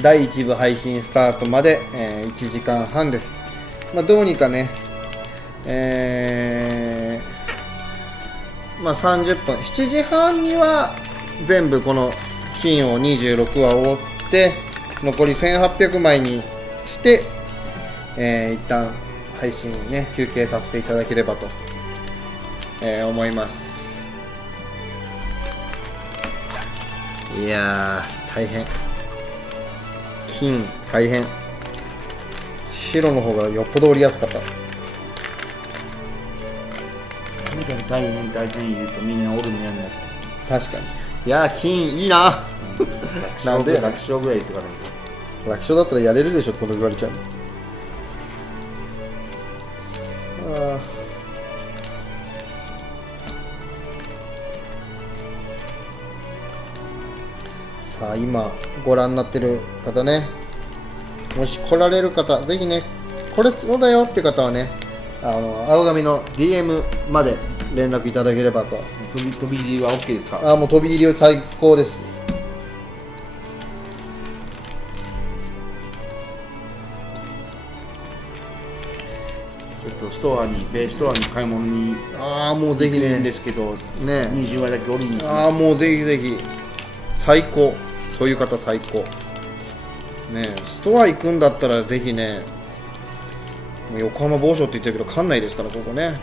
第1部配信スタートまで、1時間半です。まあ、どうにかね、まあ、30分、7時半には全部この金を26話終わって残り1800枚にして、一旦配信ね休憩させていただければと、思います。いやー、大変。金大変。白の方がよっぽど折りやすかった。大変大変言うとみんな折るのやんなって。確かに。いやー、金いいな。なんで楽勝ぐらい言ってからね。楽勝だったらやれるでしょってこと言われちゃうの。あさあ今ご覧になってる方ね、もし来られる方、ぜひね、これそうだよって方はね、青髪の DM まで連絡いただければと。飛び入りは OK ですか？もう飛び入りは最高です。ちょっとベイストアに買い物にもうぜひね行くんですけど、ね20話だけ降りに行きます。もうぜひぜひ最高、そういう方最高ね。ストア行くんだったらぜひね、もう横浜某所って言ってるけど館内ですから、ここね、もう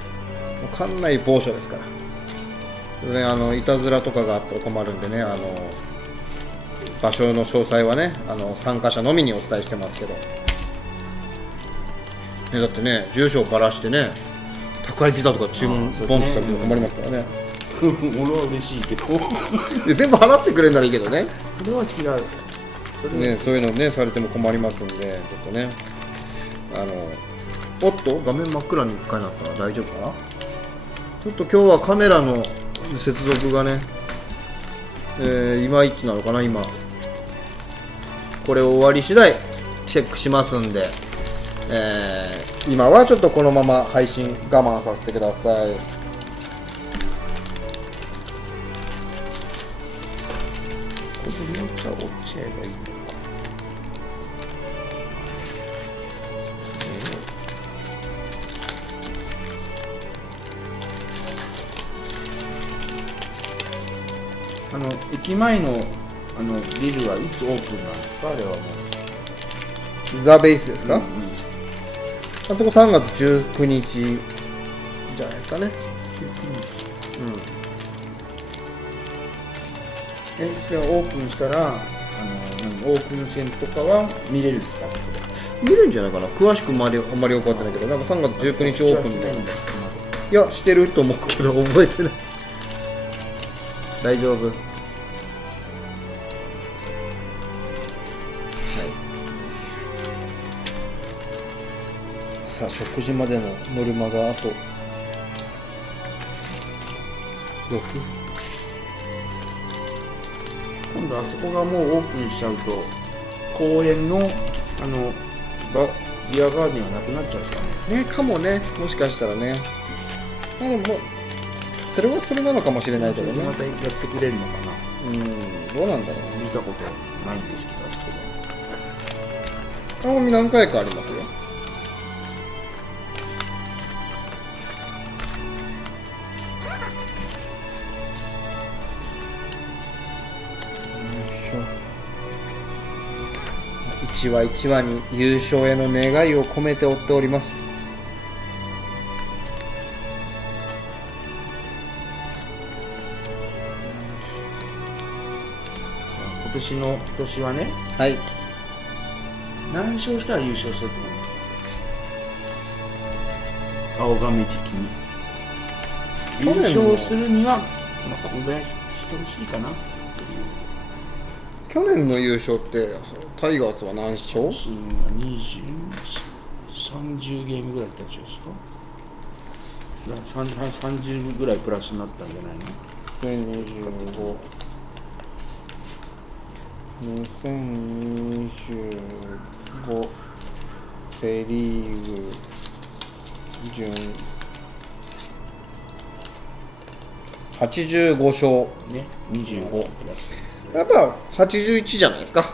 館内某所ですからね。いたずらとかがあったら困るんでね、場所の詳細はね、参加者のみにお伝えしてますけど、ね、だってね、住所をばらしてね、宅配ピザとか注文ポンとされても困りますからね。俺は嬉しいけどで全部払ってくれるならいいけどね。それは違うね、そういうのねされても困りますんで、ちょっとね、おっと画面真っ暗に一回なったら大丈夫かな。ちょっと今日はカメラの接続がね、いまいちなのかな。今これ終わり次第チェックしますんで、今はちょっとこのまま配信我慢させてください。これによっては落ちちゃえばいいのか。駅前のビルはいつオープンなんですか？あれはもうザ・ベースですか、うんうん、あそこ3月19日じゃないですかね。それはオープンしたらオープン戦とかは見れるんですか？見るんじゃないかな。詳しくあんまり分かってないけど、なんか3月19日オープンで、いやしてると思うけど覚えてない。大丈夫。はい。さあ食事までのノルマがあと6。今度あそこがもうオープンしちゃうと公園のビアガーデンはなくなっちゃうんですかね。ね、かもね、もしかしたらね。でもそれはそれなのかもしれないけどね。またやってくれるのかな。どうなんだろうね。見たことないんですけど、あそこ青み何回かありますよ。一話一話に優勝への願いを込めて追っております。今年はね、はい。何勝したら優勝すると思いますか？青髪的に優勝するには、このぐらい人欲しいかな。去年の優勝ってタイガースは何勝？シーンが30ゲームぐらいだったんじゃないですか。30ぐらいプラスになったんじゃないの2025 2025セ・リーグ順85勝ね、25プラスやっぱ81じゃないですか。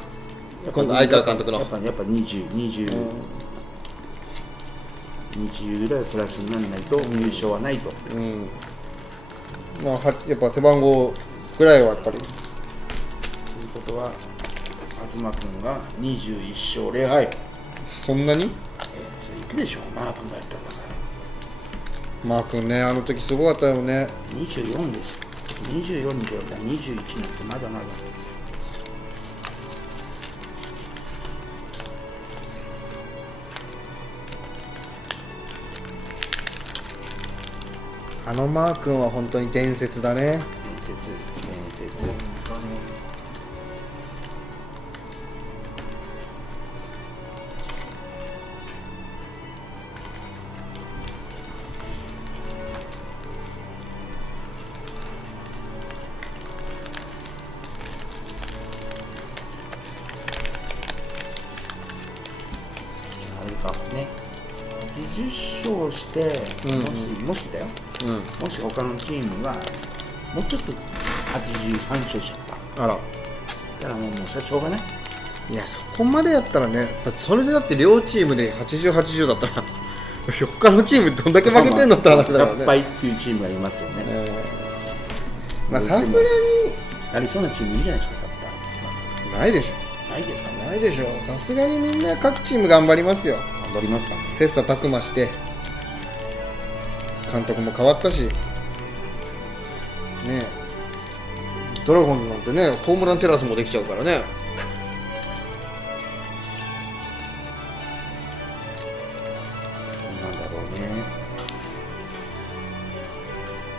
今度相川監督のやっぱ20ぐらいプラスにならないと優勝はないと、まあ、やっぱ背番号ぐらいはやっぱりということは東君が21勝0敗、そんなにいくでしょう。マー君がやったんだからマー君ね、あの時すごかったよね。24ですよ。24に比べたら21なんてまだまだ。あのマー君は本当に伝説だね。伝説。かね80勝して、もしだよ、もし他のチームがもうちょっと83勝しちゃった。あら。だからもうそれはしょうがない。いや、そこまでやったらね、だってそれでだって両チームで80、80だったら他のチームどんだけ負けてんのって話だからね。100敗っていうチームがいますよね。まあさすがにありそうなチームいるじゃないですか。ないでしょ。ないですかね。ないでしょ。さすがにみんな各チーム頑張りますよ。頑張りますかね。切磋琢磨して監督も変わったしねえ、ドラゴンズなんてねホームランテラスもできちゃうからね。なんだろうね。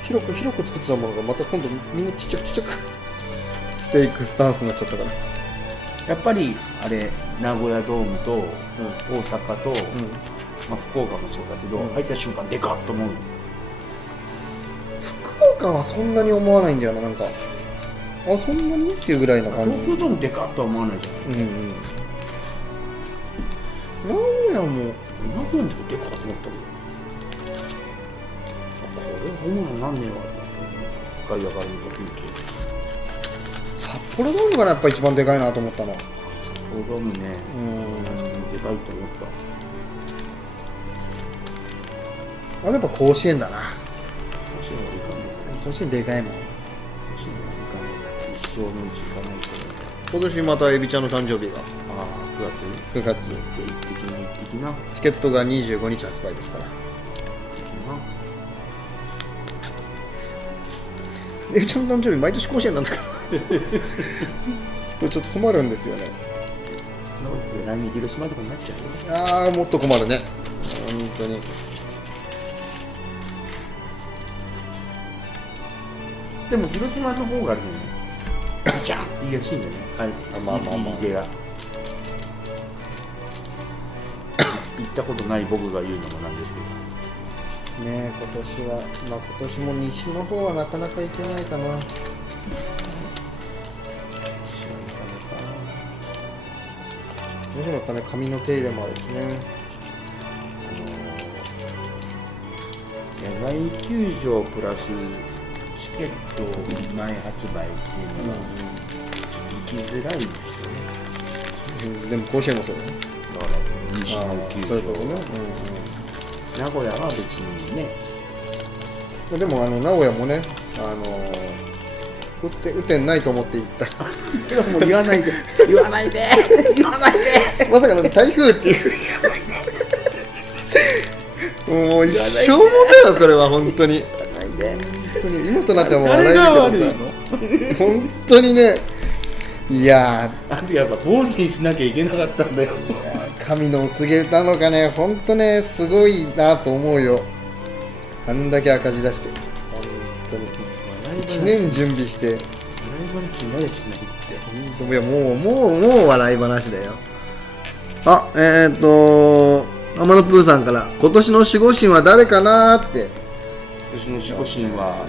広く作ってたものがまた今度みんなちっちゃくしていくスタンスになっちゃったから。やっぱりあれ名古屋ドームと大阪と、まあ、福岡もそうだけど、入った瞬間でかっと思う。福岡はそんなに思わないんだよな。なんかあ、そんなにっていうぐらいな感じ。東京ドームでかっとは思わないじゃない。名古屋も名古屋のとこでかっと思ったけど、これホームランなんねえわと思って、深い上がりの風景。札幌ドームがやっぱ一番でかいなと思ったの。札幌ドームね、確かにでかいと思った。やっぱ甲子園だな。甲子園はいかないから。甲子園でかいもん。甲子園はいかないから、一生のうちいかないと思うから。今年またエビちゃんの誕生日がああ、9月9月。一滴な。チケットが25日発売ですから。エビちゃんの誕生日毎年甲子園なんだからちょっと困るんですよね。来年広島とかになっちゃうよ。ああ、もっと困るね。本当に。でも広島の方がね、ガチャンって言いやすいんだよね。はい、まあいい出が。行ったことない僕が言うのもなんですけど。ねえ、今年は、まあ今年も西の方はなかなか行けないかな。西のかね、髪の手入れもあるしね。野外球場プラスチケット前発売っていうのは、行きづらいですよね。でも甲子園もそうだね。だから西の球そういうことね。名古屋は別にね。でも名古屋もね、打てないと思って行ったそれはもう言わないで言わないで言わないでまさかの台風っていうもう一生もんだよ、それは本当に。本当に今となってはもう笑えるけどさ、本当にね。いやあとやっぱ坊主にしなきゃいけなかったんだよ。神のお告げなのかね、本当ね、すごいなと思うよ。あんだけ赤字出して、本当に1年準備して。笑い話になれしないって。いや、もう笑い話だよ。あ、天野プーさんから今年の守護神は誰かなーって。今年の守護神は、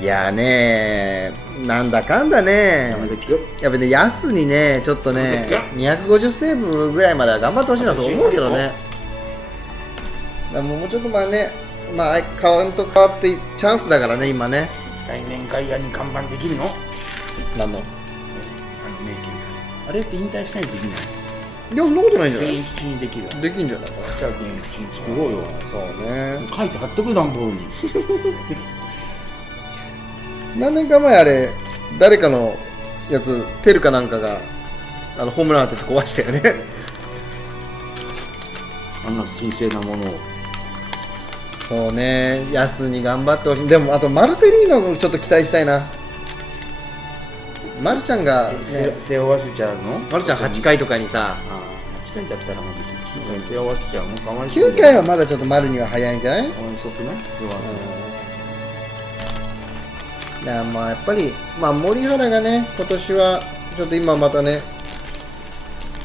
いやねー、なんだかんだね、山崎君。やっぱね、安にね、ちょっとね、250セーブぐらいまでは頑張ってほしいなと思うけどね。だからもうちょっとまあね、まあカウント変わってチャンスだからね、今ね。来年外野に看板できるの？なんの？名球あれって引退しないとできない？いや、そんなことないんじゃない？現役中にできる。できんじゃない？じゃあ現役中に作ろうよ。そうね。書いて貼っとく段ボールに。何年か前あれ、誰かのやつ、テルかなんかがホームラン当てて壊したよね。あんな神聖なものを。そうね、安に頑張ってほしい。でもあとマルセリーノもちょっと期待したいな。マルちゃんが、ね、背負わせちゃうの？マルちゃん8回とかにさ、8回だったらもう9回背負わせちゃうの？かわいそう。9回はまだちょっとマルには早いんじゃない？かわいそうくない？背負わせ。いや、まあやっぱり、まあ森原がね、今年はちょっと今またね、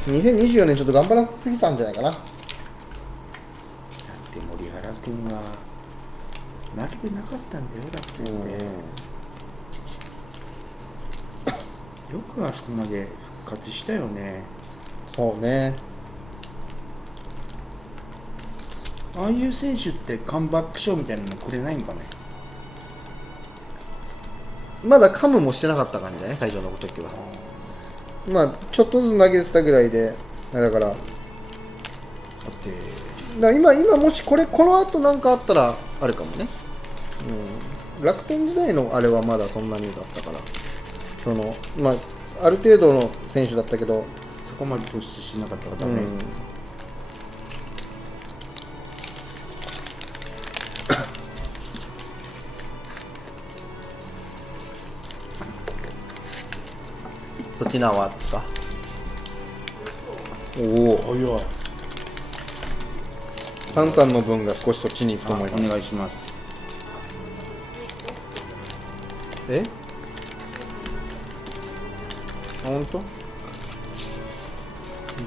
2024年ちょっと頑張らせすぎたんじゃないかな。だって森原君は慣れてなかったんだよ。だってね、よくあそこまで復活したよね。そうね。ああいう選手ってカムバック賞みたいなのくれないんかね。まだカムもしてなかった感じだね、最初の時は。まあちょっとずつ投げてたぐらいで、だからだって今もしこの後なんかあったらあれかもね、楽天時代のあれはまだそんなにだったから、そのまあある程度の選手だったけど、そこまで突出しなかったからね、そっちのはですか。おお、早い。タンタンの分が少しそっちに行くと思います。お願いします。え、本当？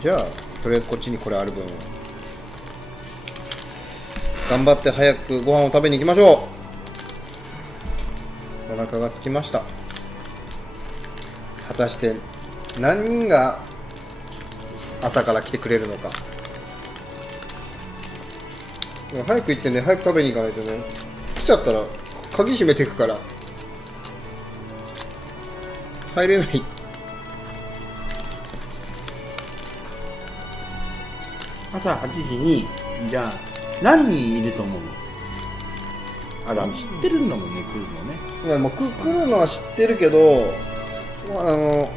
じゃあとりあえずこっちにこれある分頑張って早くご飯を食べに行きましょう。お腹が空きました。果たして何人が朝から来てくれるのか。早く行ってね、早く食べに行かないとね、来ちゃったら鍵閉めていくから入れない。朝8時にじゃあ何人いると思う？あら、知ってるんだもんね、来るのね。いやもう来るのは知ってるけど、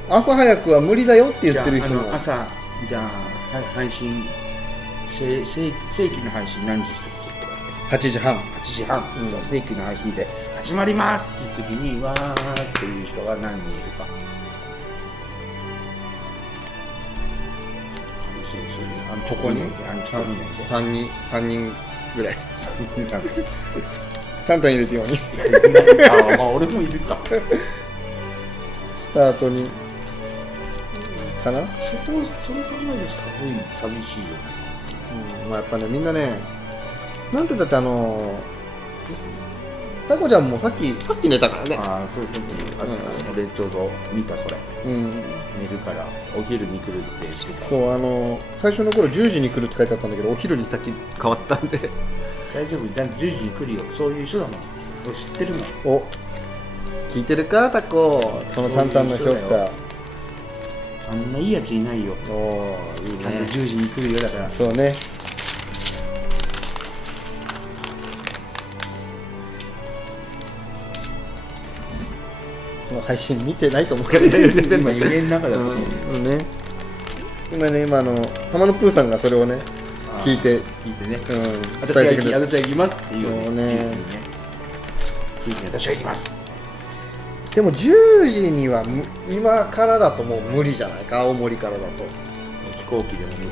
朝早くは無理だよって言ってる人も。朝じゃあ配信正規の配信何時して8時半。8時半、じゃあ正規の配信で始まりますっていう時にわーっていう人が何人いるか。ここに3人ぐらいタンタン入れてようにまあ俺もいるか。スタートにかな。それ考えると寂しいよね。まあやっぱね、みんなね、なんて言ったってタコちゃんもさっき寝たからね。ああ、そうそう、俺ちょうど見たそれ。寝るからお昼に来るってしてた。そう、最初の頃10時に来るって書いてあったんだけど、お昼にさっき変わったんで大丈夫、だって10時に来るよ。そういう人だもん。俺知ってるもん。お、聞いてるかタコ、このタンタンの評価。あんないいやついないよ。おー、いいね。ちゃんと10時に来るよ、だから。そうね。配信見てないと思うけどね。今夢の中だと思うね。今浜野プーさんがそれをね聞いてね、伝えてくれる。私は行きますっていうね。私は行きます。でも10時には今からだともう無理じゃないか。青森からだと飛行機でも無理。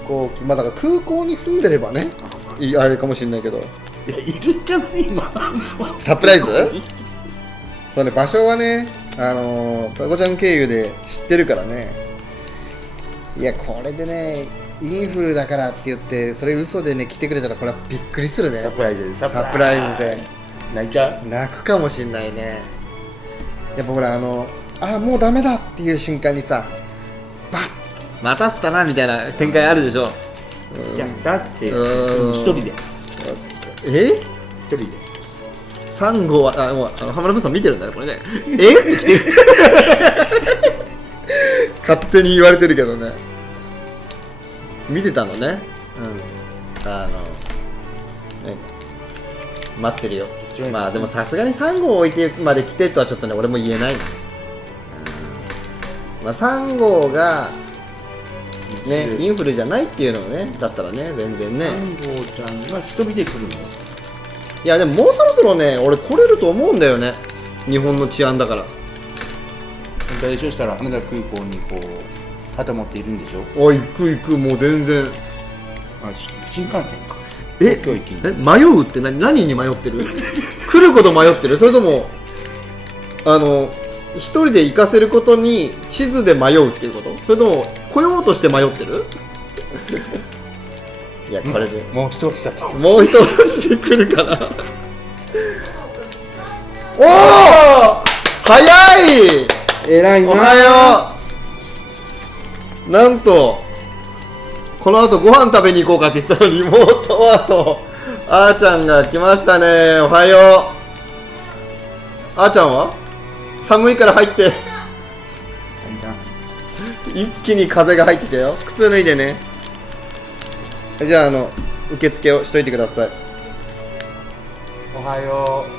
飛行機、まあだから空港に住んでればね、あれかもしれないけど。いや、いるんじゃない今。サプライズ？そうね、場所はね、タコちゃん経由で知ってるからね。いや、これでね、インフルだからって言ってそれ嘘でね来てくれたら、これはびっくりするね。サプライズでサプライズで泣いちゃう？泣くかもしんないね。やっぱほらもうダメだっていう瞬間にさ、バッ待たせたなみたいな展開あるでしょ。いや、だって一人で一人で3号はもう浜田さん見てるんだねこれね。って来てる勝手に言われてるけどね、見てたのね。待ってるよ。まあでもさすがに3号置いてまで来てとはちょっとね俺も言えないな。まあ3号がねインフルじゃないっていうのねだったらね全然ね。3号ちゃんが一人で来るの？いやでももうそろそろね俺来れると思うんだよね。日本の治安だから。大丈夫したら羽田空港にこう旗持っているんでしょ？行くもう全然。新幹線か。迷うって何に迷ってる？来ること迷ってる？それとも一人で行かせることに地図で迷うっていうこと？それとも来ようとして迷ってる？いやこれでもう一人たちもう一人来るかな。おお早い。偉いな。おはよう。なんとこの後ご飯食べに行こうかって言ってたのに、もうとうとうあーちゃんが来ましたね。おはよう。あーちゃんは寒いから入って。一気に風が入ってきたよ。靴脱いでね。じゃあ受付をしといてください。おはよう。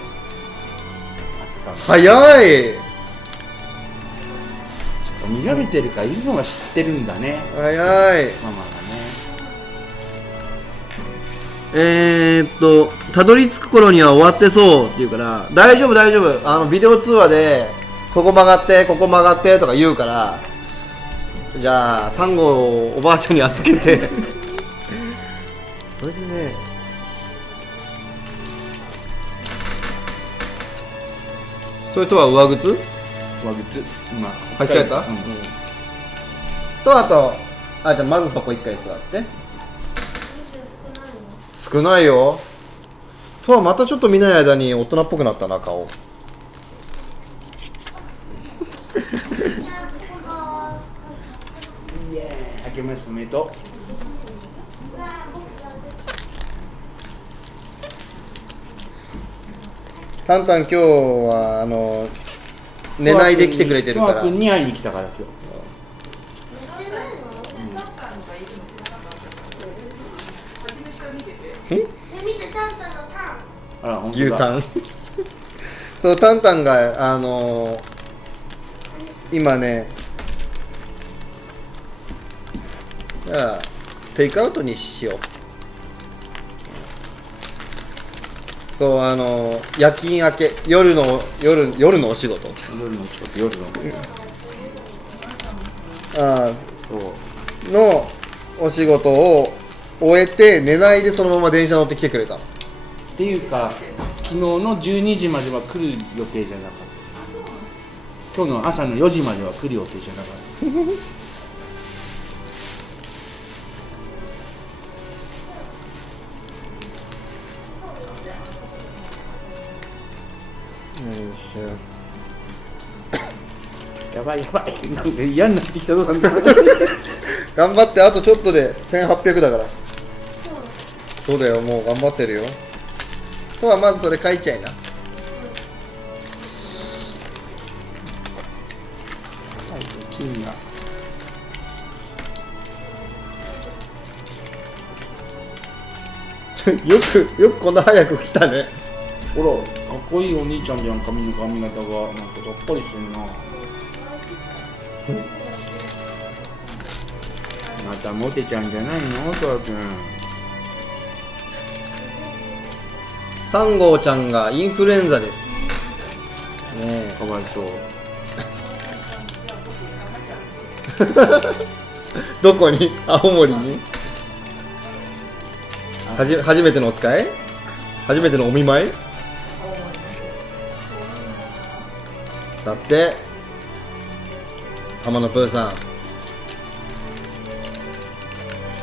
早い。見られてるからいるのは知ってるんだね。早い。ママがね。たどり着く頃には終わってそうって言うから、大丈夫大丈夫。ビデオ通話でここ曲がってここ曲がってとか言うから、じゃあサンゴをおばあちゃんに預けてそれでね、それとは上靴上靴今履き替えた、とあとじゃあまずそこ一回座って。少ないよ。とはまたちょっと見ない間に大人っぽくなったな、顔。イエーイ、明けましておめでとう。タンタン今日は寝ないで来てくれてるから。トワ君に会いに来たから今日。あら、本当だ。牛タンそうタンタンが今ね、じゃあテイクアウトにしよう。そう夜勤明け、夜のお仕事、夜の仕事、夜のそうのお仕事を終えて寝ないでそのまま電車乗ってきてくれたの。っていうか昨日の12時までは来る予定じゃなかった。今日の朝の4時までは来る予定じゃなかった。やばいやばい、なんか嫌になってきたぞ。頑張って、あとちょっとで1800だから。そうだよ、もう頑張ってるよ。とはまずそれ書いちゃいな。金がよくこんな早く来たね。ほら、かっこいいお兄ちゃんじゃん。髪型がなんかさっぱりしてんな。またモテちゃうんじゃないの、トワ君。3号ちゃんがインフルエンザです。ねかわいそう。どこに？青森に？初めてのお使い？初めてのお見舞い？だって浜野プーさん、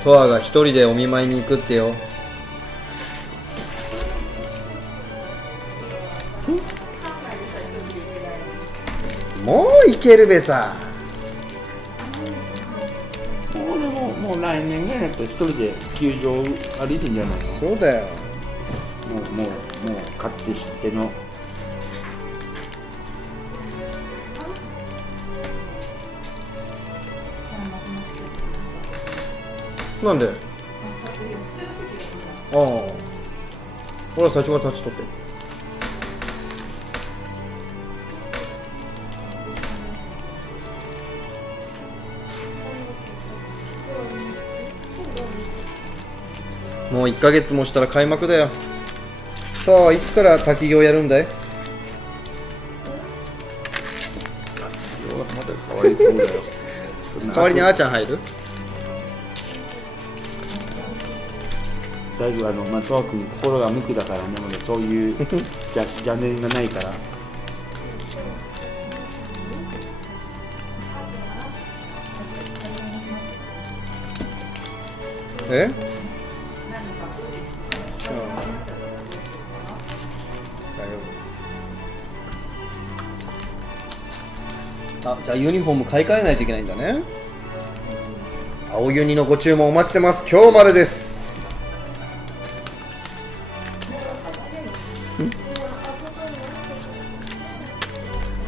トアが一人でお見舞いに行くってよ。もう行けるべさ。もう来年ぐらいだったら一人で球場歩いてんじゃないの。そうだよ。もう勝手知っての。なんで？ああ、俺は最初から立ち取って。もう1ヶ月もしたら開幕だよ。さあ、いつから滝行やるんだい？まだかわいそうだよ。代わりにあーちゃん入る？大丈夫、トワ君心が無垢だからね。まだそういう邪念がないから。え？あ、じゃあユニフォーム買い替えないといけないんだね。青ユニのご注文お待ちしてます。今日までです。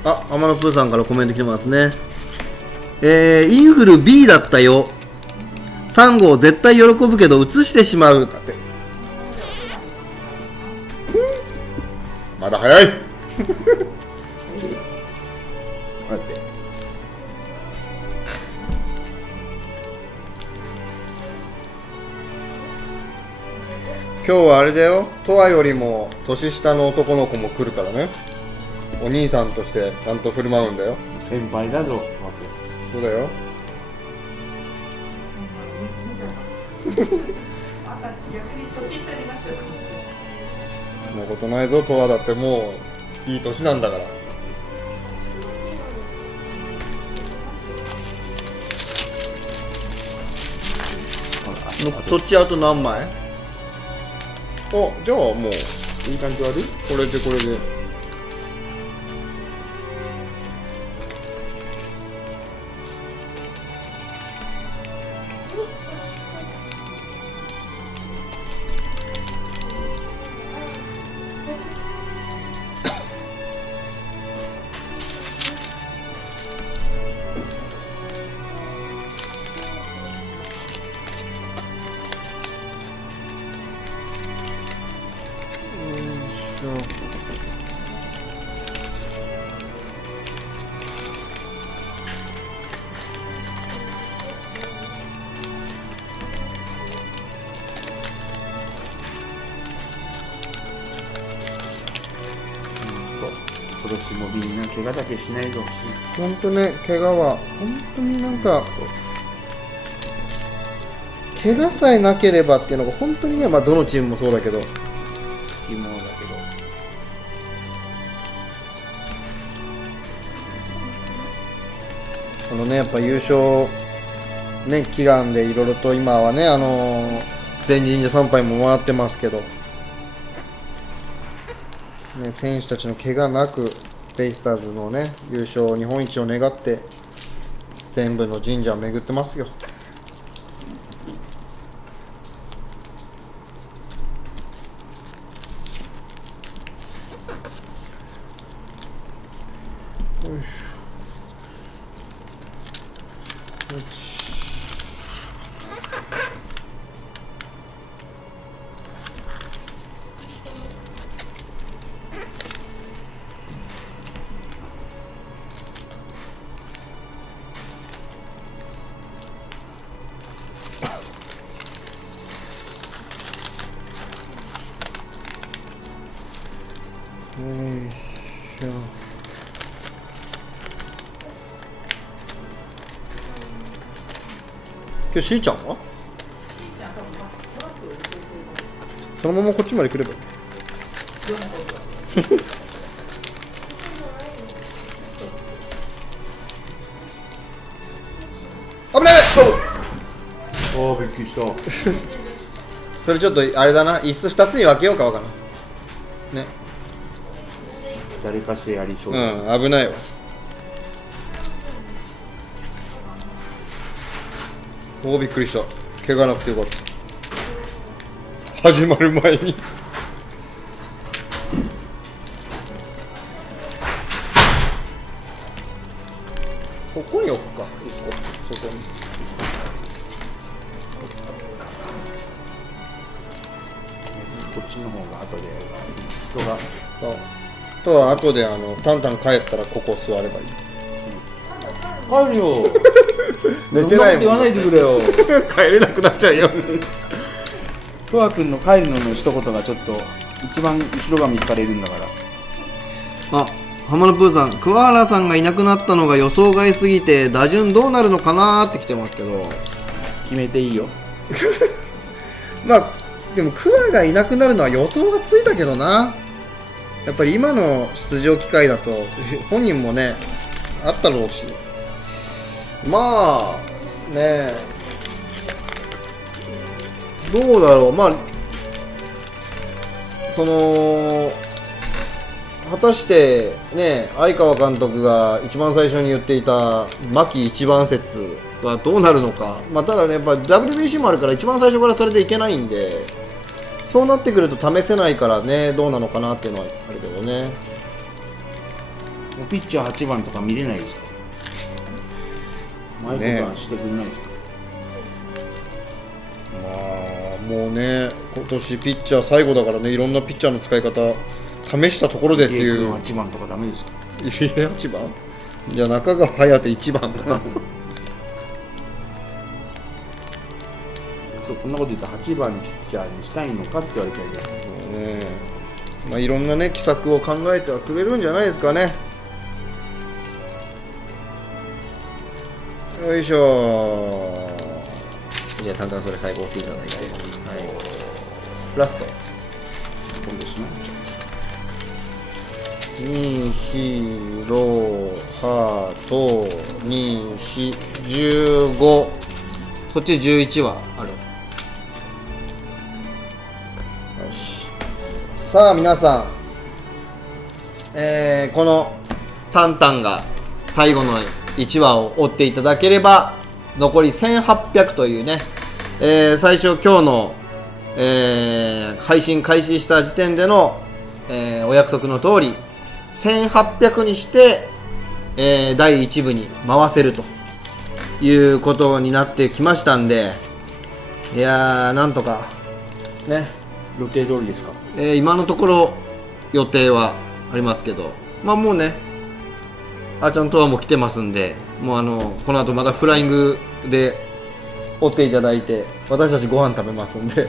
あ、天野プーさんからコメント来てますね。インフル B だったよ。3号絶対喜ぶけど移してしまう。だって。まだ早い。待って。今日はあれだよ。トアよりも年下の男の子も来るからね。お兄さんとしてちゃんと振る舞うんだよ。先輩だぞ、そうだよ。そんなことないぞ。トアだってもういい年なんだから。そっちあと何枚？お、じゃあもういい感じ悪い？これでこれで。今年もみんな怪我だけしないでほしい。ほんとね、怪我は本当になんか怪我さえなければっていうのが本当にね、まあどのチームもそうだけど、疑問だけど。このね、やっぱ優勝ね祈願でいろいろと今はね、全神社参拝も回ってますけど、ね、選手たちの怪我なくベイスターズのね優勝日本一を願って全部の神社を巡ってますよ。よいしょ。今日しーちゃんはそのままこっちまで来ればいい。危ない。ああ、びっくりした。それちょっとあれだな、椅子2つに分けようかわからんね。誰かしらやりそう。うん、危ないわ。おお、びっくりした。怪我なくてよかった。始まる前にここに置くか、そこに。こっちの方が後で人が。あとは後でタンタン帰ったらここ座ればいい。帰るよ。寝てないもん。言わないでくれよ。帰れなくなっちゃうよ。トワ君の帰るのの一言がちょっと一番後ろ髪引かれるんだから。あ、浜野プーさん、桑原さんがいなくなったのが予想外すぎて打順どうなるのかなーって来てますけど、決めていいよ。まあでも桑がいなくなるのは予想がついたけどな。やっぱり今の出場機会だと本人もねあったろうし、まあねどうだろう。まあその果たしてね、相川監督が一番最初に言っていた牧一番説がどうなるのか、まあ、ただね、やっぱ WBC もあるから一番最初からそれでいけないんで、そうなってくると試せないからね、どうなのかなっていうのはあるけどね。もうピッチャー8番とか見れないですか？前とかしてくれないですか？まあもうね、今年ピッチャー最後だからね、いろんなピッチャーの使い方試したところでっていう。8番とかダメですか？8番じゃあ中川隼人1番とかそう、こんなこと言ったら8番ピッチャーにしたいのかって言われちゃうけどね。まあいろんなね奇策を考えてはくれるんじゃないですかね。よいしょ。じゃあ淡々それ最後押していただいて、はい、ラストそうですね。2、4、6、8、2、4、15、そっち11はある。よし。さあ皆さん、このタンタンが最後の1話を追っていただければ、残り1800というね、最初今日の、配信開始した時点での、お約束の通り1800にして、第1部に回せるということになってきましたんで、いやーなんとかね、予定通りですか？今のところ予定はありますけど、まあもうね、あーちゃんとはもう来てますんで、もうこの後またフライングで追っていただいて、私たちご飯食べますんでっ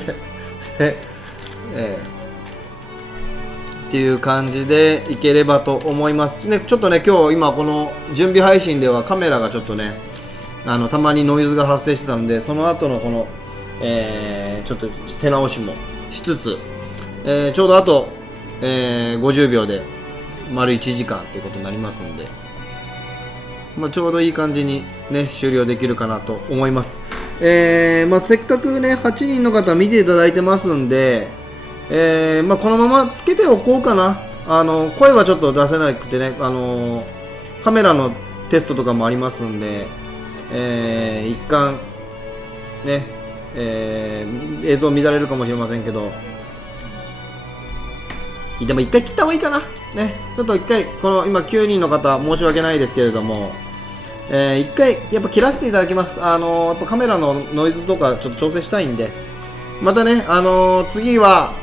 ていう感じでいければと思いますね。ちょっとね、今日今この準備配信ではカメラがちょっとね、たまにノイズが発生してたんで、その後のこの、ちょっと手直しもしつつ、ちょうどあと、50秒で丸1時間ということになりますんで、まあ、ちょうどいい感じにね終了できるかなと思います。まあ、せっかくね8人の方見ていただいてますんで、まあ、このままつけておこうかな。声はちょっと出せなくてね、カメラのテストとかもありますんで、一貫ね、映像乱れるかもしれませんけど、でも一回切った方がいいかなね。ちょっと一回この今9人の方申し訳ないですけれども、一回やっぱ切らせていただきます。やっぱカメラのノイズとかちょっと調整したいんで、またね、次は、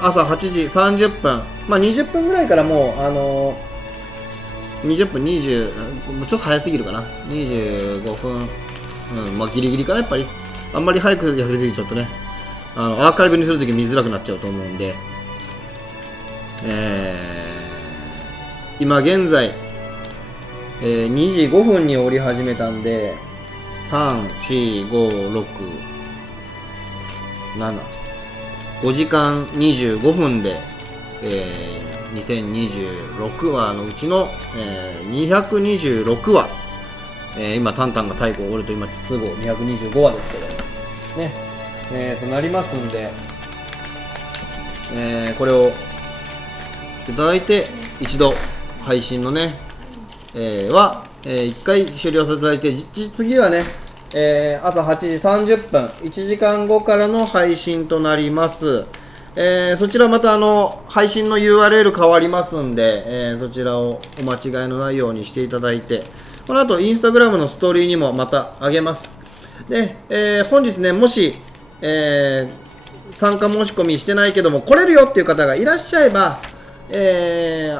朝8時30分、まあ、20分ぐらいからもう、20分、20、ちょっと早すぎるかな、25分、まあ、ギリギリかな、やっぱり。あんまり早くやりすぎちゃうとね、アーカイブにするとき見づらくなっちゃうと思うんで、今現在、2時5分に折り始めたんで、3、4、5、6、7、5時間25分で、2026話のうちの、226話、今タンタンが最後俺と今筒号225話ですけどね、となりますんで、これをいただいて一度配信のね、1回終了させていただいて、次はね、朝8時30分1時間後からの配信となります。そちらまた配信の URL 変わりますんで、そちらをお間違いのないようにしていただいて、この後インスタグラムのストーリーにもまた上げます。で、本日ね、もし、参加申し込みしてないけども来れるよっていう方がいらっしゃれば、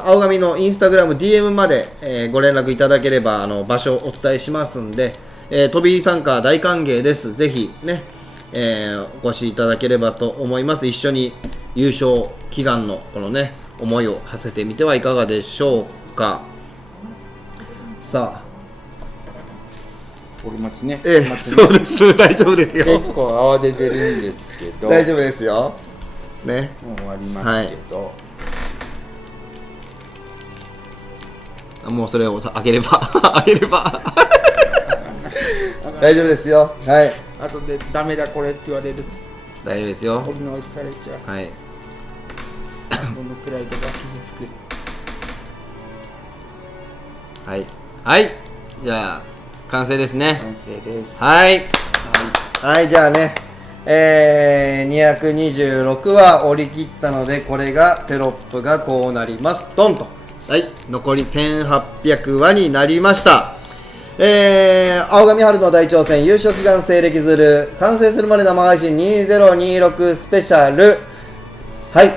青髪のインスタグラム DM まで、ご連絡いただければ場所をお伝えしますんで、飛び入り参加大歓迎です。ぜひね、お越しいただければと思います。一緒に優勝祈願のこのね思いを馳せてみてはいかがでしょうか。さあ、俺待ちね、そうです、大丈夫ですよ。結構慌ててるんですけど大丈夫ですよね。もう終わりますけど、もうそれを開ければ開ければ大丈夫ですよ。はい、あとでダメだこれって言われる。大丈夫ですよ。折り直しされちゃう。はい、どのくらいとか傷つく。はいはい、じゃあ完成ですね。完成です。はいはいじゃあね226は折り切ったので、これがテロップがこうなります。ドンと。はい残り1800話になりました。青神春の大挑戦優勝祈願西暦ズル完成するまで生配信2026スペシャル。はい、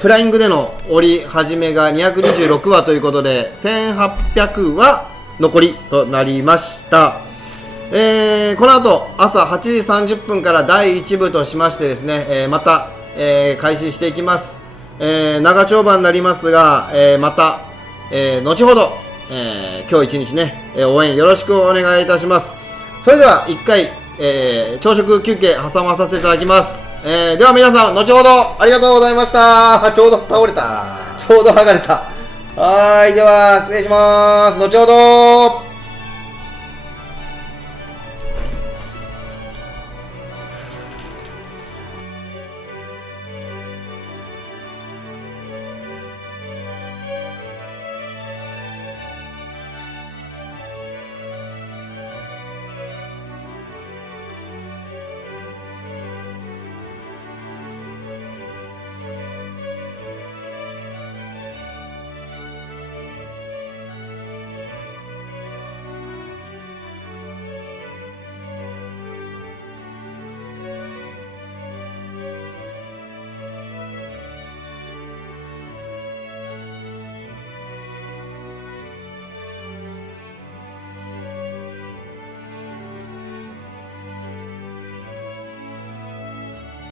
フライングでの折り始めが226話ということで1800話残りとなりました。この後朝8時30分から第1部としましてですね、また、開始していきます。長丁場になりますが、また、後ほど、今日一日ね、応援よろしくお願いいたします。それでは1回、朝食休憩挟まさせていただきます。では皆さん後ほどありがとうございました。ちょうど倒れた、ちょうど剥がれた。はいでは失礼します。後ほど。